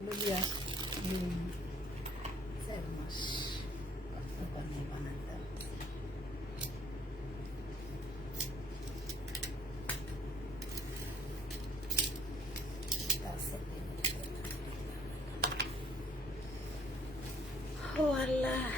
Lubias. Sermos. Pagkakanay pananda. Oh Allah.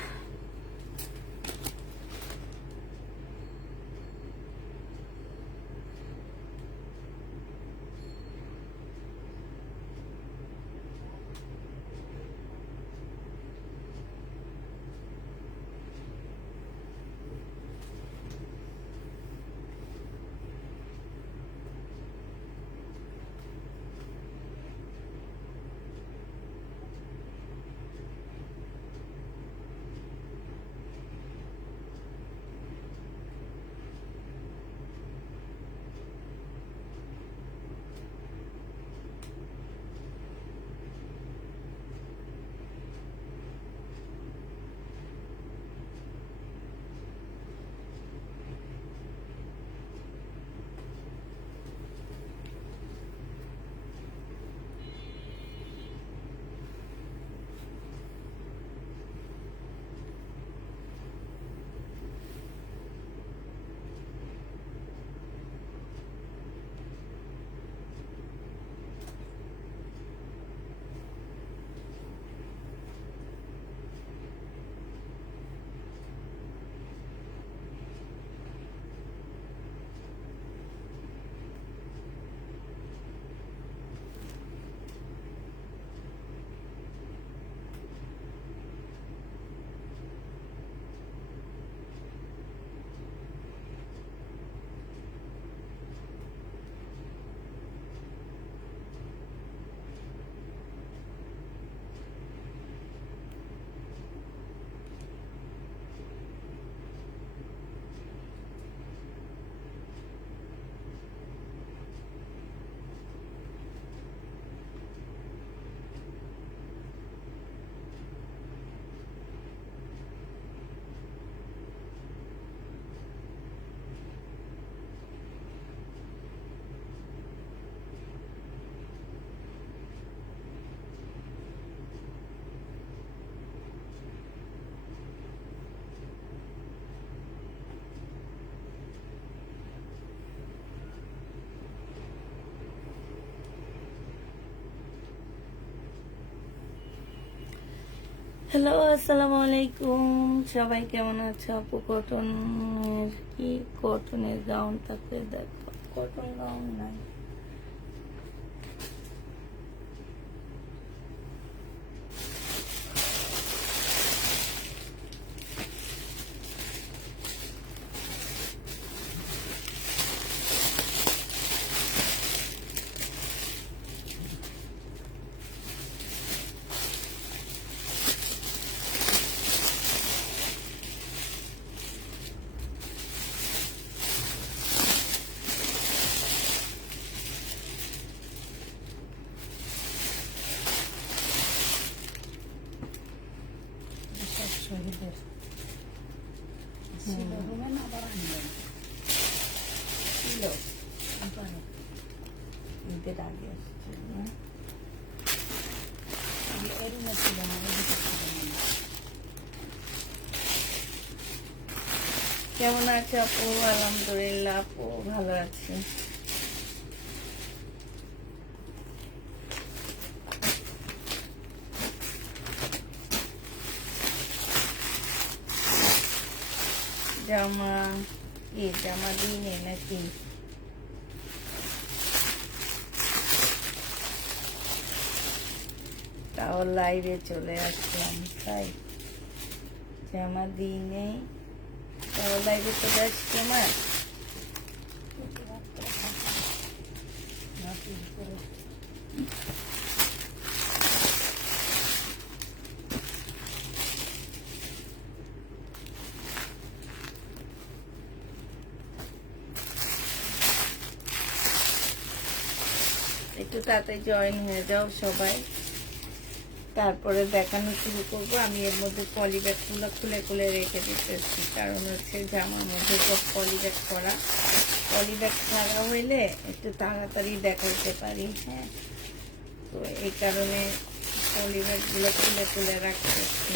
Hello, আসসালামু আলাইকুম। সবাই কেমন আছো? আপু কটনের কি কটনের গাউন থাকলে দেখো। কটন গাউন নাই। শহীদের ছিল রুমে না আবার আনলেন ছিল ঈদের আগে আসছে না এরুমে ছিল না এদিকে ছিল না। কেমন আছে আপু? আলহামদুলিল্লাহ আপু ভালো আছি। জামা কি জামা দিনে নাকি? তাও লাইভে চলে আসলাম, তাই জামা দিনে তাও লাইভে চলে আসছি। আমার একটু তাড়াতাড়ি জয়েন হয়ে যাও সবাই, তারপরে দেখানো শুরু করবো। আমি এর মধ্যে পলি ব্যাগগুলো খুলে খুলে রেখে দিতেছি, কারণ হচ্ছে জামার মধ্যে সব পলি ব্যাগ করা। পলি ব্যাগ ছাড়া হইলে একটু তাড়াতাড়ি দেখাইতে পারি। হ্যাঁ, তো এই কারণে পলিব্যাগ গুলো খুলে খুলে রাখতেছি।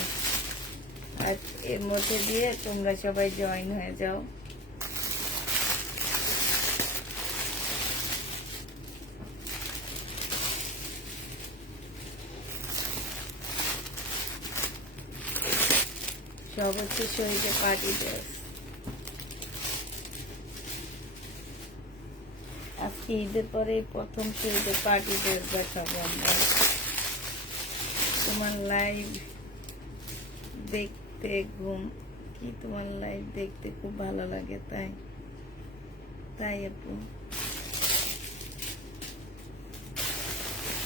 আর এর মধ্যে দিয়ে তোমরা সবাই জয়েন হয়ে যাও। সব হচ্ছে শহীদের পার্টি ড্রেস। আজকে ঈদের পরে প্রথম শহীদের পার্টি ড্রেস দেখাবো আমরা। তোমার লাইভ দেখতে তোমার লাইভ দেখতে খুব ভালো লাগে, তাই তাই আপু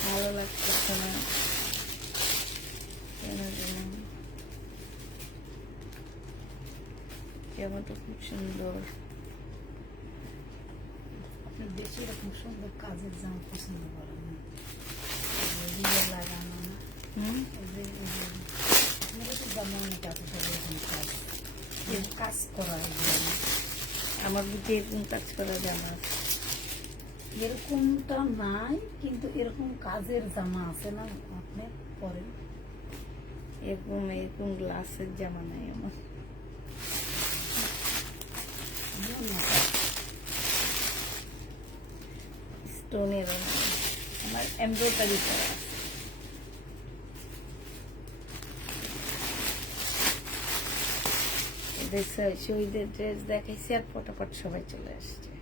ভালো লাগতেছে না কেন জানো? জামাটা খুব সুন্দর। বেশি এরকম সুন্দর কাজের জামা পছন্দ করেন না, লাগানো না। জামা অনেক আছে সব এরকম কাজ করা। আমার বুঝি এরকম কাজ করা জামা আছে। এরকমটা নাই, কিন্তু এরকম কাজের জামা আছে না আপনি পরেন। এরকম এরকম গ্লাসের জামা নাই আমার। স্টোনের আমার এমব্রয়ডারি করা আছে। শহীদের ড্রেস দেখাইছি আর ফটাফট সবাই চলে আসছে।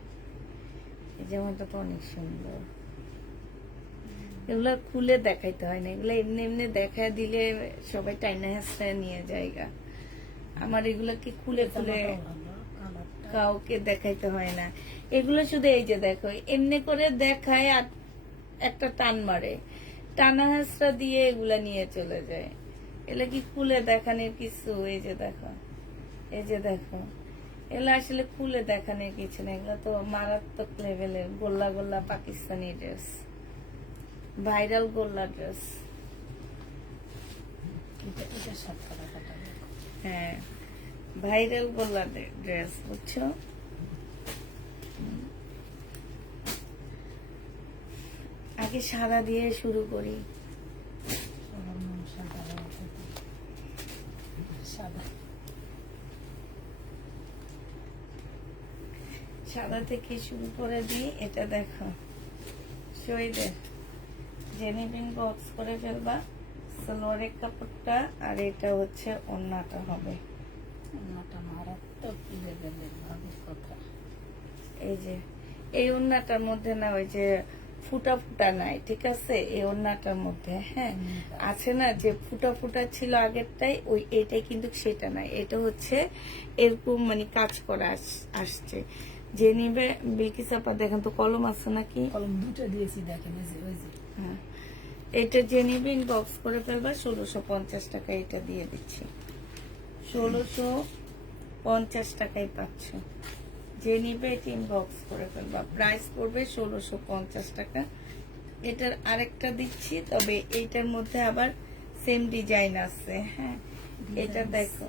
এই জামাটা তো অনেক সুন্দর। এগুলা খুলে দেখাইতে হয় না, এগুলা এমনি এমনি দেখা দিলে সবাই টাইনা হাসড়ায় নিয়ে জায়গা। আমার এগুলা কি খুলে খুলে কাউকে দেখাইতে হয় না। এগুলো শুধু এই যে দেখো এমনি করে দেখায় আর একটা টান মারে, টানা হাসড়া দিয়ে এগুলা নিয়ে চলে যায়। এগুলা কি খুলে দেখানোর কিছু? এই যে দেখো, এই যে দেখো, এগুলো আসলে খুলে দেখানোর কিছু না। এগুলো তো মারাত্মক লেভেলের গোল্লা গোল্লা পাকিস্তানি ড্রেস, ভাইরাল গোল্লা ড্রেস। হ্যাঁ, ভাইরাল গোল্লা ড্রেস, বুঝছো? আগে সাদা দিয়ে শুরু করি। সাদা থেকে শুরু করে দিই। এটা দেখো শহীদের জেনিবিন বক্স করে ফেলবা সালোয়ারের কাপড়টা, আর এটা হচ্ছে ওড়নাটা হবে। ওড়নাটা মারাত্মক লেভেলের ভাবের কথা। এই যে এই ওড়নাটার মধ্যে না ওই যে ফুটা ফুটা নাই, ঠিক আছে? এই ওড়নাটার মধ্যে হ্যাঁ আছে না যে ফুটা ফুটা ছিল আগেরটাই, ওই এটাই কিন্তু সেটা নাই। এটা হচ্ছে এরকম মানে কাজ করা আসছে। যে নিবে বিলকিস আপা দেখেন তো কলম আছে নাকি? কলম দুটো দিয়েছি, দেখেন ওই যে। হ্যাঁ, এটা যে নিবে ইনবক্স করে ফেলবা। 1650 টাকা এটা দিয়ে দিচ্ছি। 1650 টাকায় পাচ্ছ। যে নিবে এটা ইনবক্স করে ফেলবা। প্রাইস পড়বে 1650 টাকা। এটার আরেকটা দিচ্ছি, তবে এইটার মধ্যে আবার সেম ডিজাইন আছে। হ্যাঁ, এটা দেখো,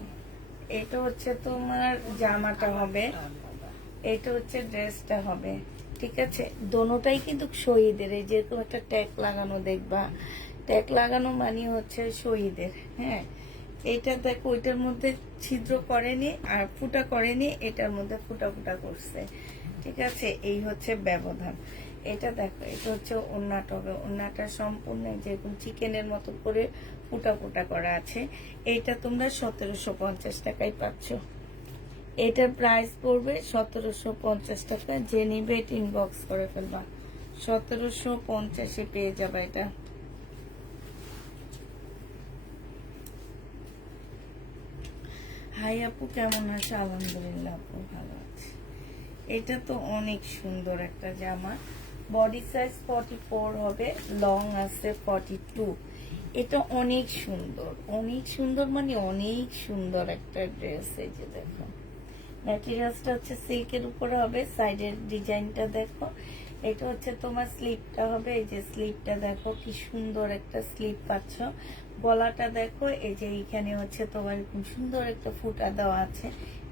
এটা হচ্ছে তোমার জামাটা হবে, এটা হচ্ছে ড্রেসটা হবে, ঠিক আছে? দোনোটাই কিন্তু শহীদের। এই যেরকম একটা ট্যাগ লাগানো দেখবা, ট্যাগ লাগানো মানে হচ্ছে শহীদের। হ্যাঁ, এটা দেখো ওইটার মধ্যে ছিদ্র করেনি আর ফুটা করেনি, এটার মধ্যে ফুটা ফুটা করছে, ঠিক আছে? এই হচ্ছে ব্যবধান। এটা দেখো, এটা হচ্ছে ওড়নাটা হবে। ওড়নাটা সম্পূর্ণ যেরকম চিকেনের মতো করে ফুটা ফুটা করা আছে। এইটা তোমরা 1750 টাকায় পাচ্ছ। এটার প্রাইস পড়বে 1750 টাকা। যে নিবে এটা ইনবক্স করে ফেলবা। 1750-এ পেয়ে যাবে এটা। হাই আপু, কেমন আছে? আলহামদুলিল্লাহ আপু ভালো আছে। এটা তো অনেক সুন্দর একটা জামা। বডি সাইজ 44 হবে, লং আছে 42। এটা অনেক সুন্দর, অনেক সুন্দর মানে অনেক সুন্দর একটা ড্রেস। এই যে দেখো, ম্যাটেরিয়ালসটা হচ্ছে সিল্কের উপরে হবে। সাইডের ডিজাইনটা দেখো। এটা হচ্ছে তোমার স্লিপটা হবে। এই যে স্লিপটা দেখো, কি সুন্দর একটা স্লিপ পাচ্ছ। গলাটা দেখো, এই যে এইখানে হচ্ছে তোমার খুব সুন্দর একটা ফুটা দেওয়া আছে,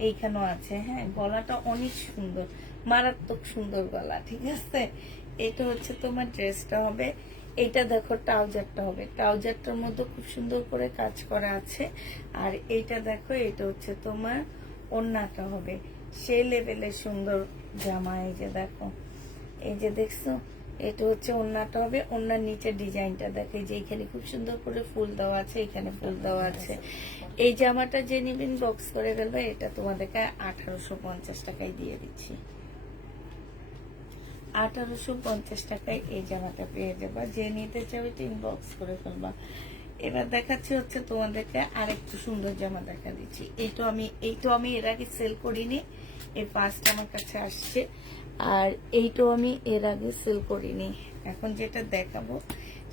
এইখানেও আছে। হ্যাঁ, গলাটা অনেক সুন্দর, মারাত্মক সুন্দর গলা, ঠিক আছে? এটা হচ্ছে তোমার ড্রেসটা হবে। এইটা দেখো ট্রাউজারটা হবে, ট্রাউজারটার মধ্যে খুব সুন্দর করে কাজ করা আছে। আর এইটা দেখো, এটা হচ্ছে তোমার ওড়নাটা হবে, সেই লেভেলের সুন্দর জামা। এই যে দেখো, এই যে দেখছো, এটা হচ্ছে ওড়নাটা হবে। ওড়নার নিচে ডিজাইনটা দেখো, এই যে এখানে খুব সুন্দর করে ফুল দেওয়া আছে, এখানে ফুল দেওয়া আছে। এই জামাটা যে নিবেন বক্স করে ফেলবে, এটা তোমাদেরকে 1850 টাকায় দিয়ে দিচ্ছি। 1850 টাকায় এই জামাটা পেয়ে যাবা। যে নিতে চাও ইনবক্স করে ফেলবা। এবার দেখাচ্ছি হচ্ছে তোমাদেরকে আরেকটু সুন্দর জামা দেখা দিচ্ছি। এইটা আমি এর আগে সেল করিনি, এই ফার্স্ট আমার কাছে আসছে। আর এইটাও আমি এর আগে সেল করিনি। এখন যেটা দেখাবো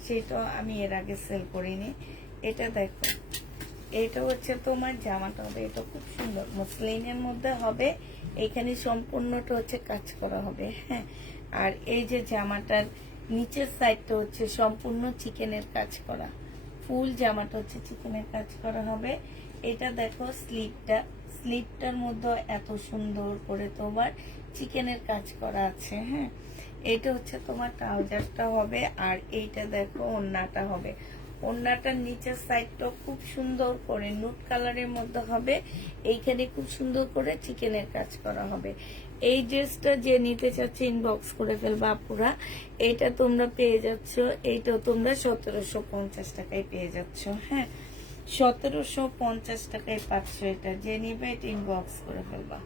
সেটা আমি এর আগে সেল করিনি। এটা দেখো, এটা হচ্ছে তোমার জামাটা হবে, এটা খুব সুন্দর মসলিনের মধ্যে হবে। এখানে সম্পূর্ণটা হচ্ছে কাজ করা হবে, হ্যাঁ। আর এই যে জামাটার নিচের সাইডটা হচ্ছে সম্পূর্ণ চিকেনের কাজ করা, ফুল জামাটা হচ্ছে চিকেনের কাজ করা হবে। এটা দেখো স্লিপটার মধ্যে এত সুন্দর করে তোমার চিকেনের কাজ করা আছে, হ্যাঁ। এটা হচ্ছে তোমার ট্রাউজারটা হবে। আর এইটা দেখো ওড়নাটা হবে। ওড়নাটার নিচের সাইডটা খুব সুন্দর করে নুট কালারের মধ্যে হবে, এইখানে খুব সুন্দর করে চিকেনের কাজ করা হবে। এই ড্রেসটা যে নিতে চাচ্ছে ইনবক্স করে ফেলবা আপুরা। এইটা তোমরা পেয়ে যাচ্ছ, এইটাও তোমরা 1750 টাকায় পেয়ে যাচ্ছ, হ্যাঁ। 1750 টাকায় পাচ্ছ এটা। যে নিবে এটা ইনবক্স করে ফেলবা।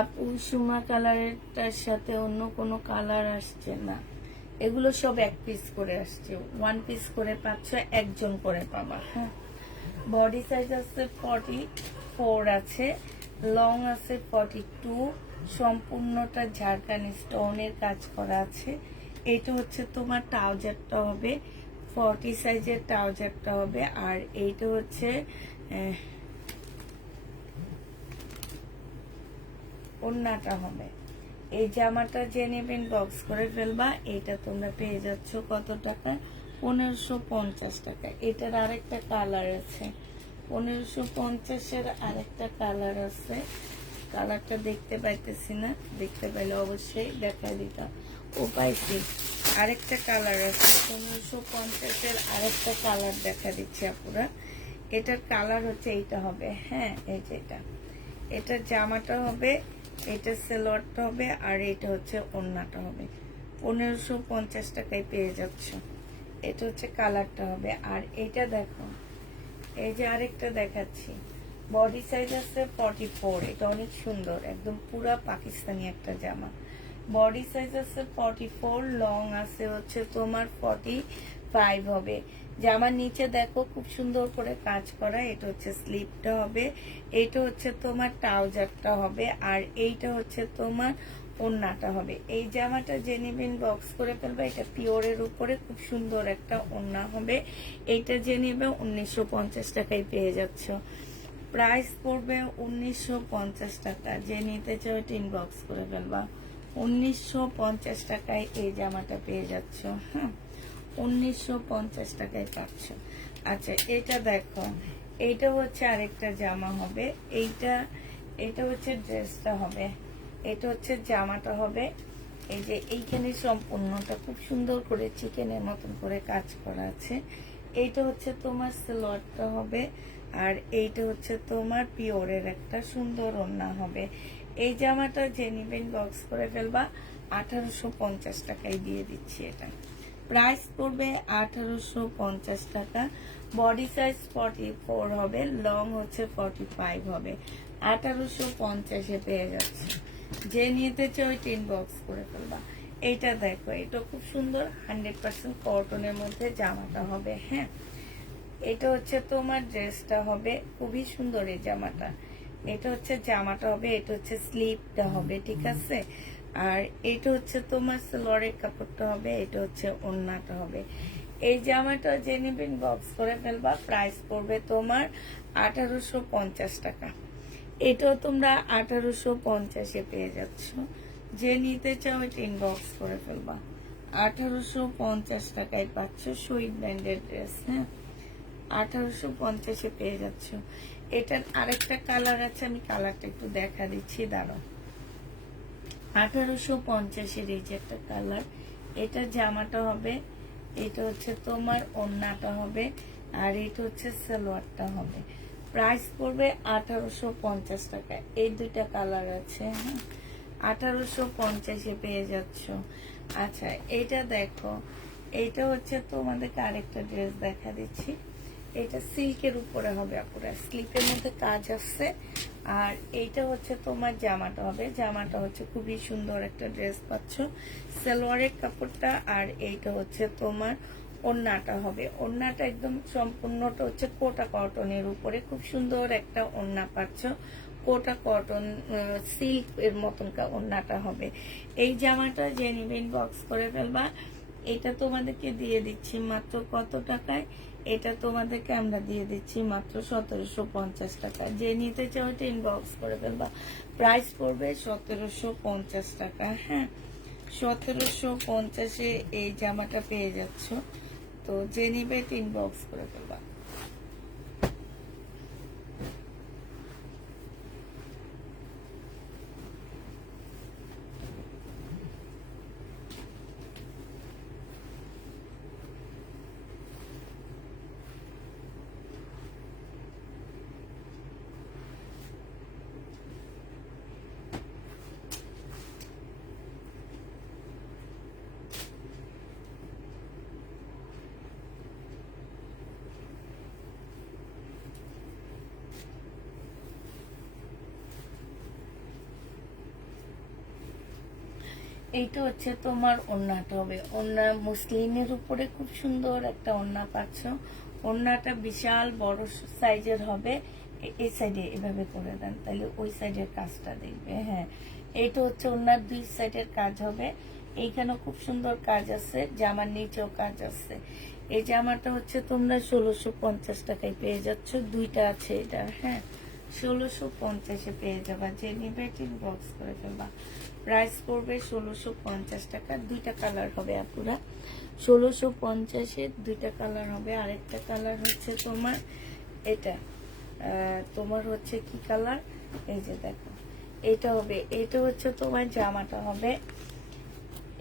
আপু সুমা কালারেরটার সাথে অন্য কোনো কালার আসছে না, এগুলো সব এক পিস করে আসছে। 1 পিস করে পাচ্ছ, একজন করে পাবা, হ্যাঁ। বডি সাইজ আছে 44 আছে, লং আছে 42, সম্পূর্ণটা ঝাড়খান্ড স্টোনের কাজ করা আছে। এটা হচ্ছে তোমার ট্রাউজারটা হবে, 40 সাইজের ট্রাউজারটা হবে। আর এইটা হচ্ছে ওড়নাটা হবে। এই জামাটা যে নেবেন বক্স করে ফেলবা। এটা তোমরা পেয়ে যাচ্ছ কত টাকা? 1550 টাকা। এটার আরেকটা কালার আছে, 1550-এর আরেকটা কালার আছে। কালারটা দেখতে পাইতেছি না, দেখতে পাইলে অবশ্যই দেখা দিতাম। ও পাইছি, আরেকটা কালার আছে 1550-এর আরেকটা কালার দেখা দিচ্ছে আপুরা। এটার কালার হচ্ছে এইটা হবে, হ্যাঁ। এই যে এটার জামাটা হবে, এটা সেলোয়ারটা হবে, আর এটা হচ্ছে ওড়নাটা হবে। 1550 টাকায় পেয়ে যাচ্ছ। এটা হচ্ছে কালারটা হবে। আর এটা দেখো, এই যে আরেকটা দেখাচ্ছি, বডি সাইজ আছে 44, এটা অনেক সুন্দর, একদম পুরা পাকিস্তানি একটা জামা। বডি সাইজ আছে 44, লং আছে হচ্ছে তোমার 45 হবে। জামার নিচে দেখো খুব সুন্দর করে কাজ করা। এটা হচ্ছে স্লিপটা হবে, এটা হচ্ছে তোমার ট্রাউজারটা হবে, আর এইটা হচ্ছে তোমার ওড়নাটা হবে। এই জামাটা যে নিবেন বক্স করে ফেলবে। এটা পিওরের উপরে খুব সুন্দর একটা ওড়না হবে। এইটা যে নিবে 1950 টাকায় পেয়ে যাচ্ছ। প্রাইস পড়বে 1950 টাকা। যে নিতে চাও এটা ইনবক্স করে ফেলবা। 1950 টাকায় এই জামাটা পেয়ে যাচ্ছ, হ্যাঁ। 1950 টাকায় পাচ্ছ। আচ্ছা, এটা দেখো, এইটা হচ্ছে আরেকটা জামা হবে। এইটা হচ্ছে ড্রেসটা হবে, এটা হচ্ছে জামাটা হবে। এই যে এইখানে সম্পূর্ণটা খুব সুন্দর করে চিকেনের মতন করে কাজ করা আছে। এইটা হচ্ছে তোমার সালোয়ারটা হবে, আর এইটা হচ্ছে তোমার পিওরের একটা সুন্দর ওড়না হবে। এই জামাটা যে নিবেন বক্স করে ফেলবা। 1850 টাকায় দিয়ে দিচ্ছি এটা। প্রাইস পড়বে 1850 টাকা। বডি সাইজ 44 হবে, লং হচ্ছে 45 হবে। 1850-এ পেয়ে যাচ্ছে। যে নিতে চাও ওই ইনবক্স করে ফেলবা। এইটা দেখো, এটা খুব সুন্দর 100% কটনের মধ্যে জামাটা হবে, হ্যাঁ। এটা হচ্ছে তোমার ড্রেসটা হবে, খুবই সুন্দর এই জামাটা। এটা হচ্ছে জামাটা হবে, এটা হচ্ছে স্লিপটা হবে, ঠিক আছে। আর এটা হচ্ছে তোমার সালোয়ারের কাপড়টা হবে, এটা হচ্ছে ওড়নাটা হবে। এই জামাটা যে নেবেন বক্স করে ফেলবা, প্রাইস পড়বে তোমার 1850 টাকা। এটাও তোমরা 1850-এ পেয়ে যাচ্ছ। যে নিতে চাও এটা ইনবক্স করে ফেলবা। 1850 টাকায় পাচ্ছ শহীদ ব্র্যান্ডের ড্রেস। হ্যাঁ, 1850-এ পেয়ে যাচ্ছ। এটার আরেকটা কালার আছে, আমি কালারটা একটু দেখা দিচ্ছি, দাঁড়াও। 1850-এর এই যে একটা কালার, এটা জামাটা হবে, এটা হচ্ছে তোমার ওড়নাটা হবে, আর এটা হচ্ছে সালোয়ারটা হবে। প্রাইস পড়বে 1850 টাকা। এই দুইটা কালার আছে। হ্যাঁ, 1850-এ পেয়ে যাচ্ছ। আচ্ছা, এটা দেখো, এটা হচ্ছে তোমাদেরকে আরেকটা ড্রেস দেখা দিচ্ছি। এটা সিল্কের উপরে হবে আপুরা, স্লিপের মধ্যে কাজ আছে। আর এইটা হচ্ছে তোমার জামাটা হবে, জামাটা হচ্ছে খুবই সুন্দর একটা ড্রেস পাচ্ছ, সালোয়ারের কাপড়টা। আর এইটা হচ্ছে তোমার ওড়নাটা হবে, ওড়নাটা একদম সম্পূর্ণটা হচ্ছে কোটা কটনের উপরে, খুব সুন্দর একটা ওড়না পাচ্ছ, কোটা কটন সিল্ক এর মতন ওড়নাটা হবে। এই জামাটা যে নিবেন বক্স করে ফেলবা। এটা তোমাদেরকে দিয়ে দিচ্ছি মাত্র কত টাকায়? এটা তোমাদেরকে আমরা দিয়ে দিচ্ছি মাত্র 1750 টাকা। যে নিতে চাও এটা ইনবক্স করে ফেলবা। প্রাইস পড়বে 1750 টাকা। হ্যাঁ, 1750-এ এই জামাটা পেয়ে যাচ্ছ। তো যে নিবে এটা ইনবক্স করে ফেলবা। এইটা হচ্ছে তোমার ওড়নাটা হবে, ওড়না মুসলিমের উপরে খুব সুন্দর একটা ওড়না পাচ্ছ। ওড়নাটা বিশাল বড় সাইজের হবে। এই সাইডে এভাবে করে দেন, তাহলে ওই সাইডের কাজটা দেখবে। হ্যাঁ, এইটা হচ্ছে ওড়নার দুই সাইডের কাজ হবে। এইখানে খুব সুন্দর কাজ আছে, জামার নিচেও কাজ আছে। এই জামাটা হচ্ছে তোমরা 1650 টাকায় পেয়ে যাচ্ছ, দুইটা আছে এটা। হ্যাঁ, 1650-এ পেয়ে যাবা। যে নিবে বক্স করে ফেলবা। প্রাইস পড়বে 1650 টাকা। দুইটা কালার হবে আপুরা, 1650-এ দুইটা কালার হবে। আরেকটা কালার হচ্ছে তোমার এটা, তোমার হচ্ছে কি কালার, এই যে দেখো, এটা হবে। এটা হচ্ছে তোমার জামাটা হবে,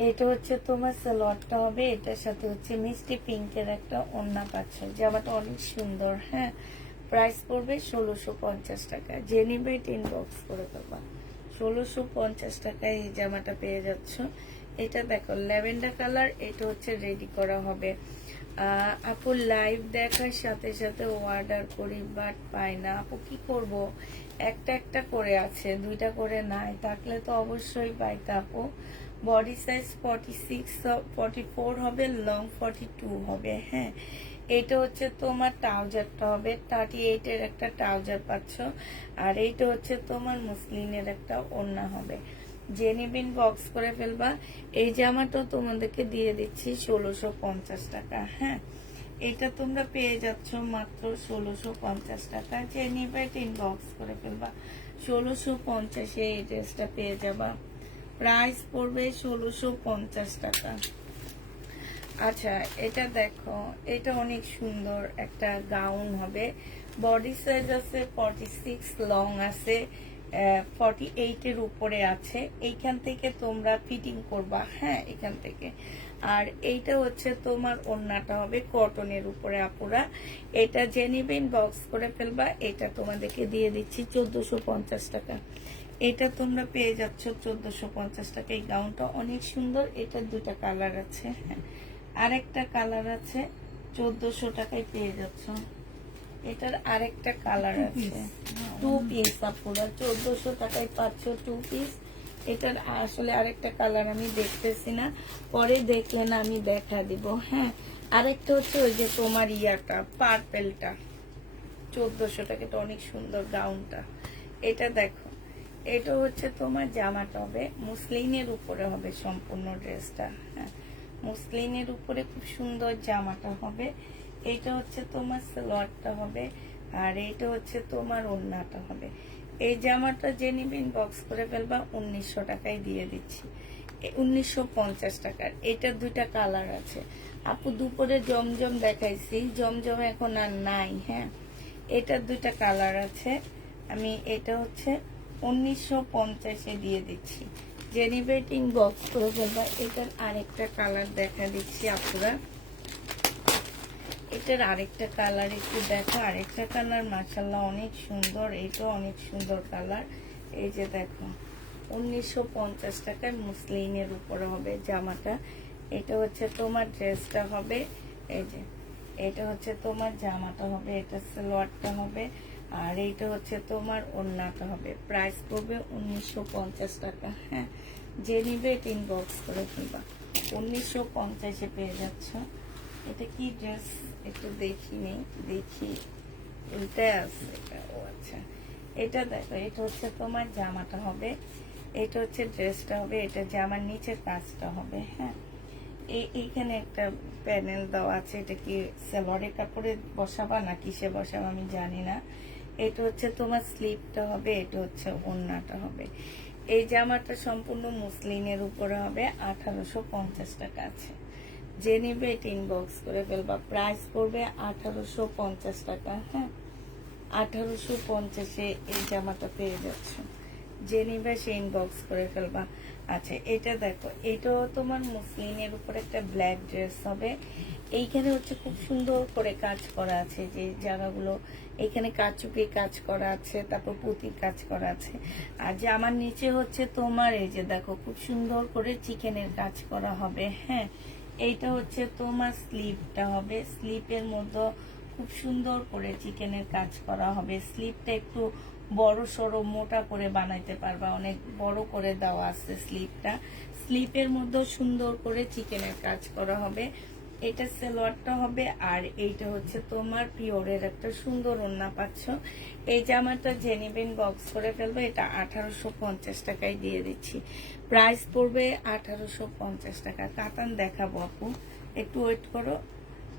এটা হচ্ছে তোমার সালোয়ারটা হবে, এটার সাথে হচ্ছে মিষ্টি পিঙ্কের একটা ওড়না পাচ্ছ। জামাটা অনেক সুন্দর। হ্যাঁ, প্রাইস পড়বে 1650 টাকা। যে নিবে ইনবক্স করে দেবা। 1650 টাকায় এই জামাটা পেয়ে যাচ্ছ। এটা দেখো ল্যাভেন্ডার কালার, এটা হচ্ছে রেডি করা হবে। আপু লাইভ দেখার সাথে সাথে অর্ডার করি বাট পাই না আপু, কি করব? একটা একটা করে আছে, দুইটা করে নাই, থাকলে তো অবশ্যই পাইতে আপু। বডি সাইজ 46 44 হবে, লং 42 হবে। হ্যাঁ, এটা হচ্ছে তোমার ট্রাউজারটা হবে, 38-এর একটা ট্রাউজার পাচ্ছ। আর এইটা হচ্ছে তোমার মুসলিনের একটা ওড়না হবে। যে নিবেন বক্স করে ফেলবা। এই জামাটা তোমাদেরকে দিয়ে দিচ্ছি 1650 টাকা। হ্যাঁ, এটা তোমরা পেয়ে যাচ্ছ মাত্র 1650 টাকা। যে নিবে ইনবক্স করে ফেলবা। 1650-এ এই ড্রেসটা পেয়ে যাবা। প্রাইস পড়বে 1650 টাকা। আচ্ছা, এটা দেখো, এটা অনেক সুন্দর একটা গাউন হবে। বডি সাইজ আছে 46, লং আছে 48-এর উপরে আছে। এইখান থেকে তোমরা ফিটিং করবা। হ্যাঁ, এখান থেকে। আর এইটা হচ্ছে তোমার ওড়নাটা হবে কটনের উপরে আপুরা। এটা যে নিবেন বক্স করে ফেলবা। এটা তোমাদেরকে দিয়ে দিচ্ছি 1450 টাকা। এটা তোমরা পেয়ে যাচ্ছ 1450 টাকা। এই গাউনটা অনেক সুন্দর। এটা দুটা কালার আছে। হ্যাঁ, আরেকটা কালার আছে, 1400 টাকায় পেয়ে যাচ্ছ। এটার আরেকটা কালার আছে, 2 পিস আপুরা 1400 টাকায় পাচ্ছ 2 পিস। এটার আসলে আরেকটা কালার আমি দেখতেছি না, পরে দেখলে না আমি দেখা দিব। হ্যাঁ, আরেকটা হচ্ছে ওই যে তোমার ইয়াটা পার্পেলটা 1400 টাকা, এটা অনেক সুন্দর গাউনটা। এটা দেখো, এটা হচ্ছে তোমার জামাটা হবে মুসলিনের উপরে হবে সম্পূর্ণ ড্রেসটা। হ্যাঁ, মুসলিনের উপরে খুব সুন্দর জামাটা হবে। এটা হচ্ছে তোমার সালোয়ারটা হবে, আর এটা হচ্ছে তোমার ওড়নাটা হবে। এই জামাটা যে নিবেন বক্স করে ফেলবা, 1900 টাকায় দিয়ে দিচ্ছি, 1950 টাকার। এটার দুইটা কালার আছে আপু। দুপুরে জমজম দেখাইছি, জমজম এখন আর নাই। হ্যাঁ, এটার দুইটা কালার আছে। আমি এটা হচ্ছে 1950-এ দিয়ে দিচ্ছি, জেনিবেটিং বক্স করে ফেলবা। এটার আরেকটা কালার দেখা দিচ্ছি আপুরা, এটার আরেকটা কালার একটু দেখো। আরেকটা কালার মাশাআল্লাহ অনেক সুন্দর, এটাও অনেক সুন্দর কালার। এই যে দেখো 1950 টাকায় মুসলিনের উপরে হবে জামাটা। এটা হচ্ছে তোমার ড্রেসটা হবে, এই যে এটা হচ্ছে তোমার জামাটা হবে, এটা সালোয়ারটা হবে, আর এইটা হচ্ছে তোমার ওড়নাটা হবে। প্রাইস পড়বে 1950 টাকা। হ্যাঁ, যে নিবে ইনবক্স করে ফেলবা, 1950-এ পেয়ে যাচ্ছ। এটা কি ড্রেস একটু দেখি নেই, দেখি উল্টায় আছে এটা। ও আচ্ছা, এটা দেখো, এটা হচ্ছে তোমার জামাটা হবে, এটা হচ্ছে ড্রেসটা হবে, এটা জামার নিচের কাজটা হবে। হ্যাঁ, এইখানে একটা প্যানেল দেওয়া আছে, এটা কি সালোয়ারের কাপড়ে বসাবা না কিসে বসাবা আমি জানি না। এটা হচ্ছে তোমার স্লিপটা হবে, এটা হচ্ছে ওড়নাটা হবে। এই জামাটা সম্পূর্ণ মুসলিনের উপরে হবে, 1850 টাকা আছে। যে নিবে এটা ইনবক্স করে ফেলবা। প্রাইস পড়বে 1850 টাকা। হ্যাঁ, 1850-এ এই জামাটা পেয়ে যাচ্ছ। যে নিবে সে ইনবক্স করে ফেলবা। আচ্ছা, এটা দেখো, এটাও তোমার মুসলিনের উপর একটা ব্ল্যাক ড্রেস হবে। এইখানে হচ্ছে খুব সুন্দর করে কাজ করা আছে, যে জায়গাগুলো এখানে কাচুপি কাজ করা আছে, তারপর পুঁতির কাজ করা আছে। আর যে আমার নিচে হচ্ছে তোমার এই যে দেখো খুব সুন্দর করে চিকেনের কাজ করা হবে। হ্যাঁ, এইটা হচ্ছে তোমার স্লিপটা হবে, স্লিপের মধ্যে খুব সুন্দর করে চিকেনের কাজ করা হবে। স্লিপটা একটু বড় সড়ো মোটা করে বানাইতে পারবা, অনেক বড় করে দেওয়া আছে স্লিপটা। স্লিপের মধ্যেও সুন্দর করে চিকেনের কাজ করা হবে। এটা সালোয়ারটা হবে, আর এইটা হচ্ছে তোমার পিওরের একটা সুন্দর ওড়না পাচ্ছ। এই জামাটা যে নিবেন বক্স করে ফেলবে, এটা 1850 টাকায় দিয়ে দিচ্ছি। প্রাইস পড়বে 1850 টাকা। কাতান দেখাবো আপু, একটু ওয়েট করো।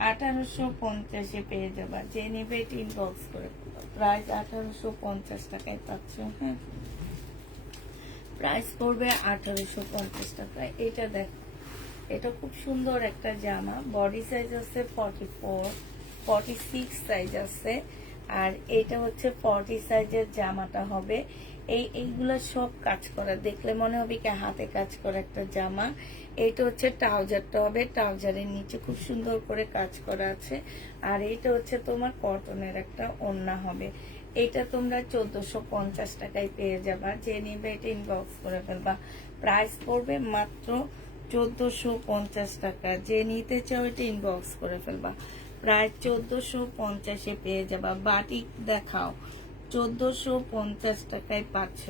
1850-এ পেয়ে যাবা, যে নিবে এটা ইনবক্স করে ফেলবে। প্রাইস 1850 টাকায় পাচ্ছ। হ্যাঁ, প্রাইস পড়বে 1850 টাকায়। এটা দেখো, এটা খুব সুন্দর একটা জামা। বডি সাইজ আছে 44, 46 সাইজ আছে, আর এটা হচ্ছে 40 সাইজের জামাটা হবে। এইগুলা সব কাজ করা, দেখলে মনে হবে কি হাতে কাজ করা একটা জামা। এইটা হচ্ছে ট্রাউজারটা হবে, ট্রাউজারের নিচে খুব সুন্দর করে কাজ করা আছে। আর এইটা হচ্ছে তোমার কটনের একটা ওড়না হবে। এটা তোমরা 1450 টাকায় পেয়ে যাবা। যে নিবে এটা ইনবক্স করে ফেলবা। প্রাইস পড়বে মাত্র 1450 টাকা। যে নিতে চাও এটা ইনবক্স করে ফেলবা। প্রায় 1450-এ পেয়ে যাবা। বাটিক দেখাও, 1450 টাকায় পাচ্ছ।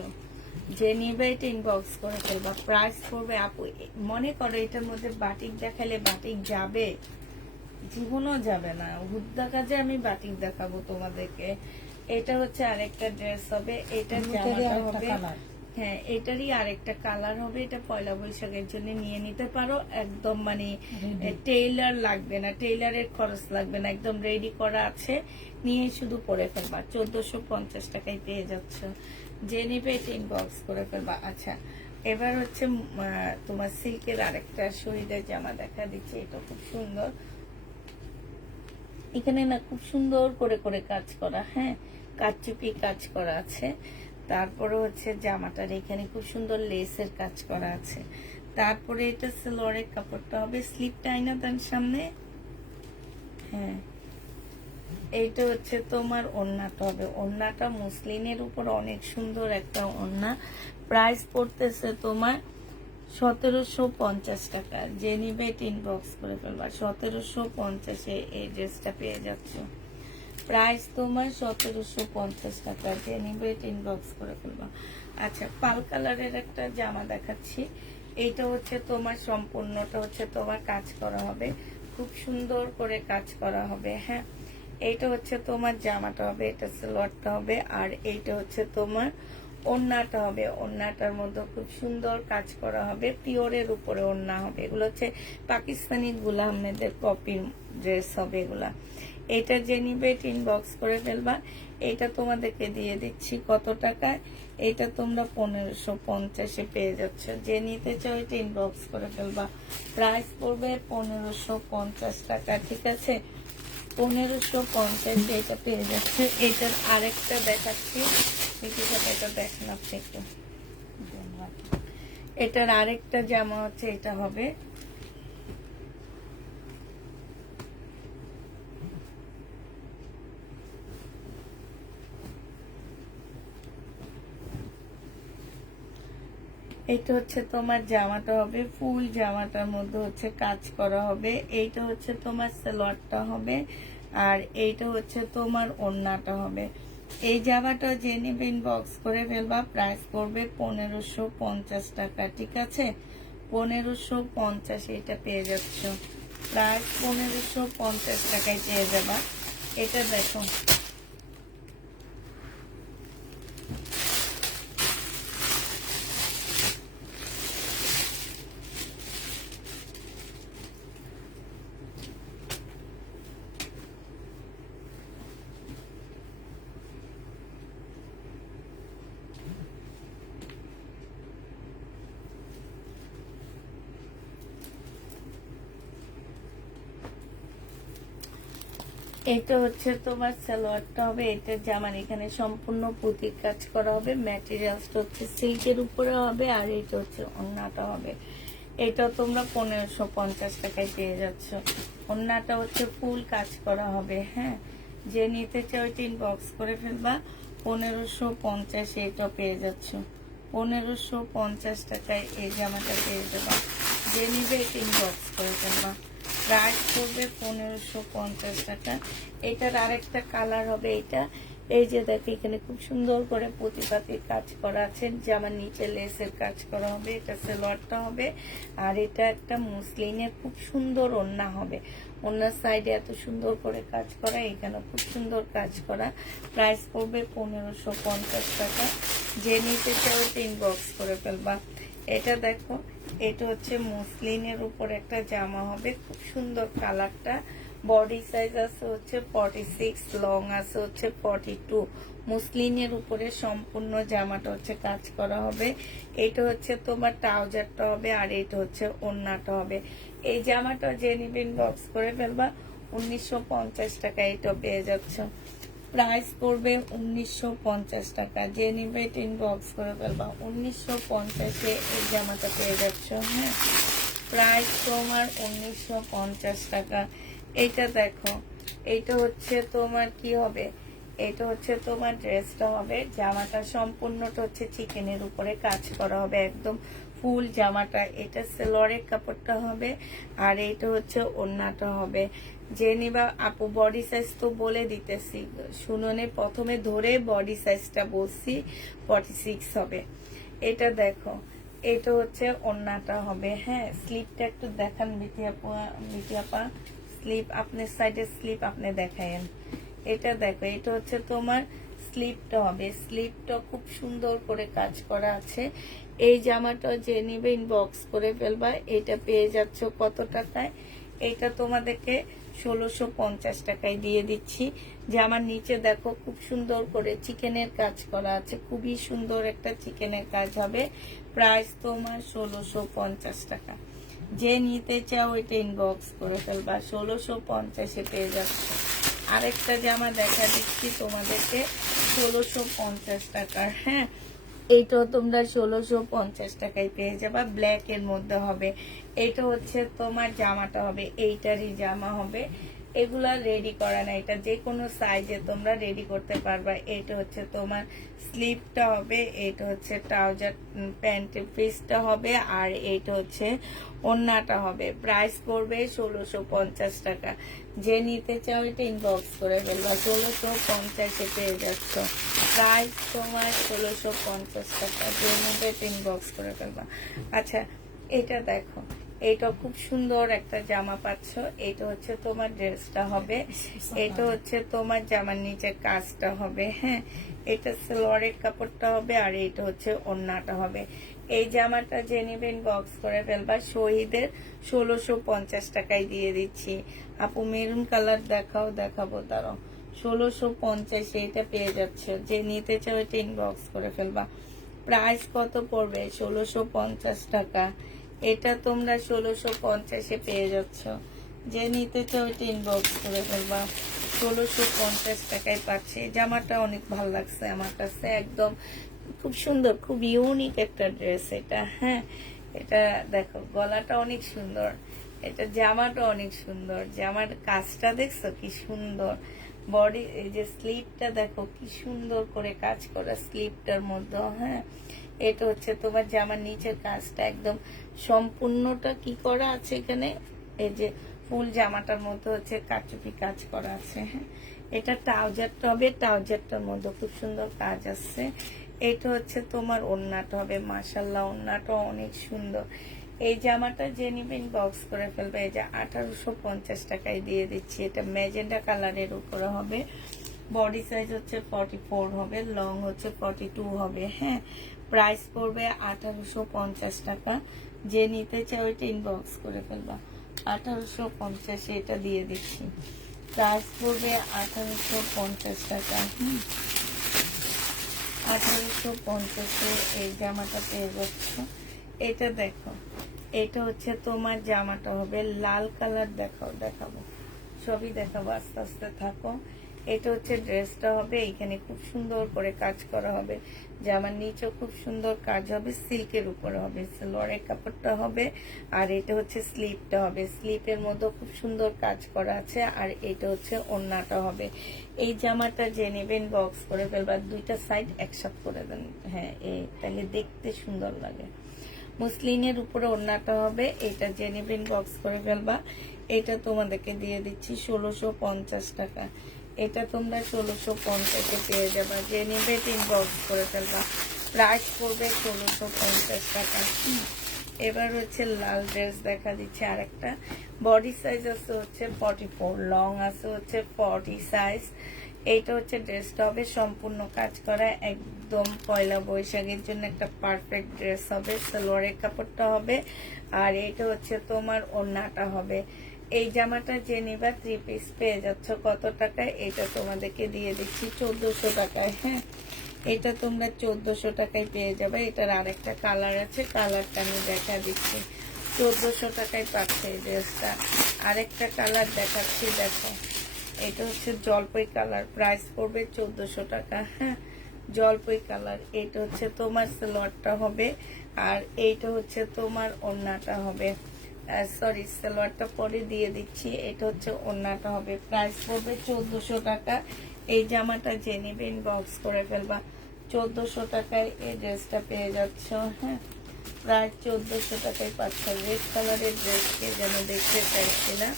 যে নিবে এটা ইনবক্স করে ফেলবা। প্রাইস পড়বে আপু, মনে করো এটার মধ্যে বাটিক দেখালে বাটিক যাবে, জীবনও যাবে না। হুদ্দা কাজে আমি বাটিক দেখাবো তোমাদেরকে। এটা হচ্ছে আরেকটা ড্রেস হবে, এটা জামাটা হবে। হ্যাঁ, এটারই আরেকটা কালার হবে। এটা পয়লা বৈশাখের জন্য নিয়ে নিতে পারো, একদম মানে টেইলার লাগবে না, টেইলারের খরচ লাগবে না, একদম রেডি করা আছে, নিয়ে শুধু পরে ফেলবা। 1450 টাকায় পেয়ে যাচ্ছ। যে নিবে এটা ইনবক্স করে ফেলবা। আচ্ছা, এবার হচ্ছে তোমার সিল্কের আরেকটা শরীরের জামা দেখা দিচ্ছে, এটা খুব সুন্দর। এখানে না খুব সুন্দর করে করে কাজ করা। হ্যাঁ, কাচচুপি কাজ করা আছে। তারপরে হচ্ছে জামাটার এখানে খুব সুন্দর লেসের কাজ করা আছে। তারপরে এটা সালোয়ারের কাপড়টা হবে, স্লিপটা আইনা দেন সামনে। হ্যাঁ, এইটা হচ্ছে তোমার ওড়নাটা হবে, ওড়নাটা মুসলিনের উপর অনেক সুন্দর একটা ওড়না। প্রাইস পড়তেছে তোমার 1750 টাকা। যে নিবে ইনবক্স করে ফেলবা। 1750-এ এই ড্রেসটা পেয়ে যাচ্ছ। প্রাইস তোমার 1750 টাকা। যে নিবে ইনবক্স করে ফেলবা। আচ্ছা, পাল কালারের একটা জামা দেখাচ্ছি। এইটা হচ্ছে তোমার সম্পূর্ণটা হচ্ছে তোমার কাজ করা হবে, খুব সুন্দর করে কাজ করা হবে। হ্যাঁ, এইটা হচ্ছে তোমার জামাটা হবে, এটা সালোয়ারটা হবে, আর এইটা হচ্ছে তোমার ওড়নাটা হবে, ওড়নাটার মধ্যে খুব সুন্দর কাজ করা হবে, পিওরের উপরে ওড়না হবে। এগুলো হচ্ছে পাকিস্তানি গুলা আহমেদের কপির ড্রেস হবে এগুলা। এটা যে নিবে ইনবক্স করে ফেলবা। এটা তোমাদেরকে দিয়ে দিচ্ছি কত টাকায়, এটা তোমরা 1550-এ পেয়ে যাচ্ছ। যে নিতে চাও এটা ইনবক্স করে ফেলবা। প্রাইস পড়বে 1550 টাকা, ঠিক আছে? 1550 এটা পেয়ে যাচ্ছে। এটার আরেকটা দেখাচ্ছি, এটা দেখেন আপনি একটু। এটার আরেকটা জামা হচ্ছে এটা হবে, এটা হচ্ছে তোমার জামাটা হবে, ফুল জামাটার মধ্যে হচ্ছে কাজ করা হবে। এইটা হচ্ছে তোমার সালোয়ারটা হবে, আর এইটা হচ্ছে তোমার ওড়নাটা হবে। এই জামাটা যে নেবে ইনবক্স করে ফেলবা। প্রাইস পড়বে 1550 টাকা, ঠিক আছে? 1550 এটা পেয়ে যাচ্ছ। প্রাইস 1550 টাকায় পেয়ে যাবা। এটা দেখো, এটা হচ্ছে তোমার সালোয়ারটা হবে। এটা জামার এখানে সম্পূর্ণ পুঁতির কাজ করা হবে। ম্যাটেরিয়ালসটা হচ্ছে সিল্কের উপরে হবে, আর এটা হচ্ছে ওড়নাটা হবে। এটা তোমরা 1550 টাকায় পেয়ে যাচ্ছ। ওড়নাটা হচ্ছে ফুল কাজ করা হবে। হ্যাঁ, যে নিতে চাও এটা ইনবক্স করে ফেলবা। 1550 এটা পেয়ে যাচ্ছ। 1550 টাকায় এই জামাটা পেয়ে যাবা। যে নিবে এটা ইনবক্স করে ফেলবা। প্রাইস পড়বে 1550 টাকা। এটার আরেকটা কালার হবে এটা। এই যে দেখো, এখানে খুব সুন্দর করে প্রতিপাতির কাজ করা আছে। জামার নিচে লেসের কাজ করা হবে। এটা সালোয়ারটা হবে, আর এটা একটা মুসলিনের খুব সুন্দর ওড়না হবে। ওড়নার সাইডে এত সুন্দর করে কাজ করা, এখানে খুব সুন্দর কাজ করা। প্রাইস পড়বে 1550 টাকা। যে নিতে চাও ইনবক্স করে ফেলবা। এটা দেখো, এটা হচ্ছে মুসলিনের উপর একটা জামা হবে, খুব সুন্দর কালারটা। বডি সাইজ আছে হচ্ছে 46, লং আছে হচ্ছে 42। মুসলিনের উপরে সম্পূর্ণ জামাটা হচ্ছে কাজ করা হবে। এটা হচ্ছে তোমার ট্রাউজারটা হবে, আর এটা হচ্ছে ওড়নাটা হবে। এই জামাটা যে নিবেন বক্স করে ফেলবা। 1950 টাকা এটা পেয়ে যাচ্ছ। প্রাইস পড়বে 1950 টাকা। যে নিবে ইনবক্স করে ফেলবা। 1950-এ এই জামাটা পেয়ে যাচ্ছ। হ্যাঁ, প্রাইস তোমার 1950 টাকা। এইটা দেখো, এইটা হচ্ছে তোমার কি হবে, এটা হচ্ছে তোমার ড্রেসটা হবে। জামাটা সম্পূর্ণটা হচ্ছে চিকেনের উপরে কাজ করা হবে, একদম ফুল জামাটা। এটা সেলোয়ারের কাপড়টা হবে, আর এইটা হচ্ছে ওড়নাটা হবে। যে নিবা আপু, বডি সাইজ তো বলে দিতেছি, শুনুনে প্রথমে ধরে বডি সাইজটা বলছি 46 হবে। এটা দেখো, এটা হচ্ছে ওড়নাটা হবে। হ্যাঁ, স্লিপটা একটু দেখান বিটি আপা। স্লিপ আপনার সাইডে স্লিপ আপনি দেখায়েন। এটা দেখো, এটা হচ্ছে তোমার স্লিপটা হবে। স্লিপটা খুব সুন্দর করে কাজ করা আছে। এই জামাটা যে নিবে ইনবক্স করে ফেলবা। এটা পেয়ে যাচ্ছ কত টাকায়? এটা তোমাদেরকে 1650 টাকায় দিয়ে দিচ্ছি। জামার নিচে দেখো, খুব সুন্দর করে চিকেনের কাজ করা আছে, খুবই সুন্দর একটা চিকেনের কাজ হবে। প্রাইস তোমার 1650 টাকা। যে নিতে চাও এটা ইনবক্স করে ফেলবা। 1650-এ পেয়ে যাচ্ছে। আরেকটা জামা দেখা দিচ্ছি তোমাদেরকে 1650 টাকার। হ্যাঁ, এইটাও তোমরা 1650 টাকায় পেয়ে যাবা। ব্ল্যাক এর মধ্যে হবে। এটা হচ্ছে তোমার জামাটা হবে, এইটারই জামা হবে। এগুলা রেডি করা না, এটা যে কোনো সাইজে তোমরা রেডি করতে পারবা। এটা হচ্ছে তোমার স্লিপটা হবে, এটা হচ্ছে ট্রাউজার প্যান্টের পিসটা হবে, আর এইটা হচ্ছে ওড়নাটা হবে। প্রাইস পড়বে 1650 টাকা। যে নিতে চাও এটা ইনবক্স করে ফেলবা। 1650-এ পেয়ে যাচ্ছ। প্রাইস তোমার 1650 টাকা। যে নিতে এটা ইনবক্স করে ফেলবা। আচ্ছা, এটা দেখো, এইটা খুব সুন্দর একটা জামা পাচ্ছ। এটা হচ্ছে তোমার ড্রেসটা হবে, এটা হচ্ছে তোমার জামার নিচের কাজটা হবে। হ্যাঁ, এটা সালোয়ারের কাপড়টা হবে, আর এটা হচ্ছে ওড়নাটা হবে। এই জামাটা যে নেবেন বক্স করে ফেলবা। শহীদের 1650 টাকায় দিয়ে দিচ্ছি। আপু মেরুন কালার দেখাবো তারাও 1650 এইটা পেয়ে যাচ্ছে। যে নিতে চাও এটা ইনবক্স করে ফেলবা। প্রাইস কত পড়বে? 1650 টাকা। এটা তোমরা 1650-এ পেয়ে যাচ্ছ। যে নিতে চাও এটা ইনবক্স করে ফেলবা। 1650 টাকায় পাচ্ছে। জামাটা অনেক ভালো লাগছে আমার কাছে, একদম খুব সুন্দর, খুব ইউনিক একটা ড্রেস এটা। হ্যাঁ, এটা দেখো গলাটা অনেক সুন্দর, এটা জামাটা অনেক সুন্দর। জামার কাজটা দেখছো কি সুন্দর, বডি এই যে স্লিপটা দেখো কি সুন্দর করে কাজ করা স্লিপটার মধ্যে। হ্যাঁ, এটা হচ্ছে তোমার জামার নিচের কাজটা একদম সম্পূর্ণটা কি করা আছে এখানে, এই যে ফুল জামাটার মধ্যে হচ্ছে কাটচুপি কাজ করা আছে। হ্যাঁ, এটা ট্রাউজারটা হবে, ট্রাউজারটার মধ্যে খুব সুন্দর কাজ আছে। এটা হচ্ছে তোমার ওড়নাটা হবে, মাশাল্লাহ ওড়নাটা অনেক সুন্দর। এই জামাটা যে নিবেন বক্স করে ফেলবে। এই যে 1850 টাকায় দিয়ে দিচ্ছি। এটা ম্যাজেন্ডা কালারের উপরে হবে, বডি সাইজ হচ্ছে 44 হবে, লং হচ্ছে 42 হবে। হ্যাঁ, প্রাইস পড়বে 1850 টাকা। যে নিতে চাও এটা ইনবক্স করে ফেলবা। 1850 এটা দিয়ে দিচ্ছি। প্রাইস পড়বে 1850 টাকা। 1850-এ এই জামাটা পেয়ে যাচ্ছ। এটা দেখো, এটা হচ্ছে তোমার জামাটা হবে লাল কালার। দেখাবো সবই দেখাবো, আস্তে আস্তে থাকো। এটা হচ্ছে ড্রেসটা হবে, এখানে খুব সুন্দর করে কাজ করা হবে। জামার নিচেও খুব সুন্দর কাজ হবে, সিল্কের উপরে হবে, সালোয়ারের কাপড়টা হবে। আর এটা হচ্ছে স্লিপটা হবে, স্লিপের মধ্যে খুব সুন্দর কাজ করা আছে। আর এটা হচ্ছে ওড়নাটা হবে। এই জামাটা যে নেবেন বক্স করে ফেলবার, দুইটা সাইড একসাথে করে দেন। হ্যাঁ, এই তাহলে দেখতে সুন্দর লাগে। মুসলিনের উপরে ওড়নাটা হবে। এটা যে নেবেন বক্স করে ফেলবা। এটা তোমাদেরকে দিয়ে দিচ্ছি 1650 টাকা। এটা তোমরা 1650-এ পেয়ে যাবা। যে নেবে ইনবক্স করে ফেলবা। প্রাইস পড়বে 1650 টাকা। এবার হচ্ছে লাল ড্রেস দেখা দিচ্ছে আরেকটা। বডি সাইজ আছে হচ্ছে 44, লং আছে হচ্ছে 40 সাইজ। এইটা হচ্ছে ড্রেসটা হবে সম্পূর্ণ কাজ করা, একদম পয়লা বৈশাখের জন্য একটা পারফেক্ট ড্রেস হবে। সালোয়ারের কাপড়টা হবে, আর এটা হচ্ছে তোমার ওড়নাটা হবে। এই জামাটা যে নিবা 3 পিস পেয়ে যাচ্ছ কত টাকায়? এটা তোমাদেরকে দিয়ে দিচ্ছি 1400 টাকায়। হ্যাঁ, এটা তোমরা 1400 টাকায় পেয়ে যাবে। এটার আরেকটা কালার আছে, কালারটা আমি দেখা দিচ্ছি। 1400 টাকায় পাচ্ছে এই ড্রেসটা। আরেকটা কালার দেখাচ্ছি, দেখো এটা হচ্ছে জলপাই কালার, প্রাইস পড়বে 1400 টাকা। হ্যাঁ, জলপাই কালার। এটা হচ্ছে তোমার সালোয়ারটা হবে, আর এইটা হচ্ছে তোমার ওড়নাটা হবে। সরি, সালোয়ারটা পরে দিয়ে দিচ্ছি। এটা হচ্ছে ওড়নাটা হবে, প্রাইস পড়বে 1400 টাকা। এই জামাটা যে নেবেন বক্স করে ফেলবা। 1400 টাকায় এই ড্রেসটা পেয়ে যাচ্ছ। হ্যাঁ, প্রায় 1400 টাকায় পাচ্ছ। রেড কালারের ড্রেসকে যেন দেখতে চাইছি না।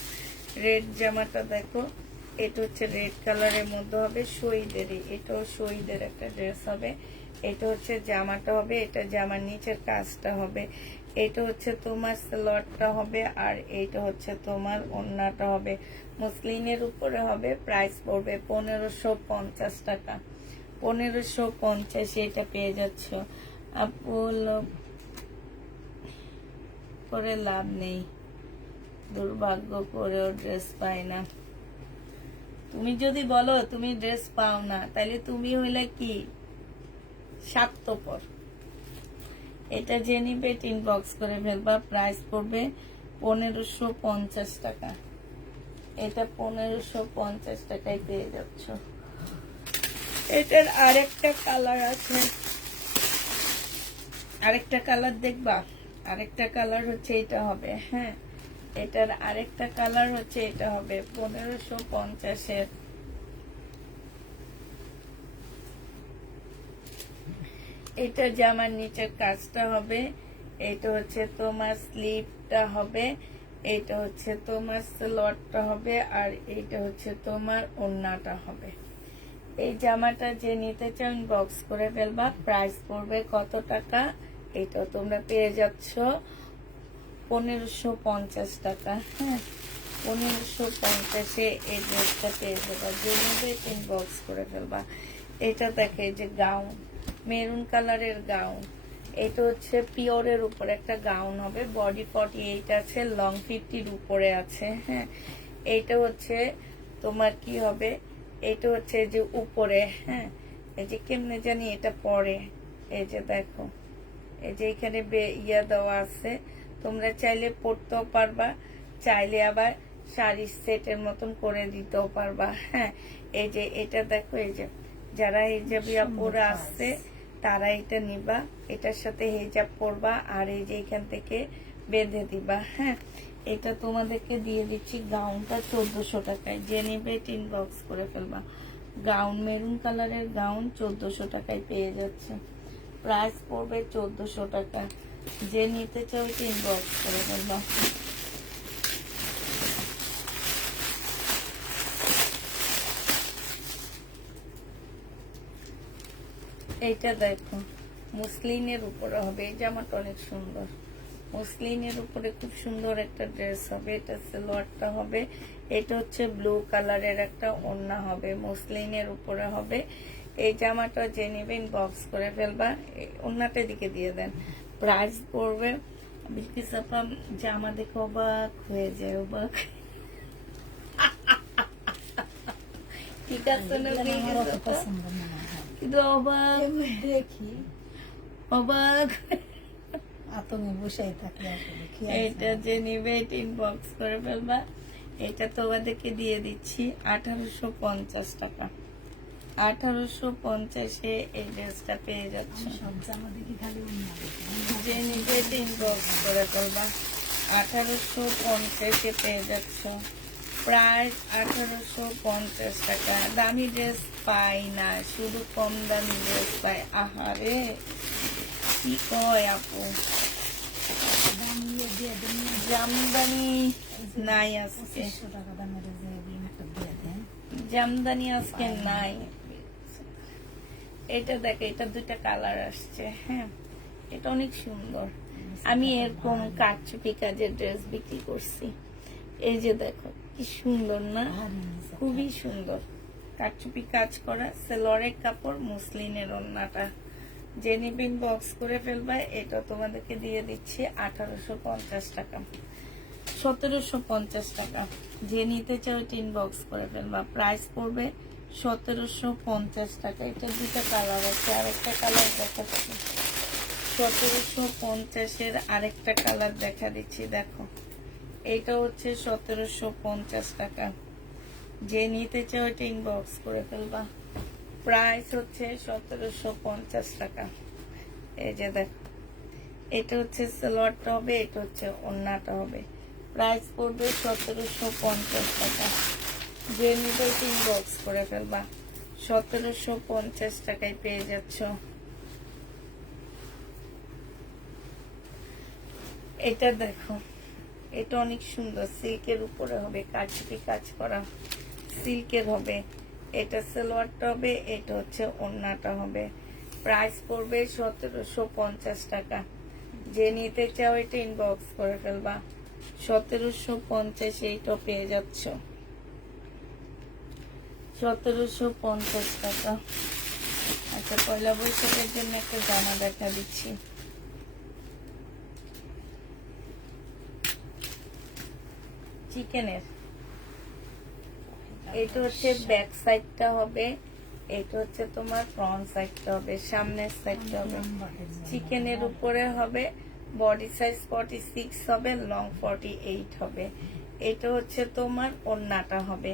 রেড জামাটা দেখো, এটা হচ্ছে রেড কালারের মধ্যে হবে, শহীদেরই। এটাও শহীদের একটা ড্রেস হবে। এটা হচ্ছে জামাটা হবে, এটা জামার নিচের কাজটা হবে। এটা হচ্ছে তোমার সালোয়ারটা হবে, আর এইটা হচ্ছে তোমার ওড়নাটা হবে। মুসলিনের উপরে হবে, প্রাইস পড়বে 1550 টাকা। 1550 এটা পেয়ে যাচ্ছ। আপু করে লাভ নেই, দুর্ভাগ্য করেও ড্রেস পাই না। তুমি যদি বলো তুমি ড্রেস পাও না, তাহলে তুমি হইলে কি স্বার্থপর। এটা যে নিবে ইনবক্স করে ফেলবা। প্রাইস পড়বে 1550 টাকা। এটা 1550 টাকায় পেয়ে যাচ্ছ। এটার আরেকটা কালার আছে, আরেকটা কালার দেখবা। আরেকটা কালার হচ্ছে এটা হবে। হ্যাঁ, এটার আরেকটা কালার হচ্ছে এটা হবে 1550-এর। এটা জামার নিচের কাজটা হবে, এটা হচ্ছে তোমার স্লিভটা হবে, এটা হচ্ছে তোমার সালোয়ারটা হবে, আর এইটা হচ্ছে তোমার ওড়নাটা হবে। এই জামাটা যে নিতে চাও বক্স করে ফেলবা। প্রাইস পড়বে কত টাকা? এটা তোমরা পেয়ে যাচ্ছ 1550 টাকা। হ্যাঁ, 1550-এ এই ড্রেসটা পেয়ে যাবা। যে নেবে ইনবক্স করে ফেলবা। এটা দেখে এই যে গাউন, মেরুন কালারের গাউন। এটা হচ্ছে পিওরের উপরে একটা গাউন হবে, বডি 48 আছে, লং 50-র উপরে আছে। হ্যাঁ, এইটা হচ্ছে তোমার কি হবে, এটা হচ্ছে যে উপরে, হ্যাঁ, এই যে কেমনে জানি এটা পরে, এই যে দেখো, এই যে এখানে ইয়া দেওয়া আছে। তোমরা চাইলে পরতেও পারবা, চাইলে আবার শাড়ির সেটের মতন করে দিতেও পারবা। হ্যাঁ, এই যে এটা দেখো, এই যে যারা হিজাবিয়া পরে আসছে তারা এটা নিবা, এটার সাথে হিজাব পরবা, আর এই যে এখান থেকে বেঁধে দিবা। হ্যাঁ, এটা তোমাদেরকে দিয়ে দিচ্ছি গাউনটা 1400 টাকায়। যে নিবে ইনবক্স করে ফেলবা। গাউন, মেরুন কালারের গাউন 1400 টাকায় পেয়ে যাচ্ছে। প্রাইস পড়বে 1400 টাকা। যে নিতে চাও ইনবক্স করে ফেলবা। এইটা দেখো, মুসলিনের উপরে হবে। এই জামাটা অনেক সুন্দর, মুসলিনের উপরে খুব সুন্দর একটা ড্রেস হবে। এটা সালোয়ারটা হবে, এটা হচ্ছে ব্লু কালারের একটা ওড়না হবে, মুসলিনের উপরে হবে। এই জামাটা যে নেবেন বক্স করে ফেলবা। ওড়নাটা দিকে দিয়ে দেন। প্রাইস পড়বে, বিলকিস আপা জামা দেখে অবাক হয়ে যায়, অবাক। ঠিক আছে না আমার অত পছন্দ না হয়। কিন্তু অবাক এমনি দেখি অবাক। আতঙ্কে বসেই থাকি আসলে খেয়াল এটা যে নিবে ইনবক্স করে ফেলবা। এটা তোমাদেরকে দিয়ে দিচ্ছি 1850 টাকা। 1850-এ এই ড্রেসটা পেয়ে যাচ্ছ। সব জামা দেখি খালি অন্য যে নিবে ইনবক্স করে ফেলবা। 1850-এ পেয়ে যাচ্ছ। প্রাইস 1850 টাকা। দামি ড্রেস পাই না, শুধু কম দামি ড্রেস পাই। আহারে কি কয় আপু, দাম দিয়ে দিয়ে দেন জামদানি নাই আজকে, 2500 টাকা দামের যে একটা দিয়ে দেন। জামদানি আজকে নাই। এটা দেখো, এটা দুইটা কালার আসছে। হ্যাঁ, এটা অনেক সুন্দর। আমি এরকম কারচুপি কাজের ড্রেস বিক্রি করছি। এই যে দেখো কি সুন্দর না, খুবই সুন্দর। কারচুপি কাজ করা, সেলরের কাপড়, মুসলিনের ওড়নাটা। যে নিবিন বক্স করে ফেলবা। এটা তোমাদেরকে দিয়ে দিচ্ছি 1850 টাকা। 1750 টাকা। যে নিতে চাও ইনবক্স করে ফেলবা। প্রাইস পড়বে 1750 টাকা। এটা দুটো কালার আছে, আরেকটা কালার দেখাচ্ছি। 1750-এর আরেকটা কালার দেখা দিচ্ছি, দেখো। এইটা হচ্ছে 1750 টাকা। যে নিতে চাও এটা ইনবক্স করে ফেলবা। প্রাইস হচ্ছে 1750 টাকা। এই যে দেখো, এটা হচ্ছে সালোয়ারটা হবে, এটা হচ্ছে ওড়নাটা হবে। প্রাইস পড়বে 1750 টাকা। যে নিতে ইনবক্স করে ফেলবা। 1750 টাকায় পেয়ে যাচ্ছ। এটা দেখো, এটা অনেক সুন্দর, সিল্কের উপরে হবে, কারচুপি কাজ করা সিল্কের হবে। এটা সালোয়ারটা হবে, এটা হচ্ছে ওড়নাটা হবে। প্রাইস পড়বে 1750 টাকা। যে নিতে চাও এটা ইনবক্স করে ফেলবা। 1750 এইটা পেয়ে যাচ্ছ। 1750 টাকা। আচ্ছা, পয়লা বৈশাখের জন্য একটা জামা দেখা দিচ্ছি। চিকেনের, এটা হচ্ছে ব্যাক সাইডটা হবে, এটা হচ্ছে তোমার ফ্রন্ট সাইডটা হবে, সামনের সাইডটা হবে। চিকেনের উপরে হবে, বডি সাইজ 46 হবে, লং 48 হবে। এটা হচ্ছে তোমার ওড়নাটা হবে।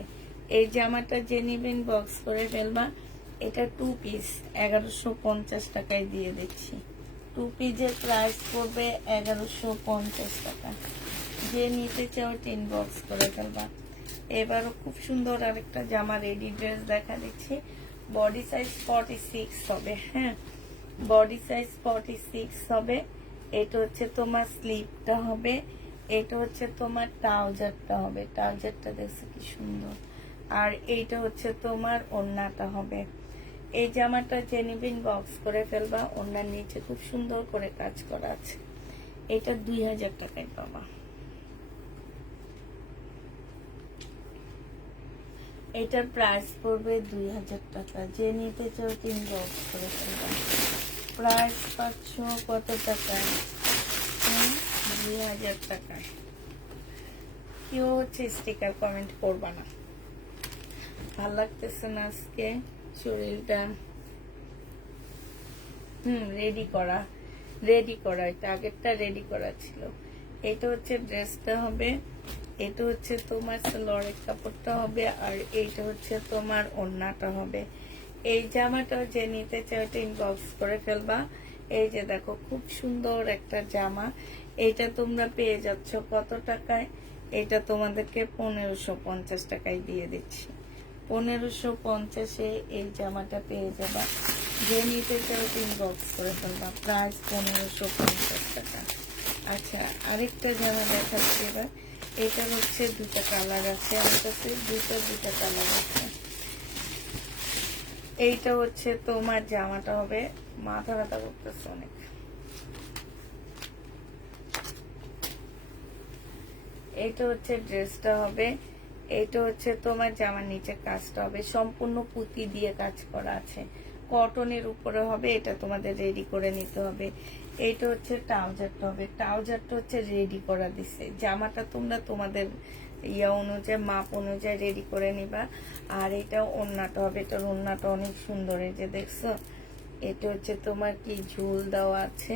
এই জামাটা যে নিবেন বক্স করে ফেলবা। এটা 2 পিস 1150 টাকায় দিয়ে দিচ্ছি। 2 পিসের প্রাইস পড়বে 1150 টাকা। যে নিতে চাও ইনবক্স করে ফেলবা। এবারও খুব সুন্দর আরেকটা জামা রেডি ড্রেস দেখা দিচ্ছি। বডি সাইজ 46 হবে। হ্যাঁ, বডি সাইজ 46 হবে। এটা হচ্ছে তোমার স্লিপটা হবে, এটা হচ্ছে তোমার ট্রাউজারটা হবে। ট্রাউজারটা দেখছো কি সুন্দর। আর এইটা হচ্ছে তোমার ওড়নাটা হবে। এই জামাটা যে নিবেন বক্স করে ফেলবা। ওড়নার নিচে খুব সুন্দর করে কাজ করা আছে। এটা 2000 টাকায় পাবা। এটার প্রাইস পড়বে 2000 টাকা। যে নিতে চাও ইনবক্স করে ফেলবা। প্রাইস পাচ্ছ কত টাকায়? 2000 টাকায়। কেউ হচ্ছে স্টিকার কমেন্ট করবা না, ভাল লাগতেছে না আজকে শরীরটা। রেডি করা এটা আগেরটা রেডি করা ছিল। এটা হচ্ছে ড্রেসটা হবে, এটা হচ্ছে তোমার সালোয়ারের কাপড়টা হবে, আর এইটা হচ্ছে তোমার ওড়নাটা হবে। এই জামাটা যে নিতে চাও এটা ইনবক্স করে ফেলবা। এই যে দেখো খুব সুন্দর একটা জামা। এইটা তোমরা পেয়ে যাচ্ছ কত টাকায়? এটা তোমাদেরকে 1550 টাকায় দিয়ে দিচ্ছি। 1550-এ এই জামাটা পেয়ে যাবা। যে নিতে চাও ইনবক্স করে ফেলবা। প্রাইস 1550 টাকা। আচ্ছা, আরেকটা জামা দেখাচ্ছি এবার। এটার হচ্ছে দুটা কালার আছে আমার কাছে, দুটা কালার আছে। এইটা হচ্ছে তোমার জামাটা হবে, মাথা ব্যথা করতেছে অনেক। এইটা হচ্ছে ড্রেসটা হবে, এইটা হচ্ছে তোমার জামার নিচে কাজটা হবে, সম্পূর্ণ পুঁতি দিয়ে কাজ করা আছে, কটনের উপরে হবে। এটা তোমাদের রেডি করে নিতে হবে। এইটা হচ্ছে ট্রাউজারটা হবে, ট্রাউজারটা হচ্ছে রেডি করা দিছে। জামাটা তোমরা তোমাদের ইয়া অনুযায়ী, মাপ অনুযায়ী রেডি করে নিবা। আর এটা ওড়নাটা হবে, এটার ওড়নাটা অনেক সুন্দর। এই যে দেখছো, এটা হচ্ছে তোমার কি ঝুল দেওয়া আছে।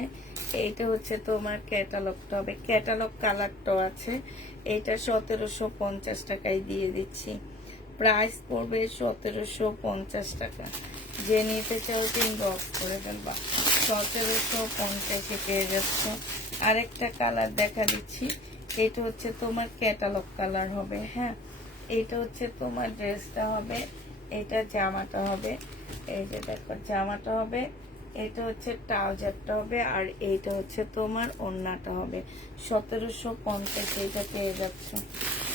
এইটা হচ্ছে তোমার ক্যাটালগটা হবে, ক্যাটালগ কালারটাও আছে। এটা 1750 টাকায় দিয়ে দিচ্ছি। প্রাইস পড়বে 1750 টাকা। যে নিতে চাও ইনবক্স করে ফেলবা। 1750-এ পেয়ে যাচ্ছ। আরেকটা কালার দেখা দিচ্ছি। এটা হচ্ছে তোমার ক্যাটালগ কালার হবে। হ্যাঁ, এটা হচ্ছে তোমার ড্রেসটা হবে, এটা জামাটা হবে। এই যে দেখো জামাটা হবে, এটা হচ্ছে ট্রাউজারটা হবে, আর এইটা হচ্ছে তোমার ওড়নাটা হবে। 1750 এটা পেয়ে যাচ্ছ।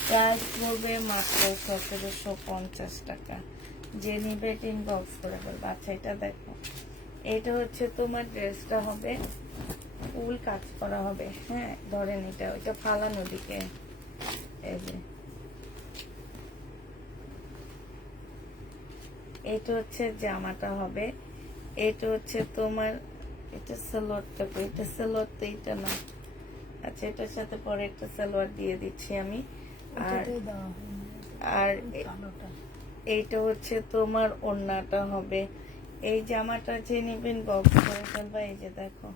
প্রাইস পড়বে মাত্র 1750 টাকা। যে নিবে ইনবক্স করে ফেলবে। আচ্ছা, এটা দেখো, এটা হচ্ছে তোমার ড্রেসটা হবে, ফুল কাজ করা হবে। হ্যাঁ, ধরেন এটা ওইটা ফালানো দিকে। এই যে এটা হচ্ছে জামাটা হবে, এটা হচ্ছে তোমার, এটা সালোয়ারটা, এটা সালোয়ার তো এটা না। আচ্ছা, এটার সাথে পরে একটা সালোয়ার দিয়ে দিচ্ছি আমি। আর আর এইটা হচ্ছে তোমার ওড়নাটা হবে। এই জামাটা যে নেবেন বক্স করে ফেলবা। এই যে দেখো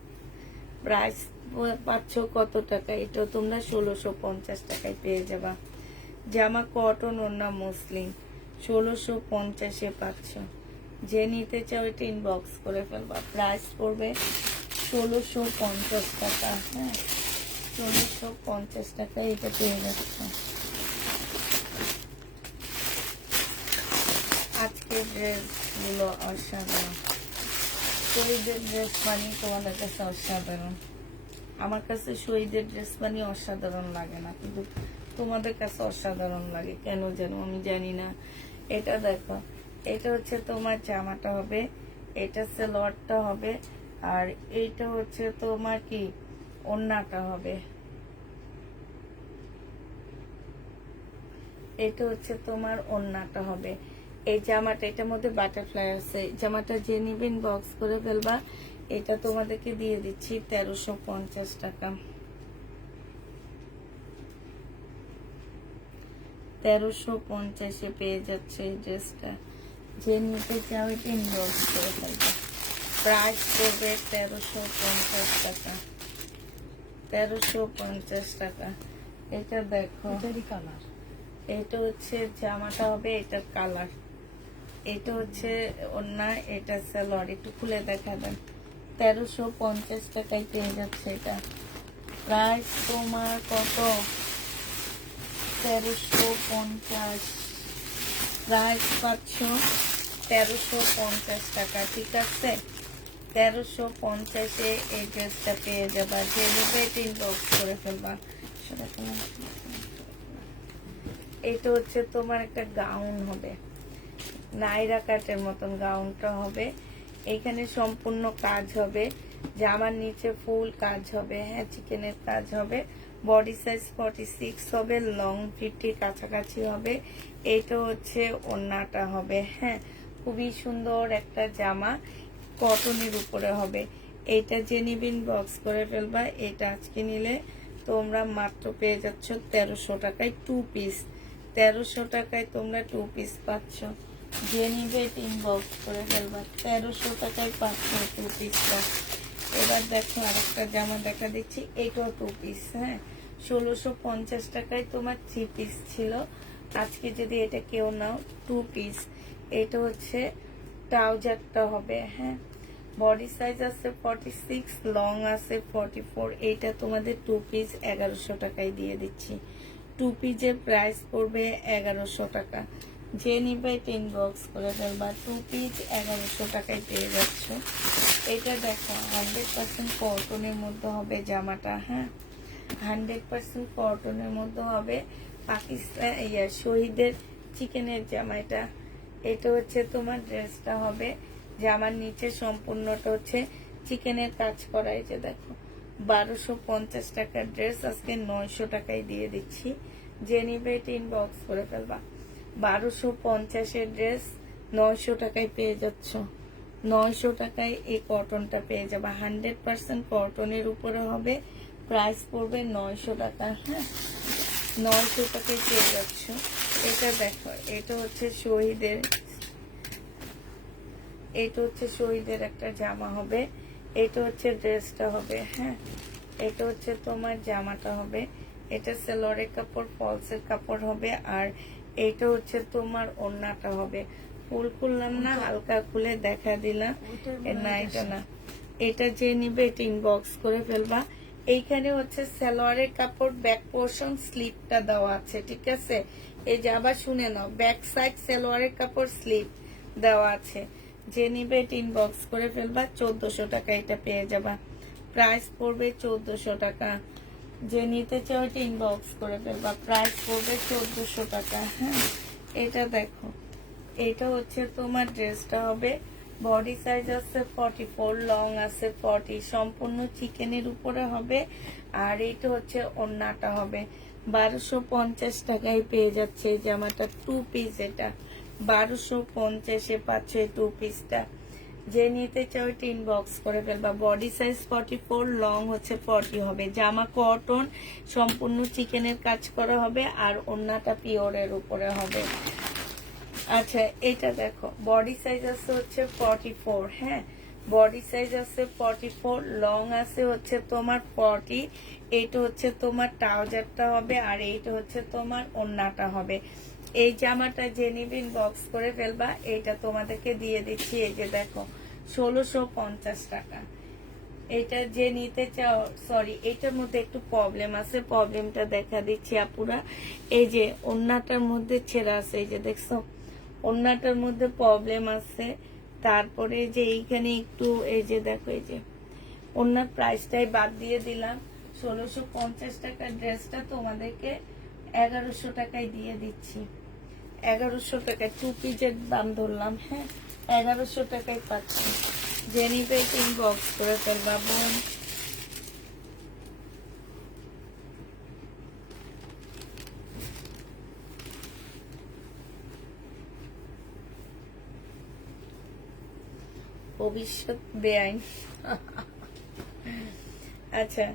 প্রাইস পাচ্ছ কত টাকা? এটা তোমরা 1650 টাকায় পেয়ে যাবা। জামা কটন, ওড়না মসলিন, 1650-এ পাচ্ছ। যে নিতে চাও এটা ইনবক্স করে ফেলবা। প্রাইস পড়বে 1650 টাকা। হ্যাঁ, 1650 টাকায় এটা পেয়ে যাচ্ছ। আজকের ড্রেসগুলো অসাধারণ। শহীদের ড্রেস মানে তোমাদের কাছে অসাধারণ, আমার কাছে শহীদের ড্রেস মানে অসাধারণ লাগে না, কিন্তু তোমাদের কাছে অসাধারণ লাগে কেন যেন আমি জানি না। এটা দেখো, এটা হচ্ছে তোমার জামাটা হবে, এটা সালোয়ারটা হবে, আর এইটা হচ্ছে তোমার কি ওড়নাটা হবে। এটা হচ্ছে তোমার ওড়নাটা হবে। এই জামাটা, এটার মধ্যে বাটারফ্লাই আছে। জামাটা যে নিবেন বক্স করে ফেলবা। এটা তোমাদেরকে দিয়ে দিচ্ছি 1350 টাকা। 1350-এ পেয়ে যাচ্ছে এই ড্রেসটা। যে নিতে চাও এটা ইনবক্স করে ফেলবা। প্রাইস পড়বে 1350 টাকা। 1350 টাকা। এটা দেখো, কালার, এটা হচ্ছে জামাটা হবে, এটার কালার। এটা হচ্ছে ওড়না, এটা সালোয়ার। একটু খুলে দেখা দেন। 1350 টাকায় পেয়ে যাচ্ছে এটা। প্রাইস তোমার কত? 1350। প্রাইস পাচ্ছ 1350 টাকা। ঠিক আছে, 1350-এ এই ড্রেসটা পেয়ে যাবা। যে নেবে এটা ইনবক্স করে ফেলবা। এটা হচ্ছে তোমার একটা গাউন হবে, নাইরা কাটের মতন গাউনটা হবে। এইখানে সম্পূর্ণ কাজ হবে, জামার নিচে ফুল কাজ হবে, হ্যাঁ চিকেনের কাজ হবে। বডি সাইজ 46 হবে, লং 50 কাছাকাছি হবে। এইটা হচ্ছে ওড়নাটা হবে, হ্যাঁ খুবই সুন্দর একটা জামা, কটনের উপরে হবে। এইটা যে নিবিন বক্স করে ফেলবা। এটা আজকে নিলে তোমরা মাত্র পেয়ে যাচ্ছ 1300 টাকায় 2 পিস। 1300 টাকায় তোমরা 2 পিস পাচ্ছ। যে নিবে ইনবক্স করে ফেলবা, 1300 টাকায় পাচ্ছ 2 পিসটা। এবার দেখো আরেকটা জামা দেখা দিচ্ছি, এটাও 2 পিস, হ্যাঁ 1650 টাকায় তোমার 3 পিস ছিল। আজকে যদি এটা কেউ নাও 2 পিস। এটা হচ্ছে ট্রাউজারটা হবে, হ্যাঁ বডি সাইজ আছে 46, লং আছে 44। এইটা তোমাদের 2 পিস 1100 টাকায় দিয়ে দিচ্ছি। 2 পিসের প্রাইস পড়বে 1100 টাকা। যে নিবে ইনবক্স করে ফেলবা, 2 পিস 1100 টাকায় পেয়ে যাচ্ছ। এটা দেখো 100% কটনের মধ্যে হবে জামাটা, হ্যাঁ 100% কটনের মধ্যে হবে। পাকিস্তান শহীদের চিকেনের জামা এটা। এটা হচ্ছে তোমার ড্রেসটা হবে, জামার নিচে সম্পূর্ণটা হচ্ছে চিকেনের কাজ করা। এই যে দেখো 1250 টাকার ড্রেস আজকে 900 টাকায় দিয়ে দিচ্ছি। যে নিবে ইনবক্স করে ফেলবা। 1250-এর ড্রেস 900 টাকায় পেয়ে যাচ্ছ। 900 টাকায় এই কটনটা পেয়ে যাবে, 100% কটনের উপরে হবে। প্রাইস পড়বে 900 টাকা, হ্যাঁ 900 টাকায় পেয়ে যাচ্ছ। এটা দেখো, এটা হচ্ছে শহীদের, এটা হচ্ছে শহীদের একটা জামা হবে। এটা হচ্ছে ড্রেসটা হবে, হ্যাঁ এটা হচ্ছে তোমার জামাটা হবে। এটা সেলোয়ারের কাপড়, ফলসের কাপড় হবে। আর এইটা হচ্ছে তোমার ওড়নাটা হবে। ফুল খুললাম না, হালকা খুলে দেখা দিলাম। না এটা না, এটা যে নিবে এটা ইনবক্স করে ফেলবা। এইখানে হচ্ছে সালোয়ারের কাপড়, ব্যাক পোর্শন স্লিপটা দেওয়া আছে, ঠিক আছে। এই যে আবার শুনে নাও, ব্যাক সাইড সালোয়ারের কাপড় স্লিপ দেওয়া আছে। যে নিবে এটা ইনবক্স করে ফেলবা, 1400 টাকা এটা পেয়ে যাবা। প্রাইস পড়বে 1400 টাকা। যে নিতে চাও এটা ইনবক্স করে ফেলবা, প্রাইস পড়বে 1400 টাকা, হ্যাঁ এটা দেখো, এটা হচ্ছে তোমার ড্রেসটা হবে। বডি সাইজ আছে 44, লং আছে 40, সম্পূর্ণ চিকেনের উপরে হবে। আর এটা হচ্ছে ওড়নাটা হবে। 1250 টাকায় পেয়ে যাচ্ছে এই জামাটা 2 পিস। এটা 1250-এ পাচ্ছ এই 2 পিসটা। যে নিতে চাও এটা ইনবক্স করে ফেলবা। বডি সাইজ 44, লং হচ্ছে 40 হবে। জামা কটন, সম্পূর্ণ চিকেনের কাজ করা হবে। আর ওড়নাটা পিওরের উপরে হবে। আচ্ছা এটা দেখো, বডি সাইজ আছে হচ্ছে 44, হ্যাঁ বডি সাইজ আছে 44, লং আছে হচ্ছে তোমার 40। এইটা হচ্ছে তোমার ট্রাউজারটা হবে। আর এইটা হচ্ছে তোমার ওড়নাটা হবে। এই জামাটা যে নিবিন বক্স করে ফেলবা। এইটা তোমাদেরকে দিয়ে দিচ্ছি, এই যে দেখো 1650 টাকা। এটা যে নিতে চাও, সরি এটার মধ্যে একটু প্রবলেম আছে, প্রবলেমটা দেখা দিচ্ছি আপুরা। এই যে ওড়নাটার মধ্যে ছেঁড়া আছে, এই যে দেখছো ওড়নাটার মধ্যে প্রবলেম আছে। তারপরে যে এইখানে একটু এই যে দেখো, এই যে ওড়নার প্রাইসটাই বাদ দিয়ে দিলাম। 1650 টাকার ড্রেসটা তোমাদেরকে 1100 টাকায় দিয়ে দিচ্ছি। 1100 টাকায় 2 পিসের দাম ধরলাম, হ্যাঁ 1100 টাকায় পাচ্ছি। যে নিবে ইনবক্স করে ফেলবা বোন। ভবিষ্যৎ বেআইন। আচ্ছা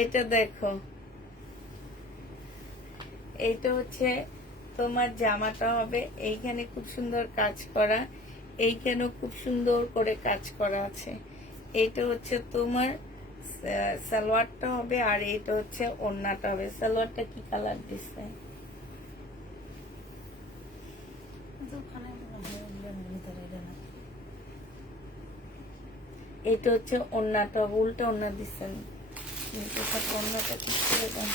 এটা দেখো, এইটা হচ্ছে তোমার জামাটা হবে। এইখানে খুব সুন্দর কাজ করা, এইখানেও খুব সুন্দর করে কাজ করা আছে। এইটা হচ্ছে তোমার সালোয়ারটা হবে। আর এইটা হচ্ছে ওড়নাটা হবে। সালোয়ারটা কি কালার দিচ্ছে? এটা হচ্ছে ওড়নাটা, উল্টা ওড়না দিচ্ছেন। ওড়নাটা ঠিক করে দেন।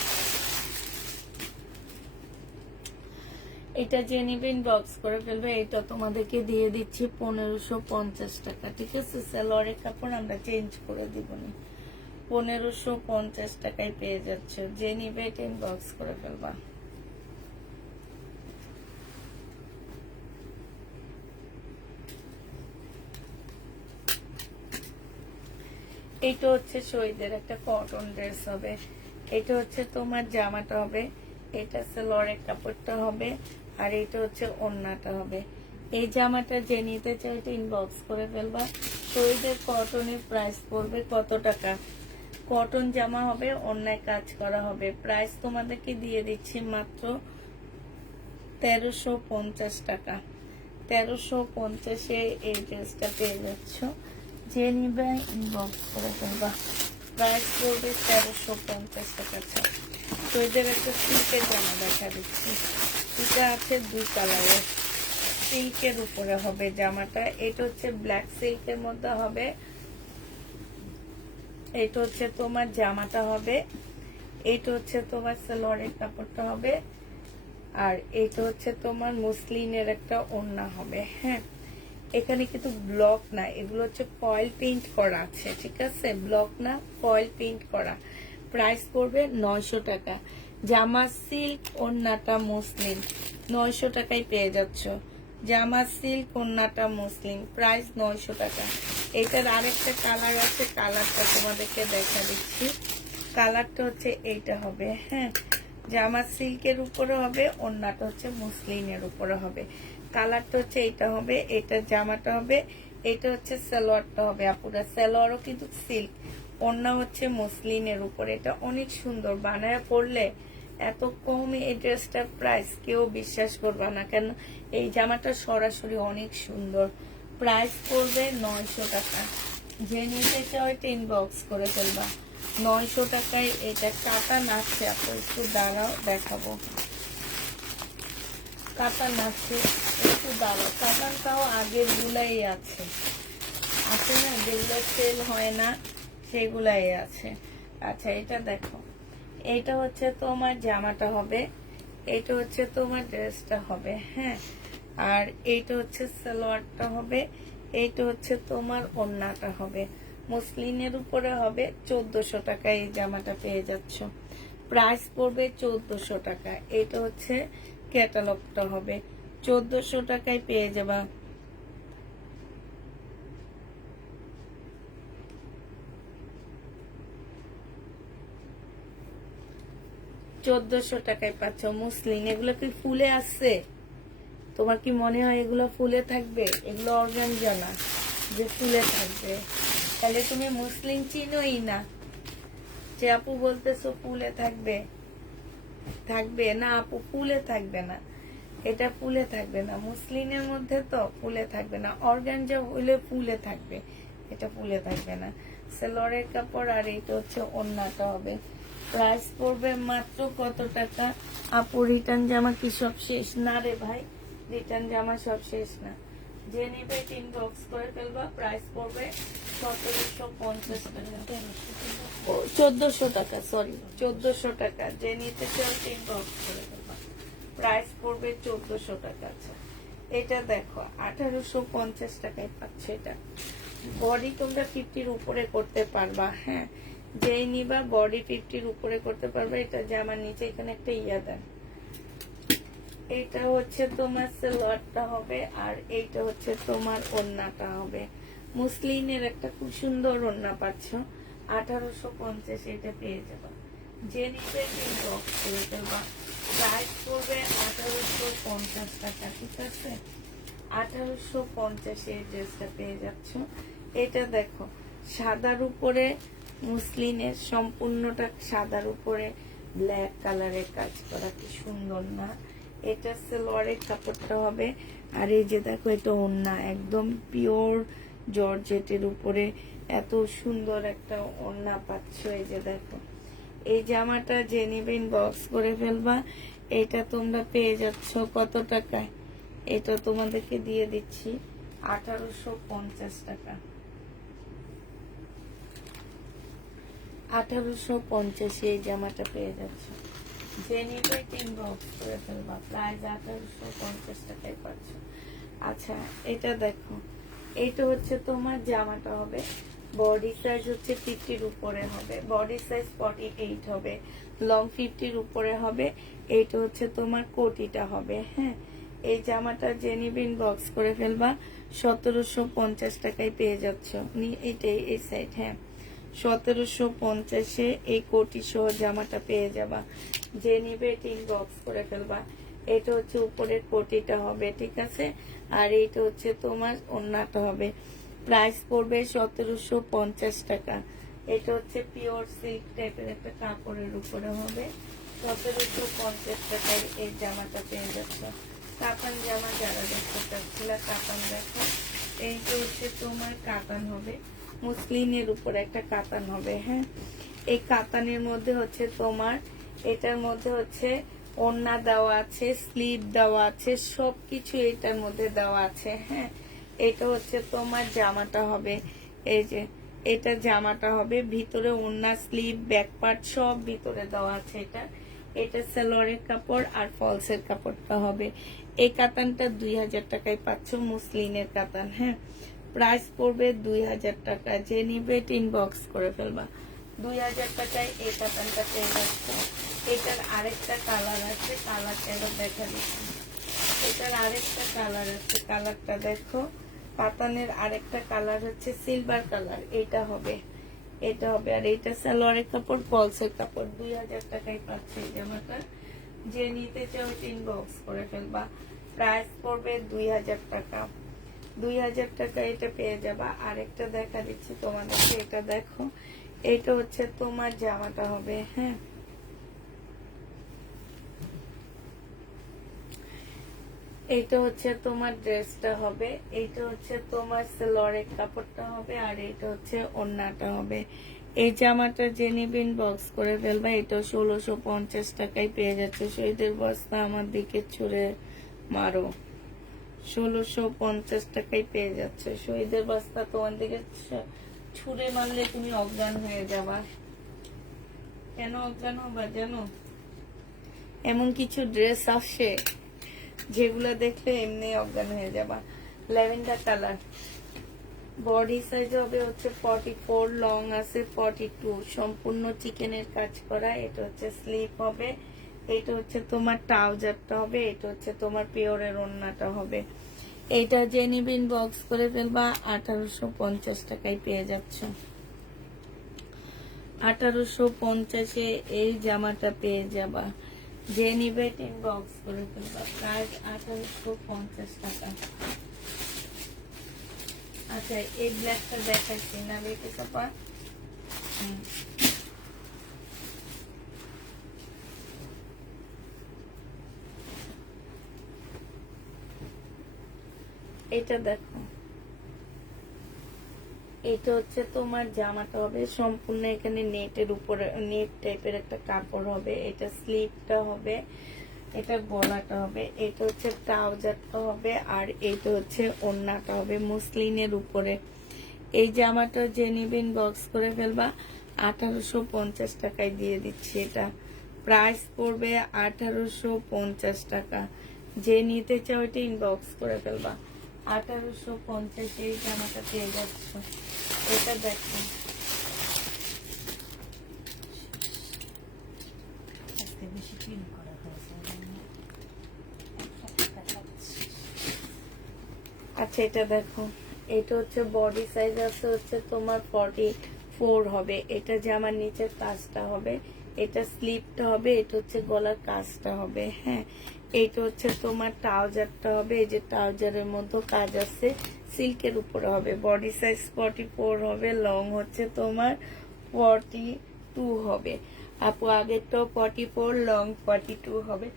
এটা যে নিবেন বক্স করে ফেলবে। এটা তোমাদেরকে দিয়ে দিচ্ছি 1550 টাকা, ঠিক আছে। সালোয়ারের কাপড় আমরা চেঞ্জ করে দিব না। 1550 টাকায় পেয়ে যাচ্ছে। যে নিবে এটা বক্স করে ফেলবা। এইটা হচ্ছে শহীদের একটা কটন ড্রেস হবে। এটা হচ্ছে তোমার জামাটা হবে, এটা সালোয়ারের কাপড়টা হবে, আর এটা হচ্ছে ওড়নাটা হবে। এই জামাটা যে নিতে চাই এটা ইনবক্স করে ফেলবা। শহীদের কটনের প্রাইস পড়বে কত টাকা? কটন জামা হবে, অন্যায় কাজ করা হবে। প্রাইস তোমাদেরকে দিয়ে দিচ্ছি মাত্র 1350 টাকা। 1350-এ এই ড্রেসটা পেয়ে যাচ্ছ। যে নিবে ইনবক্স করে ফেলবা। প্রাইস পড়বে 1350 টাকা ছাড়। তো এদের একটা সিল্কের জামা দেখা দিচ্ছি। এটা আছে 2 কালারের, সিল্কের উপরে হবে জামাটা। এটা হচ্ছে ব্ল্যাক সিল্কের মধ্যে হবে। এটা হচ্ছে তোমার জামাটা হবে, এটা হচ্ছে তোমার সালোয়ারের কাপড়টা হবে, আর এটা হচ্ছে তোমার মুসলিনের একটা ওড়না হবে। হ্যাঁ, এখানে কিন্তু ব্লক না, এগুলো হচ্ছে ফয়েল প্রিন্ট করা আছে, ঠিক আছে? ব্লক না, ফয়েল প্রিন্ট করা। প্রাইস পড়বে 900 টাকা। জামা সিল্ক, ওড়নাটা মুসলিম, 900 টাকায় পেয়ে যাচ্ছ। জামা সিল্ক, ওড়নাটা মুসলিম, প্রাইস 900 টাকা। এটার আরেকটা কালার আছে, কালারটা তোমাদেরকে দেখা দিচ্ছি। কালারটা হচ্ছে এইটা হবে। হ্যাঁ, জামা সিল্কের উপরে হবে, ওড়নাটা হচ্ছে মুসলিনের উপরে হবে। কালারটা হচ্ছে এইটা হবে, এটা জামাটা হবে, এটা হচ্ছে সালোয়ারটা হবে। আপুরা সালোয়ারও কিন্তু সিল্ক, ওড়না হচ্ছে মুসলিনের উপরে। এটা অনেক সুন্দর, বানায় পরলে এত কমে এই ড্রেসটার প্রাইস কেউ বিশ্বাস করবে না। কেন, এই জামাটা সরাসরি অনেক সুন্দর। প্রাইস পড়বে 900 টাকা। যে নিতে চাও এটা ইনবক্স করে ফেলবা। 900 টাকায় এটা কাটা নাচছে। আপনি একটু দাঁড়াও, দেখাবো। কাটা নাচছে, একটু দাঁড়াও। কাটানটাও আগের গুলাই আছে, আছে না, যেগুলো সেল হয় না সেগুলাই আছে। আচ্ছা, এটা দেখো, এটা হচ্ছে তোমার জামাটা হবে, এটা হচ্ছে তোমার ড্রেসটা হবে। হ্যাঁ, আর এইটা হচ্ছে সালোয়ারটা হবে, এইটা হচ্ছে তোমার ওড়নাটা হবে। মুসলিনের উপরে হবে। 1400 টাকা এই জামাটা পেয়ে যাচ্ছ। প্রাইস পড়বে 1400 টাকা। এটা হচ্ছে ক্যাটালগটা হবে, 1400 টাকায় পেয়ে যাবা। 1400 টাকায় পাচ্ছ মুসলিন। এগুলো কি ফুলে আসছে? তোমার কি মনে হয় এগুলো ফুলে থাকবে? এগুলো অর্গানজা না যে ফুলে থাকবে। তাহলে তুমি মুসলিম চিনোই না। যে আপু বলতেছো ফুলে থাকবে, থাকবে না আপু, ফুলে থাকবে না। এটা ফুলে থাকবে না, মুসলিনের মধ্যে তো ফুলে থাকবে না। অর্গানজা হইলে ফুলে থাকবে, এটা ফুলে থাকবে না। সালোয়ারের কাপড়, আর এটা হচ্ছে ওড়নাটা হবে। প্রাইস পড়বে মাত্র কত টাকা? আপু রিটার্ন জামা কি সব শেষ? না রে ভাই, রিটার্ন জামা সব শেষ না। যে নেবে ইনবক্স করে ফেলবা। প্রাইস পড়বে 1750 টাকা, 1400 টাকা, সরি 1400 টাকা। যে নিতে চাও ইনবক্স করে ফেলবা। প্রাইস পড়বে 1400 টাকা। আছে এটা দেখো, 1850 টাকায় পাচ্ছে। এটা বডি তোমরা 50-র উপরে করতে পারবা। হ্যাঁ, যেই নিবা বডি 50-র উপরে করতে পারবে। এটা জামার নিচে এখানে একটা ইয়া দেন। এটা হচ্ছে তোমার সালোয়ারটা হবে, আর এইটা হচ্ছে তোমার ওড়নাটা হবে। মুসলিনের একটা খুব সুন্দর ওড়না পাচ্ছ, 1850 এটা পেয়ে যাবা। যে নিবে বক্স করে দেবা। প্রাইস পড়বে 1850 টাকা, ঠিক আছে? 1850 এই ড্রেসটা পেয়ে যাচ্ছ। এটা দেখো, সাদার উপরে মুসলিনের, সম্পূর্ণটা সাদার উপরে ব্ল্যাক কালারের কাজ করা, কি সুন্দর না? এটা সালোয়ারের কাপড়টা হবে, আর এই যে দেখো এটা ওড়না, একদম পিওর জর্জেটের উপরে এত সুন্দর একটা ওড়না পাচ্ছ। এই যে দেখো, এই জামাটা যে নিবেন বক্স করে ফেলবা। এটা তোমরা পেয়ে যাচ্ছ কত টাকায়? এটা তোমাদেরকে দিয়ে দিচ্ছি 1850 টাকা। 1850 এই জামাটা পেয়ে যাচ্ছ। যে নিবে ইনবক্স করে ফেলবা। প্রাইস 1850 টাকায় পাচ্ছ। আচ্ছা, এটা দেখো, এইটা হচ্ছে তোমার জামাটা হবে। বডি সাইজ হচ্ছে 50-র উপরে হবে, বডি সাইজ 48 হবে, লং 50-র উপরে হবে। এইটা হচ্ছে তোমার কোটিটা হবে। হ্যাঁ, এই জামাটা যে নিবে ইনবক্স করে ফেলবা। 1750 টাকায় পেয়ে যাচ্ছ। এটাই এই সাইড। হ্যাঁ, 1750-এ এই কোটি সহ জামাটা পেয়ে যাবা। যে নিবে এটা ইনবক্স করে ফেলবা। এটা হচ্ছে উপরের কোটিটা হবে, ঠিক আছে, আর এইটা হচ্ছে তোমার ওড়নাটা হবে। প্রাইস পড়বে 1750 টাকা। এটা হচ্ছে পিওর সিল্ক টাইপের একটা কাপড়ের উপরে হবে। 1750 টাকায় এই জামাটা পেয়ে যাচ্ছে। কাতান জামা যারা দেখতে চাচ্ছিল, কাতান দেখো। এইটা হচ্ছে তোমার কাতান হবে, মুসলিনের উপরে একটা কাতান হবে। হ্যাঁ, এই কাতানের মধ্যে হচ্ছে তোমার, এটার মধ্যে হচ্ছে ওড়না দেওয়া আছে, স্লিভ দেওয়া আছে, সবকিছু এটার মধ্যে দেওয়া আছে। হ্যাঁ, এটা হচ্ছে তোমার জামাটা হবে। এই যে এটা জামাটা হবে, ভিতরে ওড়না, স্লিভ, ব্যাক পার্ট সব ভিতরে দেওয়া আছে। এটা সালোয়ারের কাপড় আর ফলসের কাপড়টা হবে। এই কাতানটা 2000 টাকায় পাচ্ছ, মুসলিনের কাতান। হ্যাঁ, প্রাইস পড়বে 2000 টাকা। যে নিবে ইনবক্স করে ফেলবা। 2000 টাকায় এই কাতানটা পেয়ে যাচ্ছে। এটার আরেকটা কালার আছে, কালারটা এবার দেখা দিচ্ছি। এটার আরেকটা কালার আছে, কালারটা দেখো। কাতানের আরেকটা কালার হচ্ছে সিলভার কালার। এটা হবে, এটা হবে। আর এটা সালোয়ারের কাপড়, ফলসের কাপড়। 2000 টাকায় পাচ্ছে এই জামাটা। যে নিতে চাও ইনবক্স করে ফেলবা। প্রাইস পড়বে 2000 টাকা। 2000 টাকা এটা পেয়ে যাবা। আরেকটা দেখা দিচ্ছি তোমাদেরকে, এটা দেখো। এটা হচ্ছে তোমার জামাটা হবে। হ্যাঁ, এইটা হচ্ছে তোমার ড্রেসটা হবে। এইটা হচ্ছে তোমার সালোয়ারের কাপড়টা হবে, আর এইটা হচ্ছে ওড়নাটা হবে। এই জামাটা যে নিবেন বক্স করে ফেলবা। এটা 1650 টাকায় পেয়ে যাচ্ছে। শহীদের বস্তা আমার দিকে ছুড়ে মারো। 1650 টাকায় পেয়ে যাচ্ছে শহীদের বস্তা। তোমার দিকে ছুড়ে মারলে তুমি অজ্ঞান হয়ে যাবা। কেন অজ্ঞান হবা জানো? এমন কিছু ড্রেস আসে যেগুলো দেখলে এমনি অজ্ঞান হয়ে যাবা। ল্যাভেন্ডার কালার, বডি সাইজ হবে হচ্ছে 44, লং আছে 42, সম্পূর্ণ চিকেনের কাজ করা। এটা হচ্ছে স্লিভ হবে। এটা হচ্ছে তোমার ট্রাউজারটা হবে। এটা হচ্ছে তোমার পিওরের ওড়নাটা হবে। এইটা যে নিবেন বক্স করে ফেলবা। 1850 টাকায় পেয়ে যাচ্ছ। 1850-এ এই জামাটা পেয়ে যাবা। যে নিবে বক্স করে ফেলবা। প্রাইস 1850 টাকা। আচ্ছা, এই ব্ল্যাকটা দেখাচ্ছি না বেটি পাপা। এটা দেখো, এটা হচ্ছে তোমার জামাটা হবে সম্পূর্ণ। এখানে নেটের উপরে নেট টাইপের একটা কাপড় হবে। এটা স্লিভটা হবে, এটা গলাটা হবে, এটা হচ্ছে ট্রাউজারটা হবে, আর এটা হচ্ছে ওড়নাটা হবে মুসলিনের উপরে। এই জামাটা যে নিবেন বক্স করে ফেলবা। 1850 টাকায় দিয়ে দিচ্ছি এটা। প্রাইস পড়বে 1850 টাকা। যে নিতে চাও এটা ইনবক্স করে ফেলবা। 1850 এই জামাটা পেয়ে যাচ্ছ। এটা দেখো, বেশি ফিল করা হয়েছে। আচ্ছা এটা দেখো। এটা হচ্ছে বডি সাইজ আছে হচ্ছে তোমার 44 হবে। এটা জামার নিচের কাজটা হবে, এটা স্লিভটা হবে, এটা হচ্ছে গলার কাজটা হবে। হ্যাঁ, এইটা হচ্ছে তোমার ট্রাউজারটা হবে। এই যে ট্রাউজারের মধ্যে কাজ আছে, সিল্কের উপরে হবে। বডি সাইজ 44 হবে, লং হচ্ছে তোমার 42 হবে। আপু আগেরটাও 44, লং 42 হবে।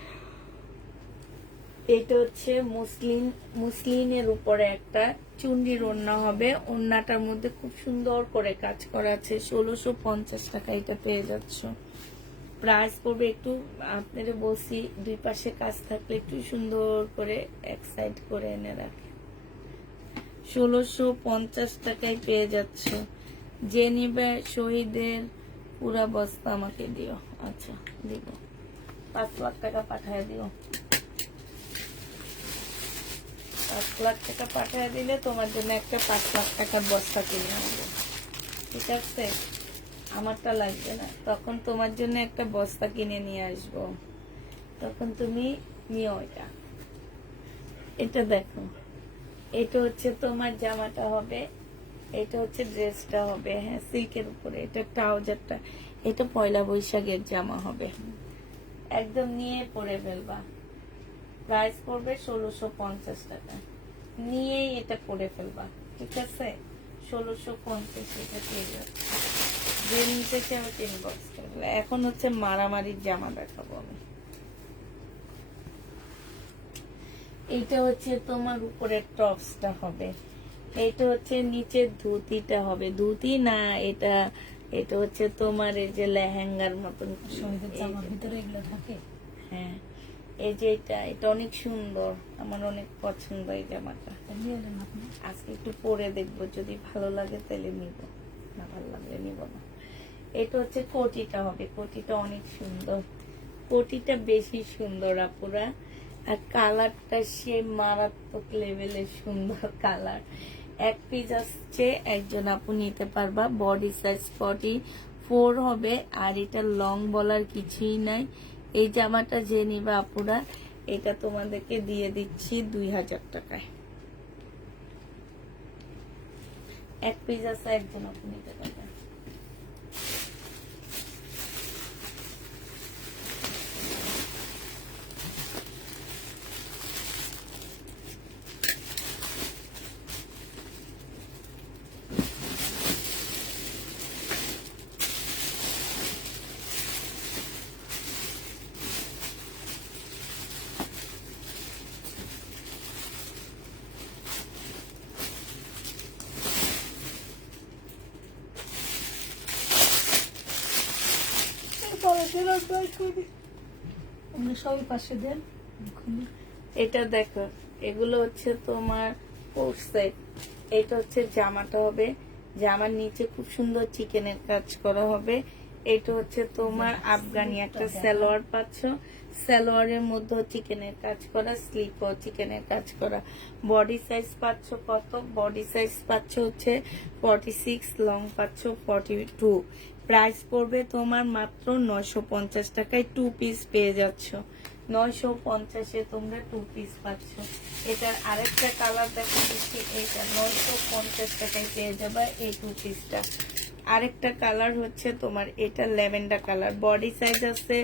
এটা হচ্ছে মুসলিনের উপরে একটা চুন্ডির ওড়না হবে। ওড়নাটার মধ্যে খুব সুন্দর করে কাজ করা আছে। 1650 টাকা এটা পেয়ে যাচ্ছ। প্রাইস পড়বে একটু, আপনারা বলছি দুই পাশে কাজ থাকলে একটু সুন্দর করে এক সাইড করে এনে রাখে। 1650 টাকায় পেয়ে যাচ্ছ। যে নিবে শহীদের পুরা বস্তা আমাকে দিও। আচ্ছা দিব, 5 লাখ টাকা পাঠায় দিও। 5 লাখ টাকা পাঠিয়ে দিলে তোমার জন্য একটা 5 লাখ টাকার বস্তা কিনে আনবো, ঠিক আছে? আমারটা লাগবে না, তখন তোমার জন্য একটা বস্তা কিনে নিয়ে আসবো, তখন তুমি নিও এটা। এটা দেখো, এটা হচ্ছে তোমার জামাটা হবে। এটা হচ্ছে ড্রেসটা হবে, হ্যাঁ সিল্কের উপরে। এটা ট্রাউজারটা, এটা পয়লা বৈশাখের জামা হবে, একদম নিয়ে পরে ফেলবা। প্রাইস পড়বে 1650 টাকা, নিয়েই এটা পরে ফেলবা, ঠিক আছে? 1650 এটা পেয়ে যাচ্ছে। যে নিতে চাও ইনবক্স করবে। এখন হচ্ছে মারামারির জামা দেখাবো আমি। এইটা হচ্ছে তোমার উপরের টপসটা হবে, এটা হচ্ছে নিচের ধুতিটা হবে। ধুতি না, এটা এটা হচ্ছে তোমার এই যে লেহেঙ্গার মতন শরীরের জামার ভিতরে এগুলো থাকে। হ্যাঁ, এই যে এটা অনেক সুন্দর, আমার অনেক পছন্দ এই জামাটা। নিয়ে এলেন আপনি? আজকে একটু পরে দেখবো, যদি ভালো লাগে তাহলে নিব, না ভালো লাগলে নিব না। এটা হচ্ছে কোটিটা হবে, কোটিটা অনেক সুন্দর, কোটিটা বেশি সুন্দর আপুরা। আর কালারটা সে মারাত্মক লেভেলের সুন্দর কালার। এক পিস আসছে, একজন আপু নিতে পারবা। বডি সাইজ 44 হবে, আর এটা লং বলার কিছুই নাই। এই জামাটা যে নিবে আপুরা, এটা তোমাদেরকে দিয়ে দিচ্ছি 2000 টাকায়। এক পিস আছে, একজন আপু নিতে পারবেন। ওগুলো সবই পাশে দেন। এটা দেখো, এগুলো হচ্ছে তোমার কোট সেট। এটা হচ্ছে জামাটা হবে, জামার নিচে খুব সুন্দর চিকেনের কাজ করা হবে। এটা হচ্ছে তোমার আফগানি একটা সালোয়ার পাচ্ছ, সালোয়ারের মধ্যে চিকেনের কাজ করা, স্লিপও চিকেনের কাজ করা। বডি সাইজ পাচ্ছ কত? বডি সাইজ পাচ্ছ হচ্ছে 46, লং পাচ্ছ 42। প্রাইস পড়বে তোমার মাত্র 950 টাকায়। 2 পিস পেয়ে যাচ্ছ, 950-এ তোমরা 2 পিস পাচ্ছ। এটার আরেকটা কালার দেখা দিচ্ছি, এইটা 950 টাকায় পেয়ে যাবে এই 2 পিসটা। আরেকটা কালার হচ্ছে তোমার এটা ল্যাভেন্ডার কালার। বডি সাইজ আছে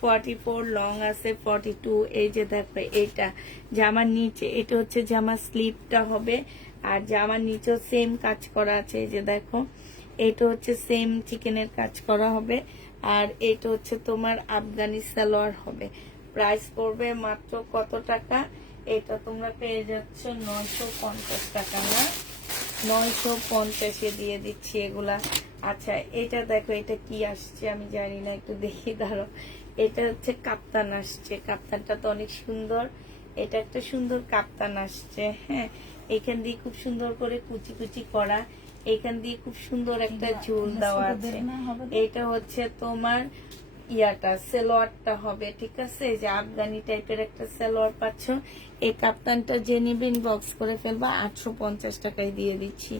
44, লং আছে 42। এই যে দেখো, এটা জামার নিচে, এটা হচ্ছে জামার স্লিপটা হবে, আর জামার নিচেও সেম কাজ করা আছে। এই যে দেখো, এটা হচ্ছে সেম চিকেনের কাজ করা হবে, আর এটা হচ্ছে তোমার আফগানি সালোয়ার হবে। প্রাইস পড়বে মাত্র কত টাকা? এটা তোমরা পেয়ে যাচ্ছ 950 টাকা না, 950-এ দিয়ে দিচ্ছি এগুলা। আচ্ছা, এটা দেখো, এটা কি আসছে আমি জানি না, একটু দেখি দাঁড়ো। এটা হচ্ছে কাপ্তান আসছে, কাপ্তানটা তো অনেক সুন্দর। এটা একটা সুন্দর কাপ্তান আসছে, হ্যাঁ। এখান দিয়ে খুব সুন্দর করে কুচি কুচি করা, এখান দিয়ে খুব সুন্দর একটা ঝুল দেওয়া আছে। এটা হচ্ছে তোমার ইয়াটা সালোয়ারটা হবে, ঠিক আছে? যে আফগানি টাইপের একটা সালোয়ার পাচ্ছ। এই কাপ্তানটা যে নিবেন বক্স করে ফেলবা, 850 টাকায় দিয়ে দিচ্ছি।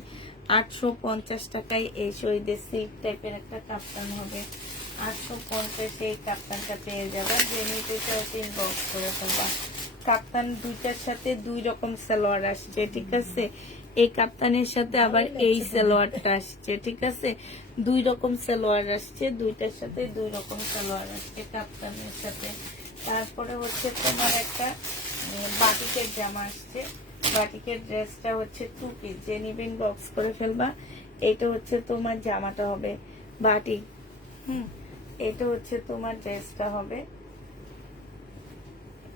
850 টাকায় এই শহীদের সিল্ক টাইপের একটা কাপ্তান হবে, 850 এই কাপ্তানটা পেয়ে যাবে। যে নিতে চাও বক্স করে ফেলবা। কাপ্তান দুইটার সাথে 2 রকম সালোয়ার আসছে, ঠিক আছে? এই কাপ্তানের সাথে আবার এই সালোয়ারটা আসছে, ঠিক আছে? 2 রকম সালোয়ার আসছে, দুইটার সাথে 2 রকম সালোয়ার আসছে কাপ্তানের সাথে। তারপরে হচ্ছে তোমার একটা বাটিকের জামা আসছে, বাটিকের ড্রেসটা হচ্ছে 2 পিস। যে নিবেন বক্স করে ফেলবা। এটা হচ্ছে তোমার জামাটা হবে বাটিক, এটা হচ্ছে তোমার ড্রেসটা হবে,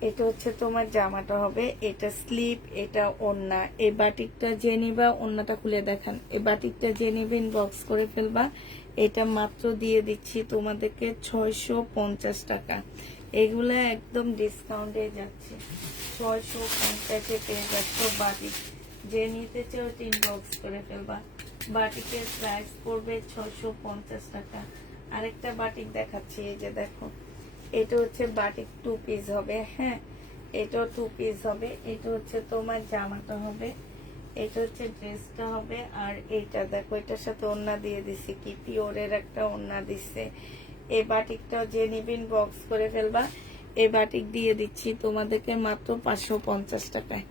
এটা হচ্ছে তোমার জামাটা হবে। এটা স্লিপ, এটা ওড়না। এই বাটিকটা যে নিবা, ওড়নাটা খুলে দেখান। এই বাটিকটা যে নিবেন বক্স করে ফেলবা। এটা মাত্র দিয়ে দিচ্ছি তোমাদেরকে 650 টাকা। এগুলা একদম ডিসকাউন্টে যাচ্ছে, 650-এ পেয়ে যাচ্ছ বাটিক। যে নিতে চাও বক্স করে ফেলবা। বাটিকের প্রাইস পড়বে 650 টাকা। আরেকটা বাটিক দেখাচ্ছি, এই যে দেখো, এটা হচ্ছে বাটিক 2 পিস হবে, হ্যাঁ। এটাও 2 পিস হবে। এটা হচ্ছে তোমার জামাটা হবে, এটা হচ্ছে ড্রেসটা হবে। আর এইটা দেখো, এটার সাথে ওড়না দিয়ে দিছি, কি পিওরের একটা ওড়না দিছে। এই বাটিকটাও যে নিবেন বক্স করে ফেলবা। এই বাটিক দিয়ে দিচ্ছি তোমাদেরকে মাত্র 550 টাকায়।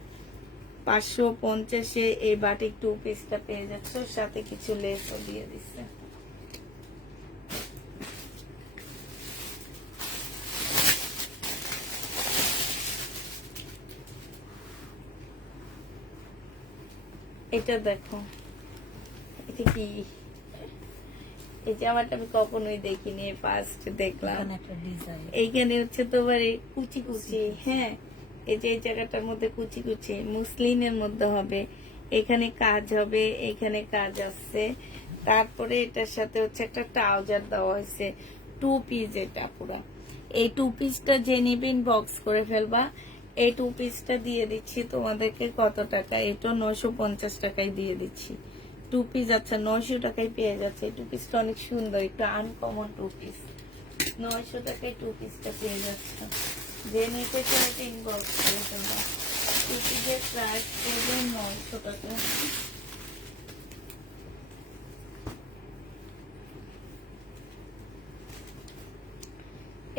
550-এ এই বাটিক 2 পিসটা পেয়ে যাচ্ছ, সাথে কিছু লেসও দিয়ে দিচ্ছে। এটা দেখো, এটা কি? এই জামাটা আমি কখনোই দেখিনি, ফার্স্ট দেখলাম। এখানে একটা ডিজাইন, এইখানে হচ্ছে তোমার এই কুচি কুচি, হ্যাঁ, এই যে এই জায়গাটার মধ্যে কুচি কুচি মুসলিনের মধ্যে হবে, এখানে কাজ হবে, এখানে কাজ আছে। তারপরে এটার সাথে হচ্ছে একটা ট্রাউজার দেওয়া হয়েছে, 2 পিস। এটা পুরা এই 2 পিসটা যে নিবে বক্স করে ফেলবা। এই 2 পিসটা দিয়ে দিচ্ছি তোমাদেরকে কত টাকা? এটা 950 টাকায় দিয়ে দিচ্ছি। 2 পিস আচ্ছা 900 টাকায় পেয়ে যাচ্ছে। এই 2 পিসটা অনেক সুন্দর, একটু আনকমন 2 পিস। 900 টাকায় 2 পিসটা পেয়ে যাচ্ছে। যে নিতে চাই ইনবক্স করে ফেলবা। 2 পিসের প্রাইস পড়বে 900 টাকা।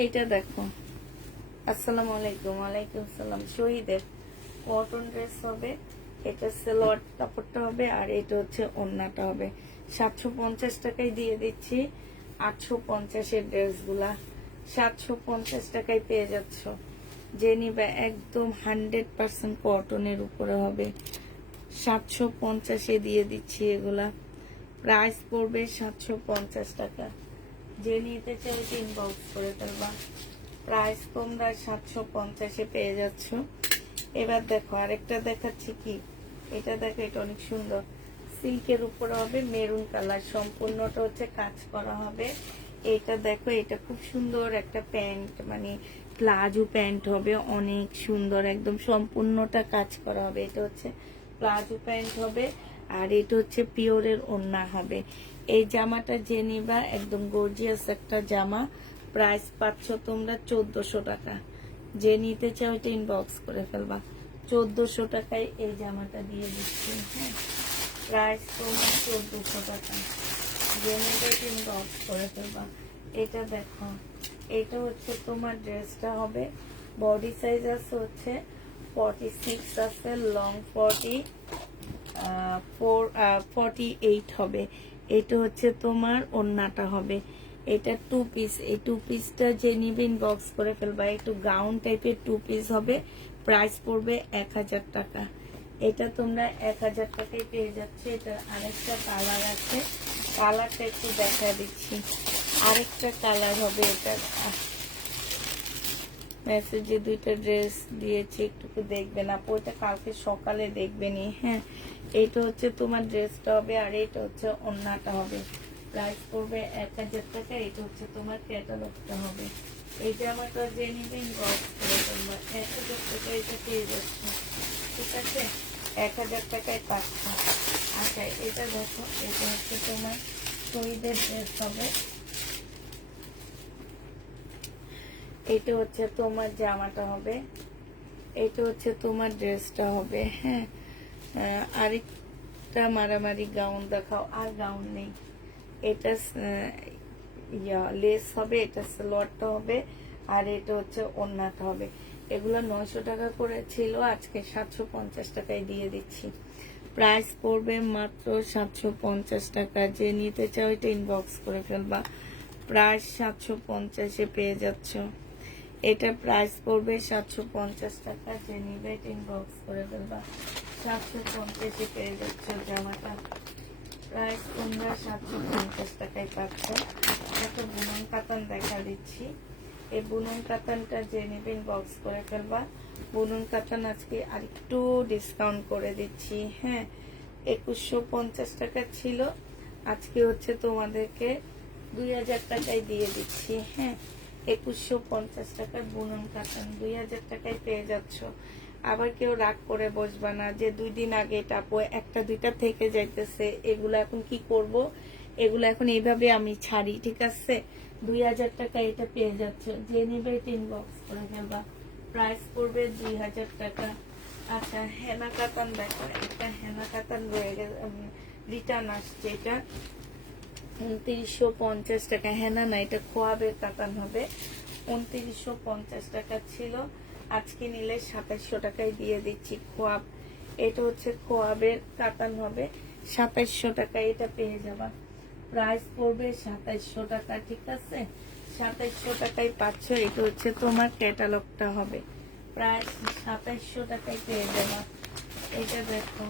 এটা দেখো, আসসালামু আলাইকুম। ওয়ালাইকুম আসসালাম। শহীদের কটন ড্রেস হবে, এটা সালোয়ার কাপড়টা হবে, আর এটা হচ্ছে ওড়নাটা হবে। 750 টাকায় দিয়ে দিচ্ছি। 850-এর ড্রেসগুলা 750 টাকায় পেয়ে যাচ্ছ। যে নিবে একদম 100% কটনের উপরে হবে। 750-এ দিয়ে দিচ্ছি এগুলা। প্রাইস পড়বে 750 টাকা। যে নিতে চাই ইনবক্স করে ফেলবা। প্রাইস তোমরা 750-এ পেয়ে যাচ্ছ। এবার দেখো আরেকটা দেখাচ্ছি, কি এটা দেখো, এটা অনেক সুন্দর, সিল্কের উপরে হবে, মেরুন কালার, সম্পূর্ণটা হচ্ছে কাজ করা হবে। এটা দেখো, এটা খুব সুন্দর একটা প্যান্ট, মানে প্লাজো প্যান্ট হবে, অনেক সুন্দর, একদম সম্পূর্ণটা কাজ করা হবে। এটা হচ্ছে প্লাজো প্যান্ট হবে, আর এটা হচ্ছে পিওরের ওড়না হবে। এই জামাটা যে নিবা একদম গর্জিয়াস একটা জামা। প্রাইস পাচ্ছ তোমরা 1400 টাকা। যে নিতে চাও এটা ইনবক্স করে ফেলবা। 1400 টাকায় এই জামাটা দিয়ে দিচ্ছি। হ্যাঁ, প্রাইস তোমরা 1400 টাকা। যে নিতে এটা ইনবক্স করে ফেলবা। এটা দেখো, এটা হচ্ছে তোমার ড্রেসটা হবে, বডি সাইজ আছে হচ্ছে 46 আছে, লং 48 হবে। এটা হচ্ছে তোমার ওড়নাটা হবে। এটা 2 পিস। এই 2 পিসটা যে নিবে ইনবক্স করে ফেলবা। একটু গাউন টাইপের 2 পিস হবে। প্রাইস পড়বে 1000 টাকা। এটা তোমরা 1000 টাকায় পেয়ে যাচ্ছে। এটা আরেকটা কালার আছে, কালারটা একটু দেখা দিচ্ছি। আরেকটা কালার হবে এটা। মেসেজে 2টা ড্রেস দিয়েছি, একটু দেখবেন আপু, এটা কালকে সকালে দেখবেনি। হ্যাঁ, এইটা হচ্ছে তোমার ড্রেসটা হবে, আর এটা হচ্ছে ওড়নাটা হবে। প্রাইস পড়বে 1000 টাকা। এটা হচ্ছে তোমার ক্যাটালগটা হবে। এই জামাটা যে নিবেন বক্স করে তোমরা 1000 টাকা এটা পেয়ে যাচ্ছে। ঠিক আছে, 1000 টাকায় পাচ্ছ। আচ্ছা, এটা দেখো, এটা হচ্ছে তোমার শহীদের ড্রেস হবে। এটা হচ্ছে তোমার জামাটা হবে, এটা হচ্ছে তোমার ড্রেসটা হবে। হ্যাঁ, আরেকটা মারামারি গাউন দেখাও। আর গাউন নেই। এটা লেস হবে, এটা সালোয়ারটা হবে, আর এটা হচ্ছে ওড়নাটা হবে। এগুলো 900 টাকা করে ছিল, আজকে 750 টাকায় দিয়ে দিচ্ছি। প্রাইস পড়বে মাত্র 750 টাকা। যে নিতে চাও এটা ইনবক্স করে ফেলবা। প্রাইস 750-এ পেয়ে যাচ্ছ। এটা প্রাইস পড়বে 750 টাকা। যে নিবে এটা ইনবক্স করে ফেলবা। 750-এ পেয়ে যাচ্ছ জামাটা। প্রাইস তোমরা 750 টাকায় পাচ্ছ। একটা বুনন কাতান দেখা দিচ্ছি। এই বুনন কাতানটা যে নিবে ইনবক্স করে ফেলবা। বুনন কাতান আজকে আরেকটু ডিসকাউন্ট করে দিচ্ছি। হ্যাঁ, 2150 টাকা ছিল, আজকে হচ্ছে তোমাদেরকে 2000 টাকায় দিয়ে দিচ্ছি। হ্যাঁ, 2150 টাকার বুনন কাতান 2000 টাকায় পেয়ে যাচ্ছ। আবার কেউ রাগ করে বসবা না যে 2 দিন আগে এটা আপু 1টা 2টা থেকে যাইতেছে, এগুলো এখন কি করব, এগুলো এখন এইভাবে আমি ছাড়ি। ঠিক আছে, 2000 টাকা এটা পেয়ে যাচ্ছে। যে নিবে এটা ইনবক্স করে ফেলবা। প্রাইস পড়বে 2000 টাকা। আচ্ছা, হেনা কাতান দেখো, একটা হেনা কাতান রয়ে গেছে, রিটার্ন আসছে। এটা 2950 টাকা। হেনা না, এটা খোয়াবের কাতান হবে। 2950 টাকা ছিল, আজকে নিলে 2700 টাকায় দিয়ে দিচ্ছি। খোয়াব এটা হচ্ছে খোয়াবের কাতান হবে 2700 টাকা, এটা পেয়ে যাবা। প্রাইস পড়বে 2700 টাকা, ঠিক আছে? 2700 টাকায় পাচ্ছ। এটা হচ্ছে তোমার ক্যাটালগটা হবে, প্রাইস 2700 টাকায় পেয়ে যাবা। এটা দেখো,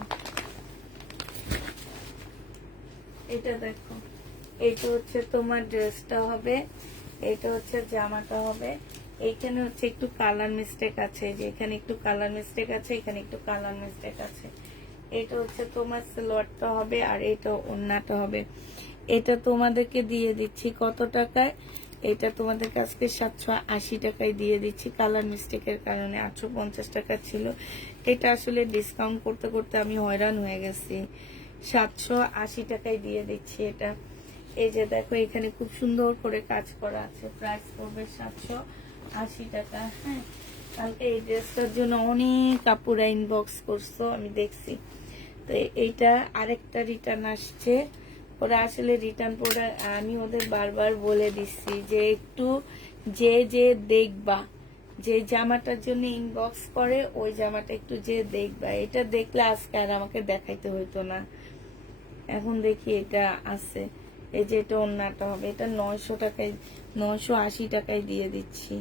এটা দেখো, এটা হচ্ছে তোমার ড্রেসটা হবে, এটা হচ্ছে জামাটা হবে। এইখানে হচ্ছে একটু কালার মিস্টেক আছে, যে এখানে একটু কালার মিস্টেক আছে, এখানে একটু কালার মিস্টেক আছে। এটা হচ্ছে তোমার সালোয়ারটা হবে, আর এটা ওড়নাটা হবে। এটা তোমাদেরকে দিয়ে দিচ্ছি কত টাকায়? এটা তোমাদের কাছকে 780 টাকায় দিয়ে দিচ্ছি, কালার মিস্টেকের কারণে 850 টাকা ছিল। এটা আসলে ডিসকাউন্ট করতে করতে আমি হয়রান হয়ে গেছি। 780 টাকায় দিয়ে দিচ্ছি এটা। এই যে দেখো, এখানে খুব সুন্দর করে কাজ করা আছে, প্রাইস পড়বে 780 টাকা। হ্যাঁ, কালকে এই ড্রেসটার জন্য অনেক কাপড়া ইনবক্স করছো, আমি দেখছি। তো এইটা আরেকটা রিটার্ন আসছে, ওরা আসলে রিটার্ন প্রোডাক্ট, আমি ওদের বারবার বলে দিচ্ছি যে একটু যে দেখবা, যে জামাটার জন্য ইনবক্স করে ওই জামাটা একটু যে দেখবা। এটা দেখলে আজকে আর আমাকে দেখাইতে হইতো না। এখন দেখি এটা আছে, এই যে এটা ওড়নাটা হবে, এটা 900 টাকায়, 980 টাকায় দিয়ে দিচ্ছি।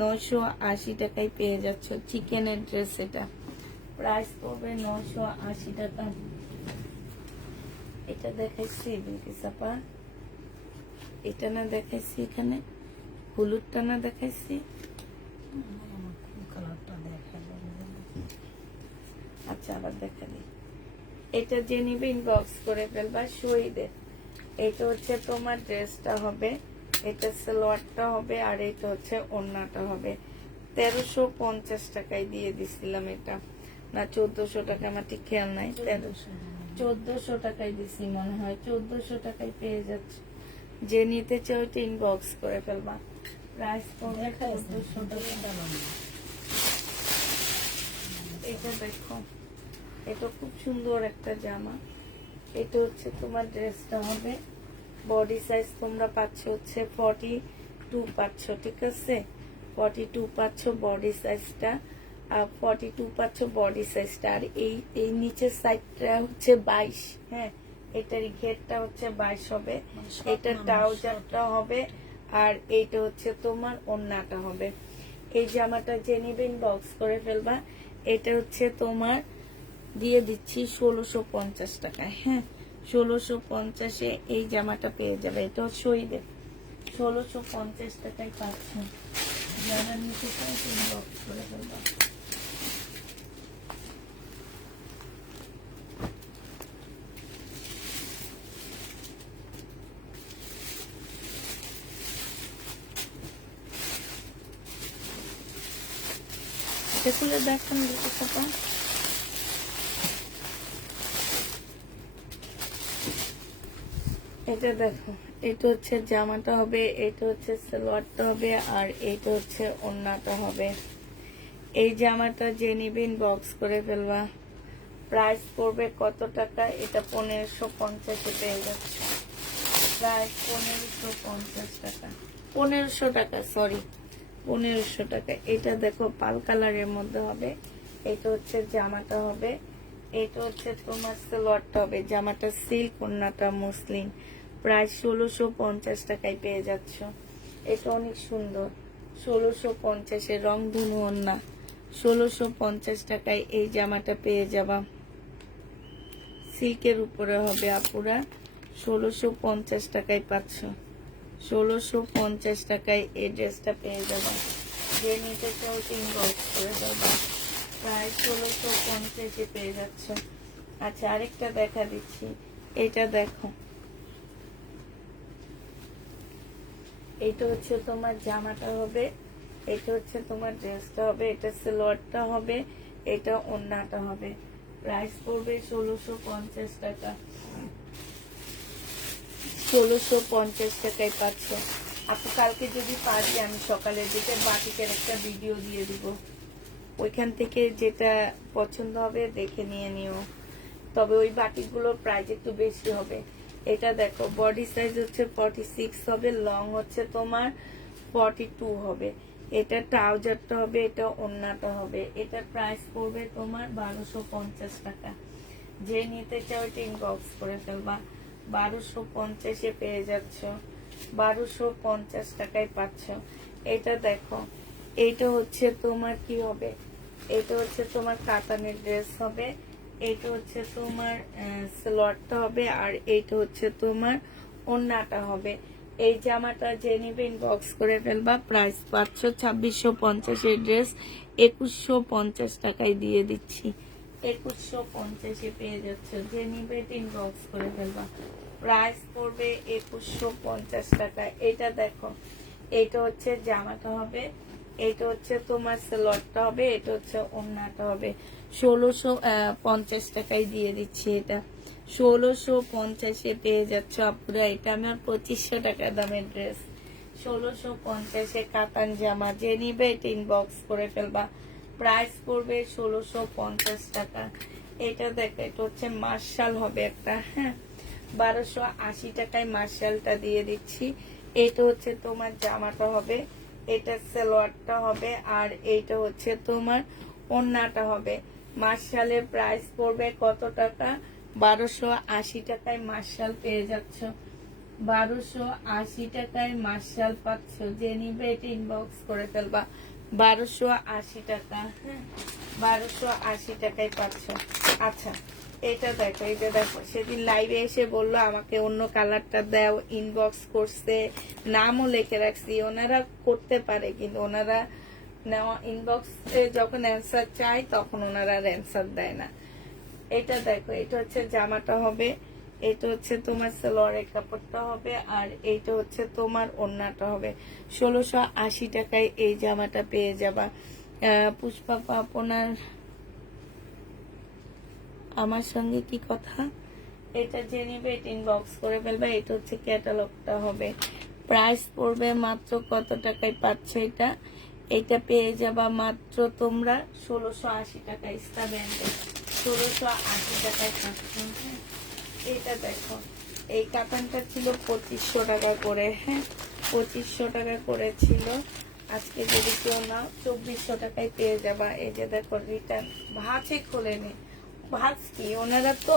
980 টাকায় পেয়ে যাচ্ছ চিকেনের ড্রেস। এটা প্রাইস পড়বে 980 টাকা। এটা দেখাইছি বিলকিসাপা, এটা না দেখাইছি, এখানে হলুদটা না দেখাইছি? কালারটা দেখালো। আচ্ছা, আবার দেখা দিই। এটা যে নিবে ইনবক্স করে ফেলবা শহীদের। এটা হচ্ছে তোমার ড্রেসটা হবে, এটা সালোয়ারটা হবে, আর এটা হচ্ছে ওড়নাটা হবে। 1350 টাকায় দিয়ে দিছিলাম এটা, না 1400 টাকা, আমার ঠিক খেয়াল নাই। 1400 টাকায় দিছি মনে হয়, 1400 টাকায় পেয়ে যাচ্ছে। যে নিতে চাও ওইটা ইনবক্স করে ফেলবা, প্রাইস পড়বে 1400 টাকা। এটা দেখো, এটা খুব সুন্দর একটা জামা। এটা হচ্ছে তোমার ড্রেসটা হবে, বডি সাইজ তোমরা পাচ্ছ হচ্ছে 42 পাচ্ছ, ঠিক আছে? 42 পাচ্ছ বডি সাইজটা, আর 42 পাচ্ছ বডি সাইজটা। আর এই নিচের সাইডটা হচ্ছে 22। হ্যাঁ, এটার ঘেরটা হচ্ছে 22 হবে, এটা ট্রাউজারটা হবে, আর এইটা হচ্ছে তোমার ওড়নাটা হবে। এই জামাটা যে নিবে ইনবক্স করে ফেলবা। এটা হচ্ছে তোমার দিয়ে দিচ্ছি 1650 টাকায়। হ্যাঁ, 1650-এ এই জামাটা পেয়ে যাবে। এটা শহীদের 1650 টাকায় পাচ্ছেন। যারা নিতে চাই ইনবক্স করে ফেলবা। এটা খুলে দেখেন বিলকিসাপা। এটা দেখো, এটা হচ্ছে জামাটা হবে, এটা হচ্ছে সালোয়ারটা হবে, আর এটা হচ্ছে ওড়নাটা হবে। এই জামাটা যে নিবে ইনবক্স করে ফেলবা। প্রাইস পড়বে কত টাকা? এটা 1550-এ পেয়ে যাচ্ছে, প্রাইস 1550 টাকা, 1500 টাকা, সরি 1500 টাকা। এটা দেখো পাল কালারের মধ্যে হবে, এটা হচ্ছে জামাটা হবে, এটা হচ্ছে তোমার সালোয়ারটা হবে। জামাটা সিল্ক, ওড়নাটা মসলিন। প্রায় 1650 টাকায় পেয়ে যাচ্ছ। এটা অনেক সুন্দর, 1650-এ রং ধনু ওড়না। 1650 টাকায় এই জামাটা পেয়ে যাবা, সিল্কের উপরে হবে আপুরা। 1650 টাকায় পাচ্ছ, 1650 টাকায় এই ড্রেসটা পেয়ে যাবা। যে নিতে চাও ইনবক্স করে দেবা, প্রায় 1650-এ পেয়ে যাচ্ছ। আচ্ছা, আরেকটা দেখা দিচ্ছি, এটা দেখো, এটা হচ্ছে তোমার জামাটা হবে, এটা হচ্ছে তোমার ড্রেসটা হবে, এটা সালোয়ারটা হবে, এটা ওড়নাটা হবে। প্রাইস পড়বে 1650 টাকা, 1650 টাকায় পাচ্ছ। আপু কালকে যদি পারি আমি সকালের দিকে বাটিকের একটা ভিডিও দিয়ে দিব, ওইখান থেকে যেটা পছন্দ হবে দেখে নিয়ে নিও। তবে ওই বাটিকগুলোর প্রাইস একটু বেশি হবে। এটা দেখো, বডি সাইজ হচ্ছে 46 হবে, লং হচ্ছে তোমার 42 হবে। এটা ট্রাউজারটা হবে, এটা ওড়নাটা হবে। এটা প্রাইস পড়বে তোমার 1250 টাকা। যে নিতে চাও এটা ইনবক্স করে ফেলবা। 1250-এ পেয়ে যাচ্ছ, 1250 টাকায় পাচ্ছ। এটা দেখো, এইটা হচ্ছে তোমার কি হবে, এটা হচ্ছে তোমার কাতানের ড্রেস হবে, এইটা হচ্ছে তোমার স্লটটা হবে, আর এইটা হচ্ছে তোমার ওড়নাটা হবে। এই জামাটা যে নিবে ইনবক্স করে ফেলবা। প্রাইস পাচ্ছ 2650 এর ড্রেস 2150 টাকায় দিয়ে দিচ্ছি। 2150-এ পেয়ে যাচ্ছ, যে নিবে ইনবক্স করে ফেলবা। প্রাইস পড়বে 2150 টাকা। এটা দেখো, এটা হচ্ছে জামাটা হবে, এটা হচ্ছে তোমার স্লটটা হবে, এটা হচ্ছে ওড়নাটা হবে। 1650 টাকায় দিয়ে দিচ্ছি। এটা 1650-এ পেয়ে যাচ্ছ আপুরা। এটা আমার 2500 টাকা দামের ড্রেস, 1650-এ কাতান জামা। যে নিবে এটা ইনবক্স করে ফেলবা। প্রাইস পড়বে 1650 টাকা। এটা দেখো, এটা হচ্ছে মার্শাল হবে একটা, হ্যাঁ, 1280 টাকায় মার্শালটা দিয়ে দিচ্ছি। এটা হচ্ছে তোমার জামাটা হবে, এটা সালোয়ারটা হবে, আর এইটা হচ্ছে তোমার ওড়নাটা হবে। মার্শালের প্রাইস পড়বে কত টাকা? 1280 টাকায় মার্শাল পেয়ে যাচ্ছ, 1280 টাকায় মার্শাল পাচ্ছ। যে নিবে এটা ইনবক্স করে ফেলবা। 1280 টাকা, হ্যাঁ, 1280 টাকায় পাচ্ছ। আচ্ছা, এটা দেখো, এটা দেখো, সেদিন লাইভে এসে বললো আমাকে অন্য কালারটা দাও, ইনবক্স করছে, নামও লিখে রাখছি। ওনারা করতে পারে, কিন্তু ওনারা নেওয়া ইনবক্সে যখন অ্যান্সার চাই তখন ওনারা আর অ্যান্সার দেয় না। এটা দেখো, এটা হচ্ছে জামাটা হবে, এটা হচ্ছে তোমার সালোয়ারের কাপড়টা হবে, আর এইটা হচ্ছে তোমার ওড়নাটা হবে। 1680 টাকায় এই জামাটা পেয়ে যাবা। পুষ্পা আপনার আমার সঙ্গে কি কথা? এটা যে নিবে এটা ইনবক্স করে ফেলবে। এটা হচ্ছে ক্যাটালগটা হবে। প্রাইস পড়বে মাত্র কত টাকায় পাচ্ছ এটা? এটা পেয়ে যাবা মাত্র তোমরা 1680 টাকা। ইস্তা ব্র্যান্ডে 1680 টাকায় পাচ্ছ। হ্যাঁ, এটা দেখো, এই কাতানটা ছিল 2500 টাকা করে, হ্যাঁ, 2500 টাকা করে ছিল। আজকে যদি কেউ না 2400 টাকায় পেয়ে যাবা। এই যে দেখো, রিটার্ন ভাঁজে খোলে নে। ভাঁজ কি, ওনারা তো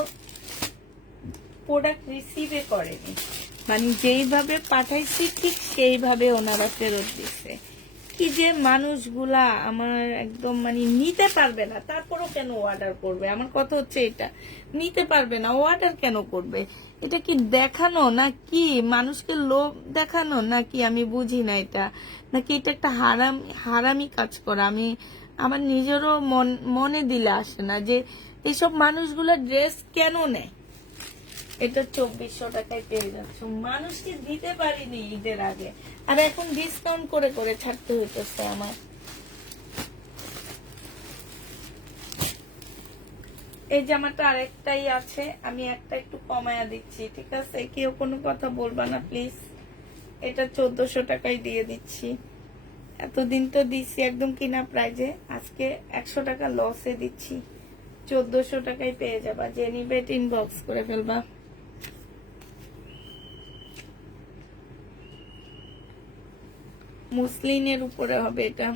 প্রোডাক্ট রিসিভে করেনি, মানে যেইভাবে পাঠাইছি ঠিক সেইভাবে ওনারা ফেরত দিচ্ছে। কি যে মানুষগুলা আমার একদম মানে নিতে পারবে না, তারপরও কেন অর্ডার করবে? আমার কথা হচ্ছে এটা, নিতে পারবে না অর্ডার কেন করবে? এটা কি দেখানো না কি, মানুষকে লোভ দেখানো নাকি? আমি বুঝি না এটা, নাকি এটা একটা হারামি কাজ করা। আমি আমার নিজেরও মনে দিলে আসে না যে এইসব মানুষগুলা ড্রেস কেন নেয়। এটা 2400 টাকায় পেয়ে যাচ্ছ। মানুষকে দিতে পারিনি ঈদের আগে, আর এখন ডিসকাউন্ট করে করে ছাড়তে হইতেছে আমার। এই জামাটা আরেকটাই আছে, আমি একটা একটু কমায়া দিচ্ছি, ঠিক আছে? কেউ কোনো কথা বলবা না প্লিজ। এটা 1400 টাকায় দিয়ে দিচ্ছি। এতদিন তো দিচ্ছি একদম কিনা প্রাইজে, আজকে 100 টাকা লসে দিচ্ছি। 1400 টাকায় পেয়ে যাবা। যে নিবে ইনবক্স করে ফেলবা। মুসলিনের উপরে হবে এটা।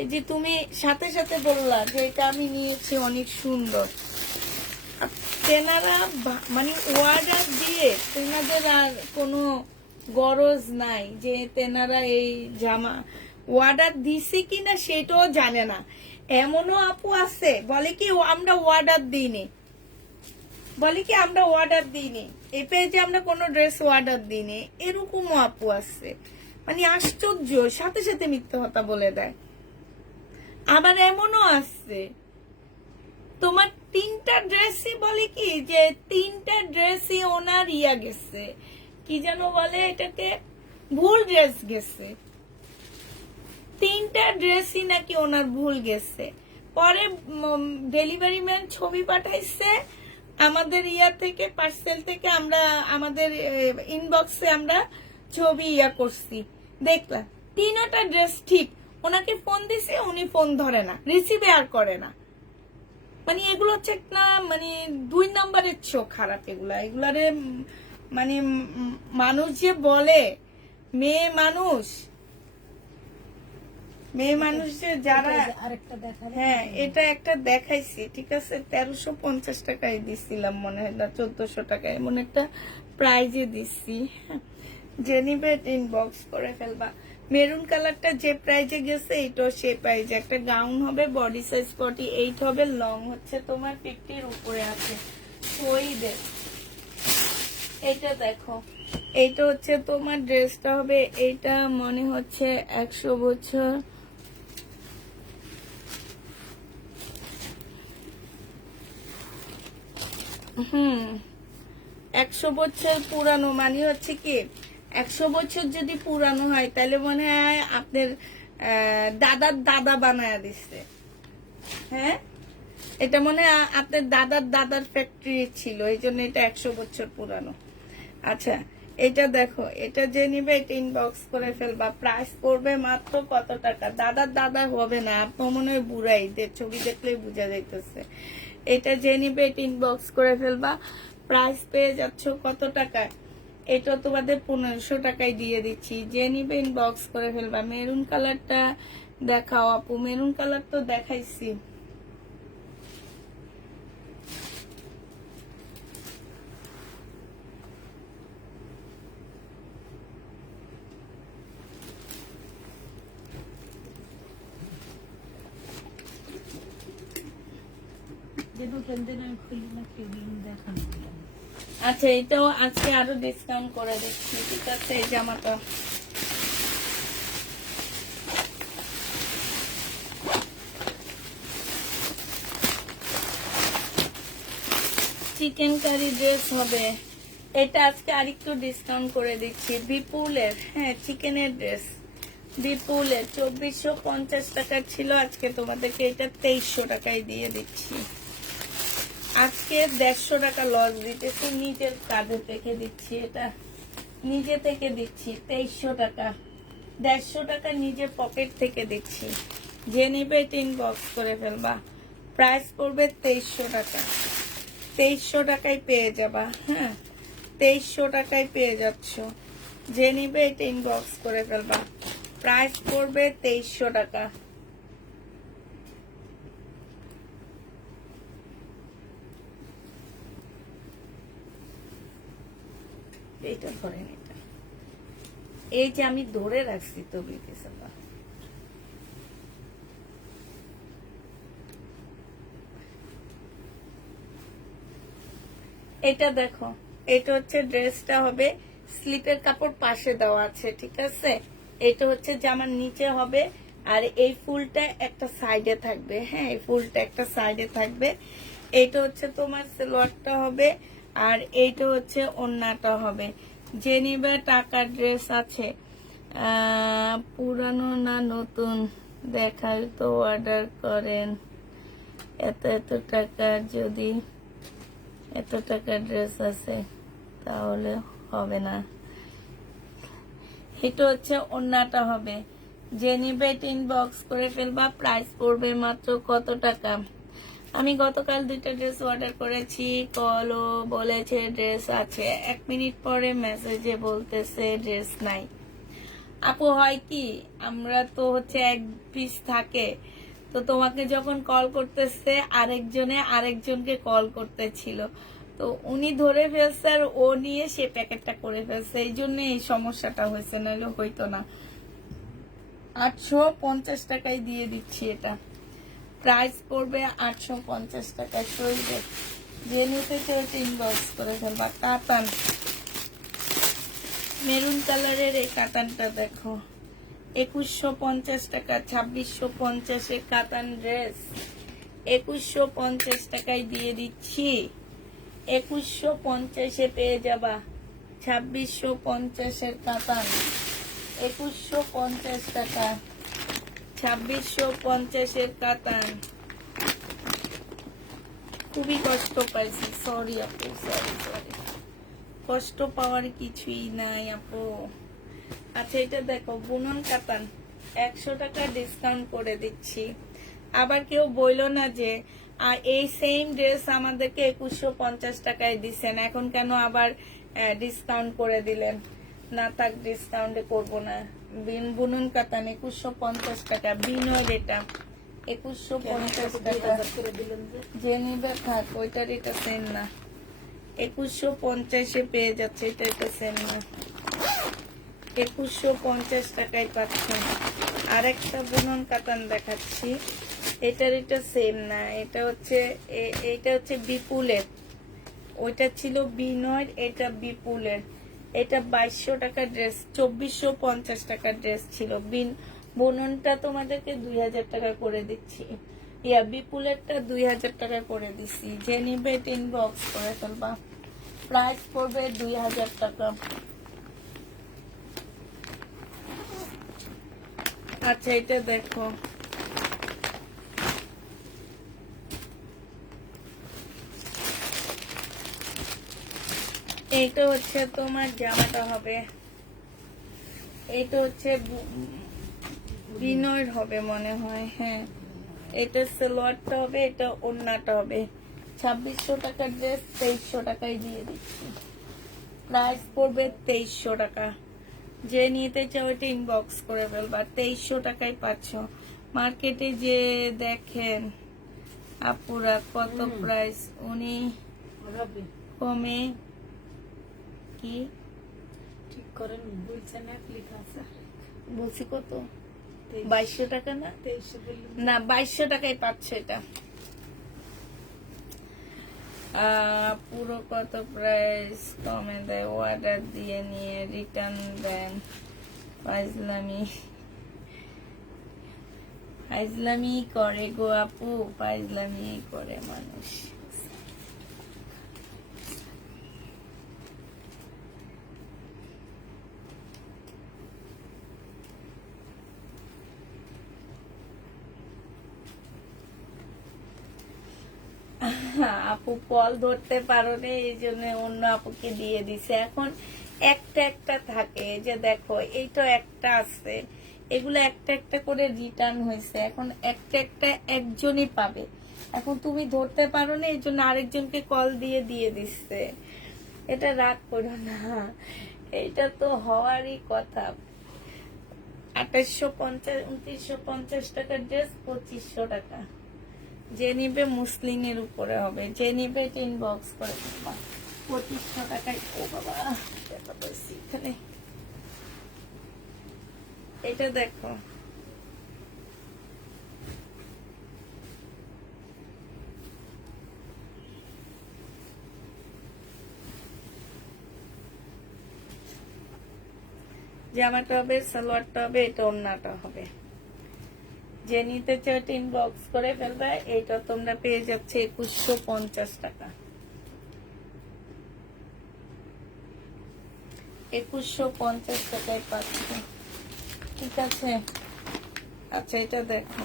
এই যে তুমি সাথে সাথে বললা যে এটা আমি নিয়েছি, অনেক সুন্দর। তেনারা মানে অর্ডার দিয়ে তেনাদের আর কোনো গরজ নাই যে তেনারা এই জামা অর্ডার দিছি কিনা সেটাও জানে না। এমনও আপু আছে বলে কি আমরা অর্ডার দিইনি, বলে কি আমরা অর্ডার দিইনি, এই পেজে আমরা কোনো ড্রেস অর্ডার দিইনি, এরকমও আপু আছে। মানে আশ্চর্য, সাথে সাথে মিথ্যা কথা বলে দেয়। আবার এমনও আছে তোমার 3টা ড্রেসই বলে কি যে 3টা ড্রেসই ওনার ইয়া গেছে, কি যেন বলে এটাকে, ভুল ড্রেস গেছে। 3টা ড্রেসই নাকি ওনার ভুল গেছে। পরে ডেলিভারি ম্যান ছবি পাঠাইছে আমাদের ইয়া থেকে, পার্সেল থেকে, আমরা আমাদের ইনবক্সে আমরা ছবি ইয়া করছি, দেখলাম 3টা ড্রেস ঠিক। ওনাকে ফোন দিছে, উনি ফোন ধরে না, রিসিভে আর করে না। মানে এগুলো হচ্ছে একটা মানে 2 নম্বরের চোখ খারাপ। এগুলারে মানে মানুষ যে বলে মেয়ে মানুষের যারা আরেকটা দেখালে হ্যাঁ এটা একটা দেখাইছি ঠিক আছে 1350 টাকায় দিছিলাম মনে হয় না 1400 টাকায় এমন একটা প্রাইজে দিছি জেনিবে ইনবক্স করে ফেলবা মেরুন কালারটা যে প্রাইজে গেছে এইটাও সেই প্রাইজে একটা গাউন হবে বডি সাইজ 48 হবে লং হচ্ছে তোমার 50 এর উপরে আছে ওই দেখ এইটা দেখো এইটা হচ্ছে তোমার ড্রেসটা হবে এইটা মনে হচ্ছে 100 বছর হুম 100 বছর পুরানো মানে হচ্ছে কি 100 বছর যদি পুরানো হয় তাহলে মনে হয় আপনার দাদার দাদা বানায় দিচ্ছে হ্যাঁ এটা মনে হয় আপনার দাদার ফ্যাক্টরি ছিল এই জন্য এটা 100 বছর পুরানো আচ্ছা এটা দেখো এটা যে নিবে এটা ইনবক্স করে ফেলবা প্রাইস পড়বে মাত্র কত টাকা দাদা হবে না আপনার মনে হয় বুড়াই ছবি দেখলেই বোঝা যাইতেছে এটা যে নিবে এটা ইনবক্স করে ফেলবা প্রাইস পেয়ে যাচ্ছ কত টাকায় এটা তোমাদের 1500 টাকায় দিয়ে দিচ্ছি যে নিবে ইনবক্স করে ফেলবা মেরুন কালারটা দেখাও আপু মেরুন কালার তো দেখাইছি আচ্ছা এটাও আজকে আরো ডিসকাউন্ট করে দিচ্ছি ঠিক আছে এই জামাটা চিকেন কারি ড্রেস হবে এটা আজকে আরেকটু ডিসকাউন্ট করে দিচ্ছি বিপুলের হ্যাঁ চিকেনের ড্রেস বিপুলের 2450 টাকা ছিল আজকে তোমাদেরকে এটা 2300 টাকায় দিয়ে দিচ্ছি আজকে 150 টাকা লস দিতেছি নিজের কাজে থেকে দিচ্ছি এটা নিজে থেকে দিচ্ছি 2300 টাকা 150 টাকা নিজের পকেট থেকে দিচ্ছি যে নিবে ইনবক্স করে ফেলবা প্রাইস পড়বে 2300 টাকা 2300 টাকায় পেয়ে যাবা হ্যাঁ 2300 টাকায় পেয়ে যাচ্ছ যে নিবে এটা ইনবক্স করে ফেলবা প্রাইস পড়বে 2300 টাকা এইটা ধরেন এটা এই যে আমি ধরে রাখছি তো বিকেসবা এটা দেখো এটা হচ্ছে ড্রেসটা হবে স্লিপের কাপড় পাশে দেওয়া আছে ঠিক আছে এটা হচ্ছে জামার নিচে হবে আর এই ফুলটা একটা সাইডে থাকবে হ্যাঁ এই ফুলটা একটা সাইডে থাকবে এইটা হচ্ছে তোমার সালোয়ারটা হবে আর এইটা হচ্ছে ওড়নাটা হবে যে নিবে টাকা ড্রেস আছে পুরানো না নতুন দেখাই তো অর্ডার করেন এত টাকার যদি এত টাকার ড্রেস আছে তাহলে হবে না এটা হচ্ছে ওড়নাটা হবে যে নিবে ইনবক্স করে ফেলবা প্রাইস পড়বে মাত্র কত টাকা আমি গতকাল 2টা ড্রেস অর্ডার করেছি কলও বলেছে ড্রেস আছে 1 মিনিট পরে মেসেজে বলতেছে ড্রেস নাই আপু হয় কি আমরা তো হচ্ছে এক পিস থাকে তো তোমাকে যখন কল করতেছে আরেকজনকে কল করতেছিল তো উনি ধরে ফেলছে আর ও নিয়ে সে প্যাকেটটা করে ফেলছে এই জন্য এই সমস্যাটা হয়েছে নাহলে হইতো না 850 টাকায় দিয়ে দিচ্ছি এটা প্রাইস পড়বে 850 টাকা চলবে যে নিতে চাইছে ইনবক্স করে ফেলবা কাতান মেরুন কালারের এই কাতানটা দেখো 2150 টাকা 2650 এর কাতান ড্রেস 2150 টাকায় দিয়ে দিচ্ছি 2150 এ পেয়ে যাবা 2650 এর কাতান 2150 টাকা 2650 এর কাতান খুবই কষ্ট পাইছি সরি আপু সরি কষ্ট পাওয়ার কিছুই নাই আপু আচ্ছা এটা দেখো বুনন কাতান 100 টাকা ডিসকাউন্ট করে দিচ্ছি আবার কেউ বইলো না যে এই সেম ড্রেস আমাদেরকে 2150 টাকায় দিচ্ছেন এখন কেন আবার ডিসকাউন্ট করে দিলেন না থাক ডিসকাউন্টে করবো না। বুনন কাতান 2150 টাকা, বিনয়ের এটা 2150 টাকা। 2000 করে দিলেন যে। যে নিবে থাক, ওইটার এটা সেম না। 2150-এ পেয়ে যাচ্ছে, এটা এটা সেম না। 2150 টাকায় পাচ্ছেন। আরেকটা বুনন কাতান দেখাচ্ছি, এটার এটা সেম না। এটা হচ্ছে এটা হচ্ছে বিপুলের, ওইটা ছিল বিনয়ের, এটা বিপুলের। এটা 2200 টাকার ড্রেস, 2450 টাকার ড্রেস ছিল। বুননটা তোমাদেরকে 2000 টাকা করে দিচ্ছি, ইয়া বিপুলেরটা 2000 টাকা করে দিচ্ছি। যে নিবে ইনবক্স করে ফেলবা। প্রাইস পড়বে 2000 টাকা। আচ্ছা এটা দেখো, এইটা হচ্ছে তোমার জামাটা হবে, এইটা হচ্ছে বিনয়ের হবে মনে হয়, হ্যাঁ। এটা সালোয়ারটা হবে, এটা ওড়নাটা হবে। 2600 টাকার ড্রেস 2300 টাকায় দিয়ে দিচ্ছি। প্রাইস পড়বে 2300 টাকা। যে নিতে চাও এটা ইনবক্স করে ফেলবা। 2300 টাকায় পাচ্ছ। মার্কেটে যে দেখেন আপুরা কত প্রাইস, উনি রবি কমে কি ঠিক করেন বলছেন, এক লেখা আছে বলছি কত, 2200 টাকা না? 2300 বললেন। না 2200 টাকায় পাচ্ছে এটা। পুরো কত প্রাইস কমে দেয়, অর্ডার দিয়ে নিয়ে রিটার্ন দেন। ফাইজলামি ফাইজলামি করে গো আপু, ফাইজলামি করে মানুষ। আপু কল ধরতে পারো না, এই জন্য অন্য আপুকে দিয়ে দিছে। এখন একটা একটা থাকে, এই যে দেখো এইটা একটা আছে, এগুলো একটা একটা করে রিটার্ন হয়েছে। এখন একটা একটা একজনই পাবে। এখন তুমি ধরতে পারো না, এই জন্য আরেকজনকে কল দিয়ে দিয়ে দিচ্ছে। এটা রাগ করো না, এইটা তো হওয়ারই কথা। 2850 2950 টাকার ড্রেস 2500 টাকা। যে নিবে মুসলিমের উপরে হবে, যে নিবে ইনবক্স করে দেবা। 2500 টাকায়। ও বাবা এটা বেশি এখানে। এটা দেখো, জামাটা হবে, সালোয়ারটা হবে, এটা ওড়নাটা হবে। যে নিতে চাও ইনবক্স করে ফেলবে। এটা তোমরা পেয়ে যাচ্ছে 2150 টাকা। 2150 টাকায় পাচ্ছ, ঠিক আছে। আচ্ছা এটা দেখো,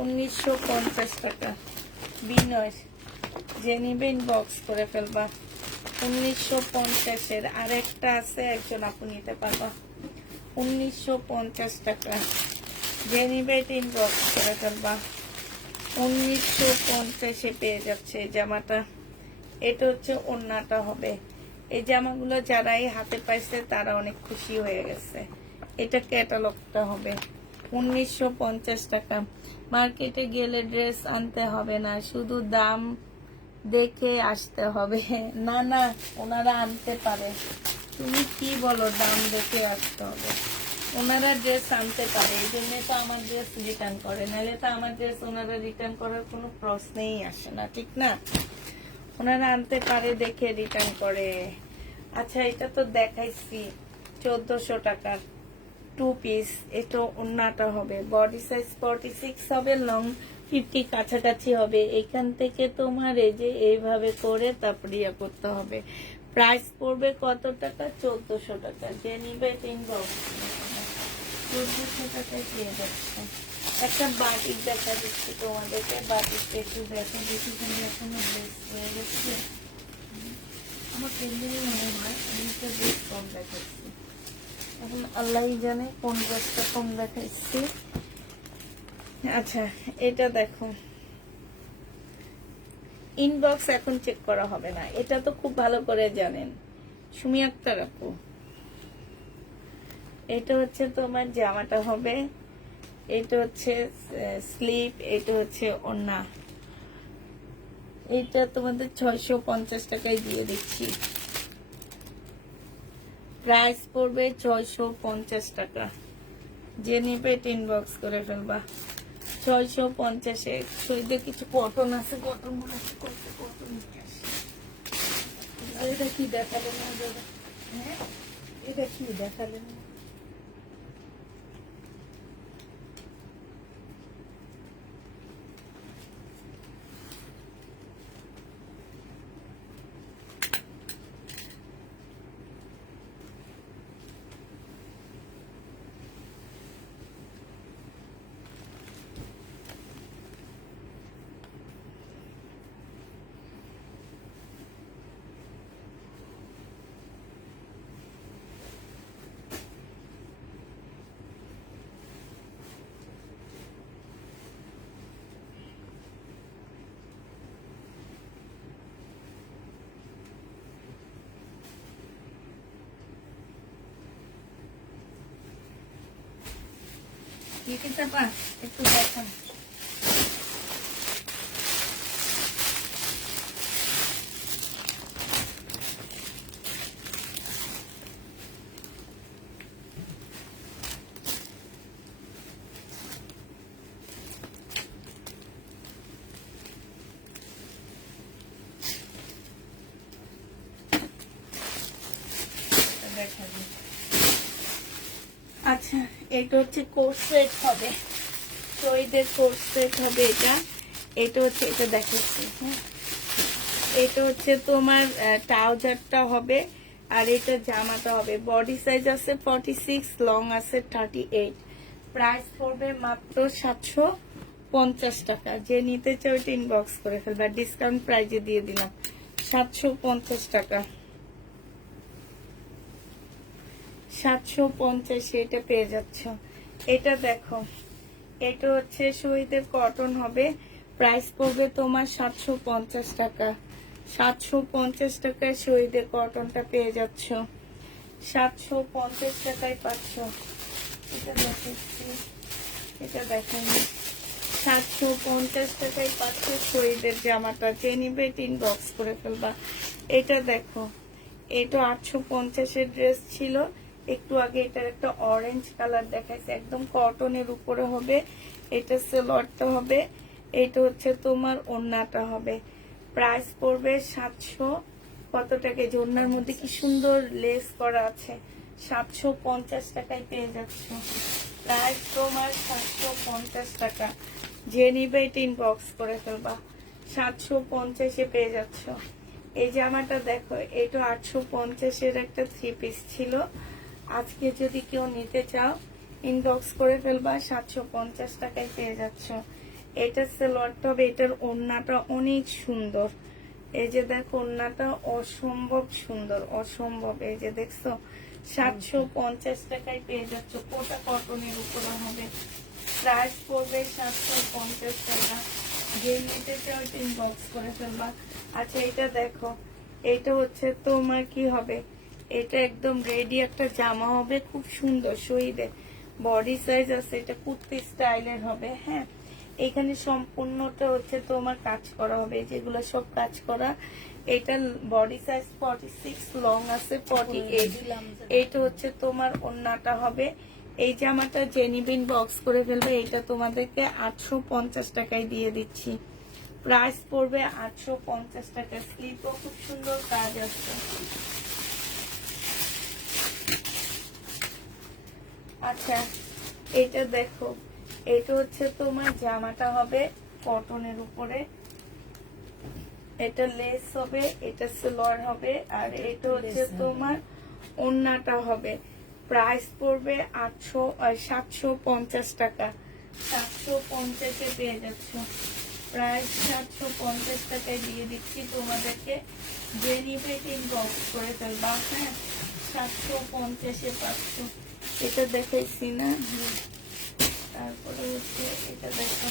1950 টাকা বিনয়। যে নিবে ইনবক্স করে ফেলবা। 1950-এর আরেকটা আছে, একজন আপু নিতে পারবা। 1950 টাকা। যে নিবে ইনবক্স করে ফেলবা। 1950-এ পেয়ে যাচ্ছে এই জামাটা। এটা হচ্ছে ওড়নাটা হবে। এই জামাগুলো যারাই হাতে পাইছে তারা অনেক খুশি হয়ে গেছে। এটা ক্যাটালগটা হবে 1950 টাকা। মার্কেটে গেলে ড্রেস আনতে হবে না, শুধু দাম দেখে আসতে হবে। না না, ওনারা আনতে পারে। তুমি কি বলো, দাম দেখে আসতে হবে? ওনারা ড্রেস আনতে পারে, এই জন্য তো আমার ড্রেস রিটার্ন করে, নাহলে তো আমার ড্রেস ওনারা রিটার্ন করার কোনো প্রশ্নেই আসে না, ঠিক না? ওনারা আনতে পারে দেখে রিটার্ন করে। আচ্ছা এটা তো দেখাইছি 1400 টাকার 2 পিস। এটা ওন্নাটা হবে, বডি সাইজ 46 হবে, লং 50 কাছাকাছি হবে। এখান থেকে তোমার এই যে এইভাবে করে তারপরে ইয়ে করতে হবে। প্রাইস পড়বে কত টাকা? 1400 টাকা। যে নিবে 1400 টাকায় পেয়ে যাচ্ছে। একটা বাটিক দেখা দিচ্ছি তোমাদেরকে, বাটিকটা একটু দেখো দেখি, কিন্তু এখনো বেশ হয়ে গেছে। আমার পেন্ডিংয়ে মনে হয় আমি একটা ড্রেস কম দেখাচ্ছি, এখন আল্লাহই জানে কোন ড্রেসটা কম দেখাচ্ছি। আচ্ছা এটা দেখো, ইনবক্স এখন চেক করা হবে না, এটা তো খুব ভালো করে জানেন। সুমি আক্তার আপু এটা হচ্ছে তোমার জামাটা হবে, এটা হচ্ছে স্লিপ, এটা হচ্ছে ওড়না। এটা তোমাদের 650 টাকায় দিয়ে দিচ্ছি। প্রাইস পড়বে 650 টাকা। যে নিবে ইনবক্স করে ফেলবা। 650-এ সইদে কিছু কটন আছে, কটন গুলো করতে কটন নিয়ে আসি। এটা কি দেখালেন না দাদা? হ্যাঁ, এটা কি দেখালেন না? ঠিক আছে পা, একটু দেখান। আচ্ছা, এটা হচ্ছে কোট সেট হবে, শহীদের কোট সেট হবে। এটা হচ্ছে, এটা দেখাচ্ছি। হ্যাঁ, এটা হচ্ছে তোমার ট্রাউজারটা হবে, আর এটা জামাটা হবে। বডি সাইজ আছে 46, লং আছে 38। প্রাইস পড়বে মাত্র 750 টাকা। যে নিতে চাও ওইটা ইনবক্স করে ফেলবে, ডিসকাউন্ট প্রাইজে দিয়ে দিলাম 750 টাকা। 750 এটা পেয়ে যাচ্ছ। এটা দেখো, এটা হচ্ছে শহীদের কটন হবে, প্রাইস পড়বে তোমার 750 টাকা। 750 টাকায় শহীদের কটনটা পেয়ে যাচ্ছ, 750 টাকায় পাচ্ছ। এটা দেখাচ্ছি, এটা দেখানি। 750 টাকায় পাচ্ছ শহীদের জামাটা। যে নিবে ইনবক্স করে ফেলবা। এটা দেখো, এটা 850-এর ড্রেস ছিল একটু আগে। এটার একটা অরেঞ্জ কালার দেখাইছে, একদম কটনের উপরে হবে। এটা সেলোয়ারটা হবে, এটা হচ্ছে তোমার ওড়নাটা হবে। প্রাইস পড়বে 700 কত টাকা। ওড়নার মধ্যে কি সুন্দর লেস করা আছে। 750 টাকায় পেয়ে যাচ্ছ। প্রাইস তোমার 750 টাকা। যে নিবে এটা ইনবক্স করে ফেলবা। 750-এ পেয়ে যাচ্ছ। এই জামাটা দেখো, এটা 850-এর একটা 3 পিস ছিল। আজকে যদি কেউ নিতে চাও ইনবক্স করে ফেলবা, 750 টাকায় পেয়ে যাচ্ছ। এটা সেলোয়ারটা হবে, এটার ওড়নাটা অনেক সুন্দর। এই যে দেখো, ওড়নাটা অসম্ভব সুন্দর, অসম্ভব। এই যে দেখছো, 750 টাকায় পেয়ে যাচ্ছ। কোটা কটনের উপরে হবে। প্রাইস পড়বে 750 টাকা। যে নিতে চাও ইনবক্স করে ফেলবা। আচ্ছা, এটা দেখো, এটা হচ্ছে তোমার কি হবে, এটা একদম রেডি একটা জামা হবে, খুব সুন্দর। শহীদের বডি সাইজ আছে, এটা কুর্তি স্টাইলের হবে। হ্যাঁ, এখানে সম্পূর্ণটা হচ্ছে তোমার কাজ করা হবে, যেগুলো সব কাজ করা। এটা বডি সাইজ 46, লং আছে 48। এটা হচ্ছে তোমার ওড়নাটা হবে। এই জামাটা জেনিবিন বক্স করে ফেলবে। এটা তোমাদেরকে 850 টাকায় দিয়ে দিচ্ছি। প্রাইস পড়বে 850 টাকা। স্লিপও খুব সুন্দর কাজ আছে। আচ্ছা, এটা দেখো, এটা হচ্ছে তোমার জামাটা হবে কটনের উপরে। এটা লেস হবে, এটা সেলোয়ার হবে, আর এটা হচ্ছে তোমার ওড়নাটা হবে। প্রাইস পড়বে 750 টাকা। 750-এ পেয়ে যাচ্ছ। প্রাইস 750 টাকায় দিয়ে দিচ্ছি তোমাদেরকে। যে নিবে ইনবক্স করে ফেলবা। হ্যাঁ, 750-এ পাচ্ছ। এটা দেখাইছি না? তারপরে হচ্ছে এটা দেখো,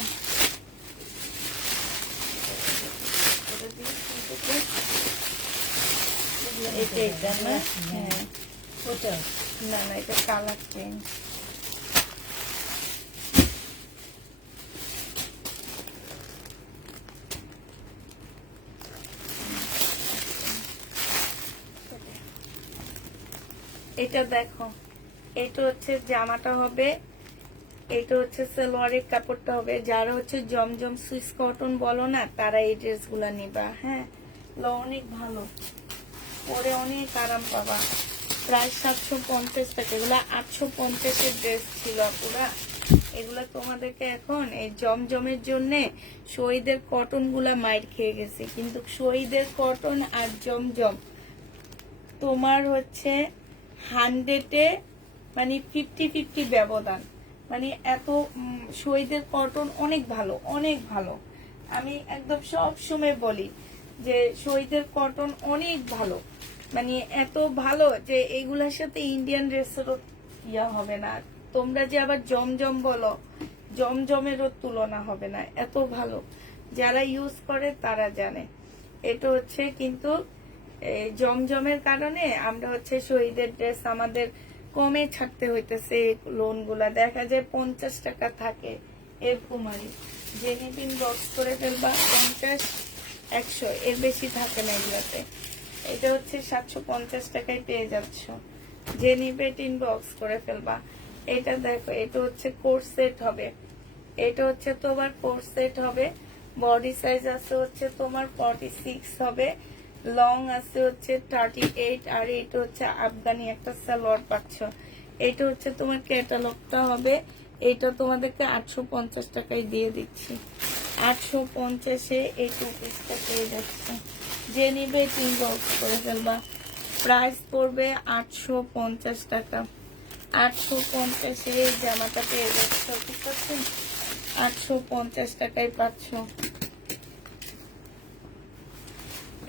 এটা না? হ্যাঁ, ওটা না না, এটা কালার চেঞ্জ। এটা দেখো, এটা হচ্ছে জামাটা হবে, এটা হচ্ছে সালোয়ারের কাপড়টা হবে। যারা হচ্ছে জমজম সুইস কটন বলো না, তারা এই ড্রেসগুলা নিবা। হ্যাঁ, অনেক ভালো, পরে অনেক আরাম পাবা। প্রায় 750 টাকা, এগুলা 850-এর ড্রেস ছিল পুরা। এগুলা তোমাদেরকে এখন এই জমজমের জন্য শহীদের কটন গুলা মাইর খেয়ে গেছে, কিন্তু শহীদের কটন আর জমজম তোমার হচ্ছে 100-এ মানে 50-50 ব্যবধান। মানে এত শহীদের কটন অনেক ভালো, অনেক ভালো। আমি একদম সব সময় বলি যে শহীদের কটন অনেক ভালো, মানে এত ভালো যে এগুলার সাথে ইন্ডিয়ান ড্রেসেরও ইয়া হবে না। তোমরা যে আবার জমজম বলো, জমজমেরও তুলনা হবে না, এত ভালো। যারা ইউজ করে তারা জানে। এটা হচ্ছে কিন্তু জমজমের কারণে আমরা হচ্ছে শহীদের ড্রেস আমাদের কমে ছাড়তে হইতেছে। লোন গুলা দেখা যায় 50 টাকা থাকে এরকমারি, যে নিবিন বক্স করে ফেলবা 50-100, এর বেশি থাকে না এগুলাতে। এটা হচ্ছে 750 টাকায় পেয়ে যাচ্ছ, যে নিবে টিন বক্স করে ফেলবা। এটা দেখো, এটা হচ্ছে কোট সেট হবে, এটা হচ্ছে তোমার কোট সেট হবে। বডি সাইজ আছে হচ্ছে তোমার 46 হবে, লং আছে হচ্ছে 38, আর এটা হচ্ছে আফগানি একটা সালোয়ার পাচ্ছ। এটা হচ্ছে তোমার ক্যাটালগটা হবে। এটা তোমাদেরকে 850 টাকায় দিয়ে দিচ্ছি, 850-এ এই টু পিসটা পেয়ে যাচ্ছে। যে নিবে 3 বক্স করে ফেলবা। প্রাইস পড়বে 850 টাকা। 850-এ এই জামাটা পেয়ে যাচ্ছ, ঠিক আছে? 850 টাকায় পাচ্ছ।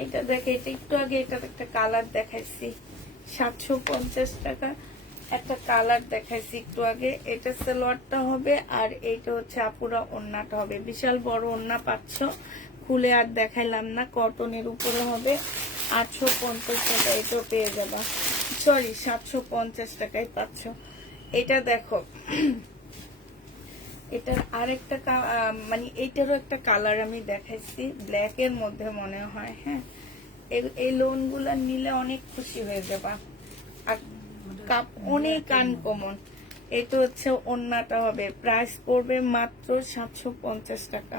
এটা দেখে, এটা একটু আগে এটার একটা কালার দেখাইছি, 750 টাকা একটা কালার দেখাইছি একটু আগে। এটা সালোয়ারটা হবে, আর এইটা হচ্ছে আপুরা ওড়নাটা হবে। বিশাল বড় ওড়না পাচ্ছ, খুলে আর দেখাইলাম না, কটনের উপরে হবে। 850 টাকা এটাও পেয়ে যাবা, সরি 750 টাকায় পাচ্ছ। এটা দেখো, এটার আরেকটা মানে এইটারও একটা কালার আমি দেখাইছি, ব্ল্যাক এর মধ্যে মনে হয়। হ্যাঁ, এই লোন গুলা নিলে অনেক খুশি হয়ে যাবা, আর কাপ অনেক আনকমন। এটা হচ্ছে ওড়নাটা হবে। প্রাইস পড়বে মাত্র 750 টাকা।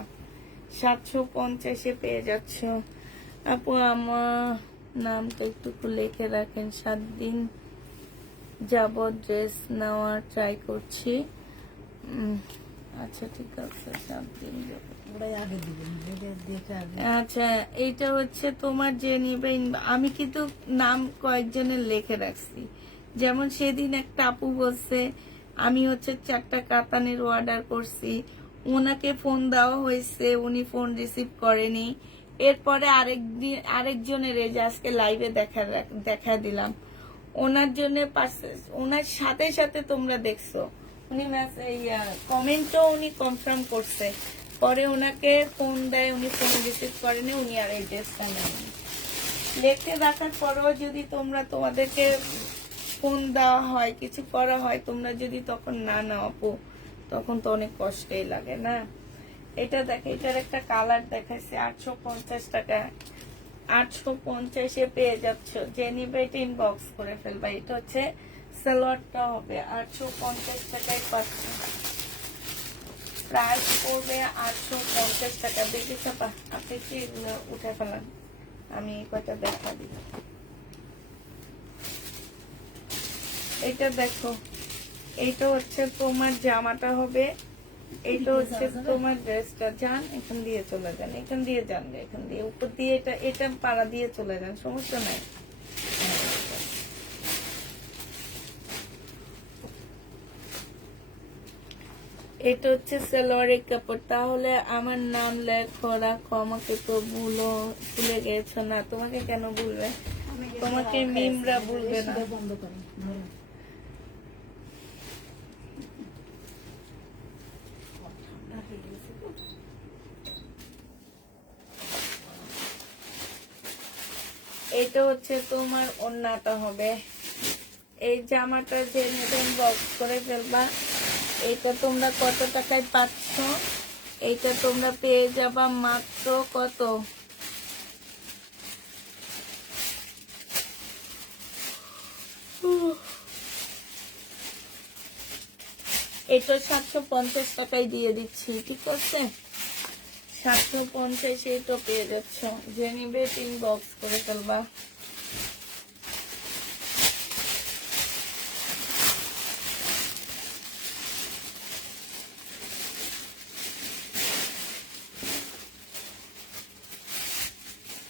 750-এ পেয়ে যাচ্ছ। আপু আমার নামটা একটু লিখে রাখেন, 7 দিন যাবত ড্রেস নেওয়ার ট্রাই করছি। আচ্ছা ঠিক আছে, 7 দিন যাবত। আচ্ছা, এইটা হচ্ছে তোমার যে নিবে। আমি কিন্তু নাম কয়েকজনের লিখে রাখছি, যেমন সেদিন একটা আপু বলছে আমি হচ্ছে 4টা কাতানের অর্ডার করছি, ওনাকে ফোন দেওয়া হয়েছে, উনি ফোন রিসিভ করেনি। এরপরে আরেকজনের এই যে আজকে লাইভে দেখা দিলাম, ওনার জন্য ওনার সাথে সাথে তোমরা দেখছো, উনি কমেন্টও উনি কনফার্ম করছে, পরে ওনাকে ফোন দেয়, উনি ফোন রিসিভ করেনি, উনি আর এই ড্রেসটা নেননি। লিখে রাখার পরেও যদি তোমরা, তোমাদেরকে ফোন দেওয়া হয়, কিছু করা হয়, তোমরা যদি তখন না নাও আপু, তখন তো অনেক কষ্টই লাগে না। এটা দেখে, এটার একটা কালার দেখাইছে 850 টাকা। 850-এ পেয়ে যাচ্ছ, যে নিবে ইনবক্স করে ফেলবা। এটা হচ্ছে সালোয়ারটা হবে, 850 টাকায় পাচ্ছ। প্রাইস পড়বে 850 টাকা। দেখি চাপা, আপনি কি এগুলো উঠে ফেলান, আমি কয়টা দেখা দিই। এটা দেখো, এইটা হচ্ছে তোমার জামাটা হবে, এইটা হচ্ছে তোমার ড্রেসটা। যান এখান দিয়ে চলে যান, এখান দিয়ে যান, এখান দিয়ে উপর দিয়ে এটা পাড়া দিয়ে চলে যান, সমস্যা নাই। এটা হচ্ছে সালোয়ারের কাপড়। তাহলে আমার নাম লেখো, রাখো, আমাকে তো ভুলে গেছো না। তোমাকে কেন ভুলবে, তোমাকে মিমরা ভুলবে না। বন্ধ করো, ধরো। এটা হচ্ছে তোমার ওড়নাটা হবে, এই জামাটা যে নেবেন বক্স করে ফেলবা। এটা তোমরা কত টাকায় পাচ্ছ? এইটা তোমরা পেয়ে যাবা মাত্র কত, এটা 750 টাকায় দিয়ে দিচ্ছি, ঠিক আছে? 750 এটা পেয়ে যাচ্ছ। যে নিবে 3 বক্স করে ফেলবা।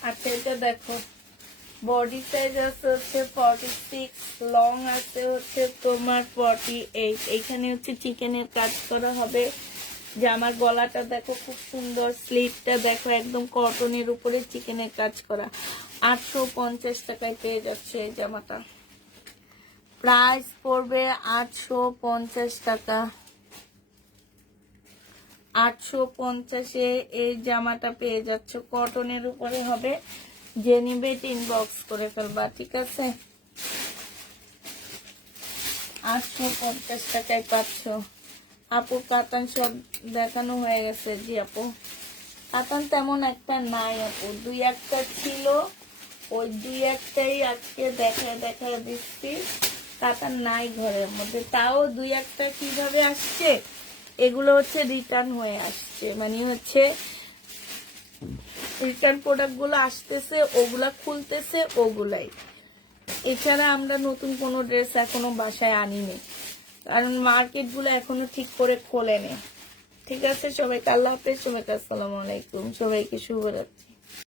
আচ্ছা এটা দেখো, বডি সাইজ আছে হচ্ছে 46, লং আছে হচ্ছে তোমার 48। এইখানে হচ্ছে চিকেনের কাজ করা হবে। জামার গলাটা দেখো খুব সুন্দর, স্লিভটা দেখো একদম কটনের উপরে চিকেনের কাজ করা। 850 টাকায় পেয়ে যাচ্ছে এই জামাটা। প্রাইস পড়বে 850 টাকা। 850-এ এই জামাটা পেয়ে যাচ্ছ, কটনের উপরে হবে। যে নিবে 3 বক্স করে ফেলবা, ঠিক আছে? 850 টাকায় পাচ্ছ। আপু কাতান সব দেখানো হয়ে গেছে। জি আপু, কাতান তেমন একটা নাই আপু, 2-1টা ছিল, ওই 2-1টাই আজকে দেখায় দিচ্ছি। কাতান নাই ঘরের মধ্যে, তাও 2-1টা কিভাবে আসছে, এগুলো হচ্ছে রিটার্ন হয়ে আসছে, মানে হচ্ছে রিটার্ন প্রোডাক্ট গুলো আসতেছে, ওগুলা খুলতেছে, ওগুলাই। এছাড়া আমরা নতুন কোনো ড্রেস এখনো বাসায় আনিনি, কারণ মার্কেট গুলো এখনো ঠিক করে খোলেনি। ঠিক আছে, সবাইকে আল্লাহ হাফেজ, সবাইকে আসসালামু আলাইকুম, সবাইকে শুভরাত্রি।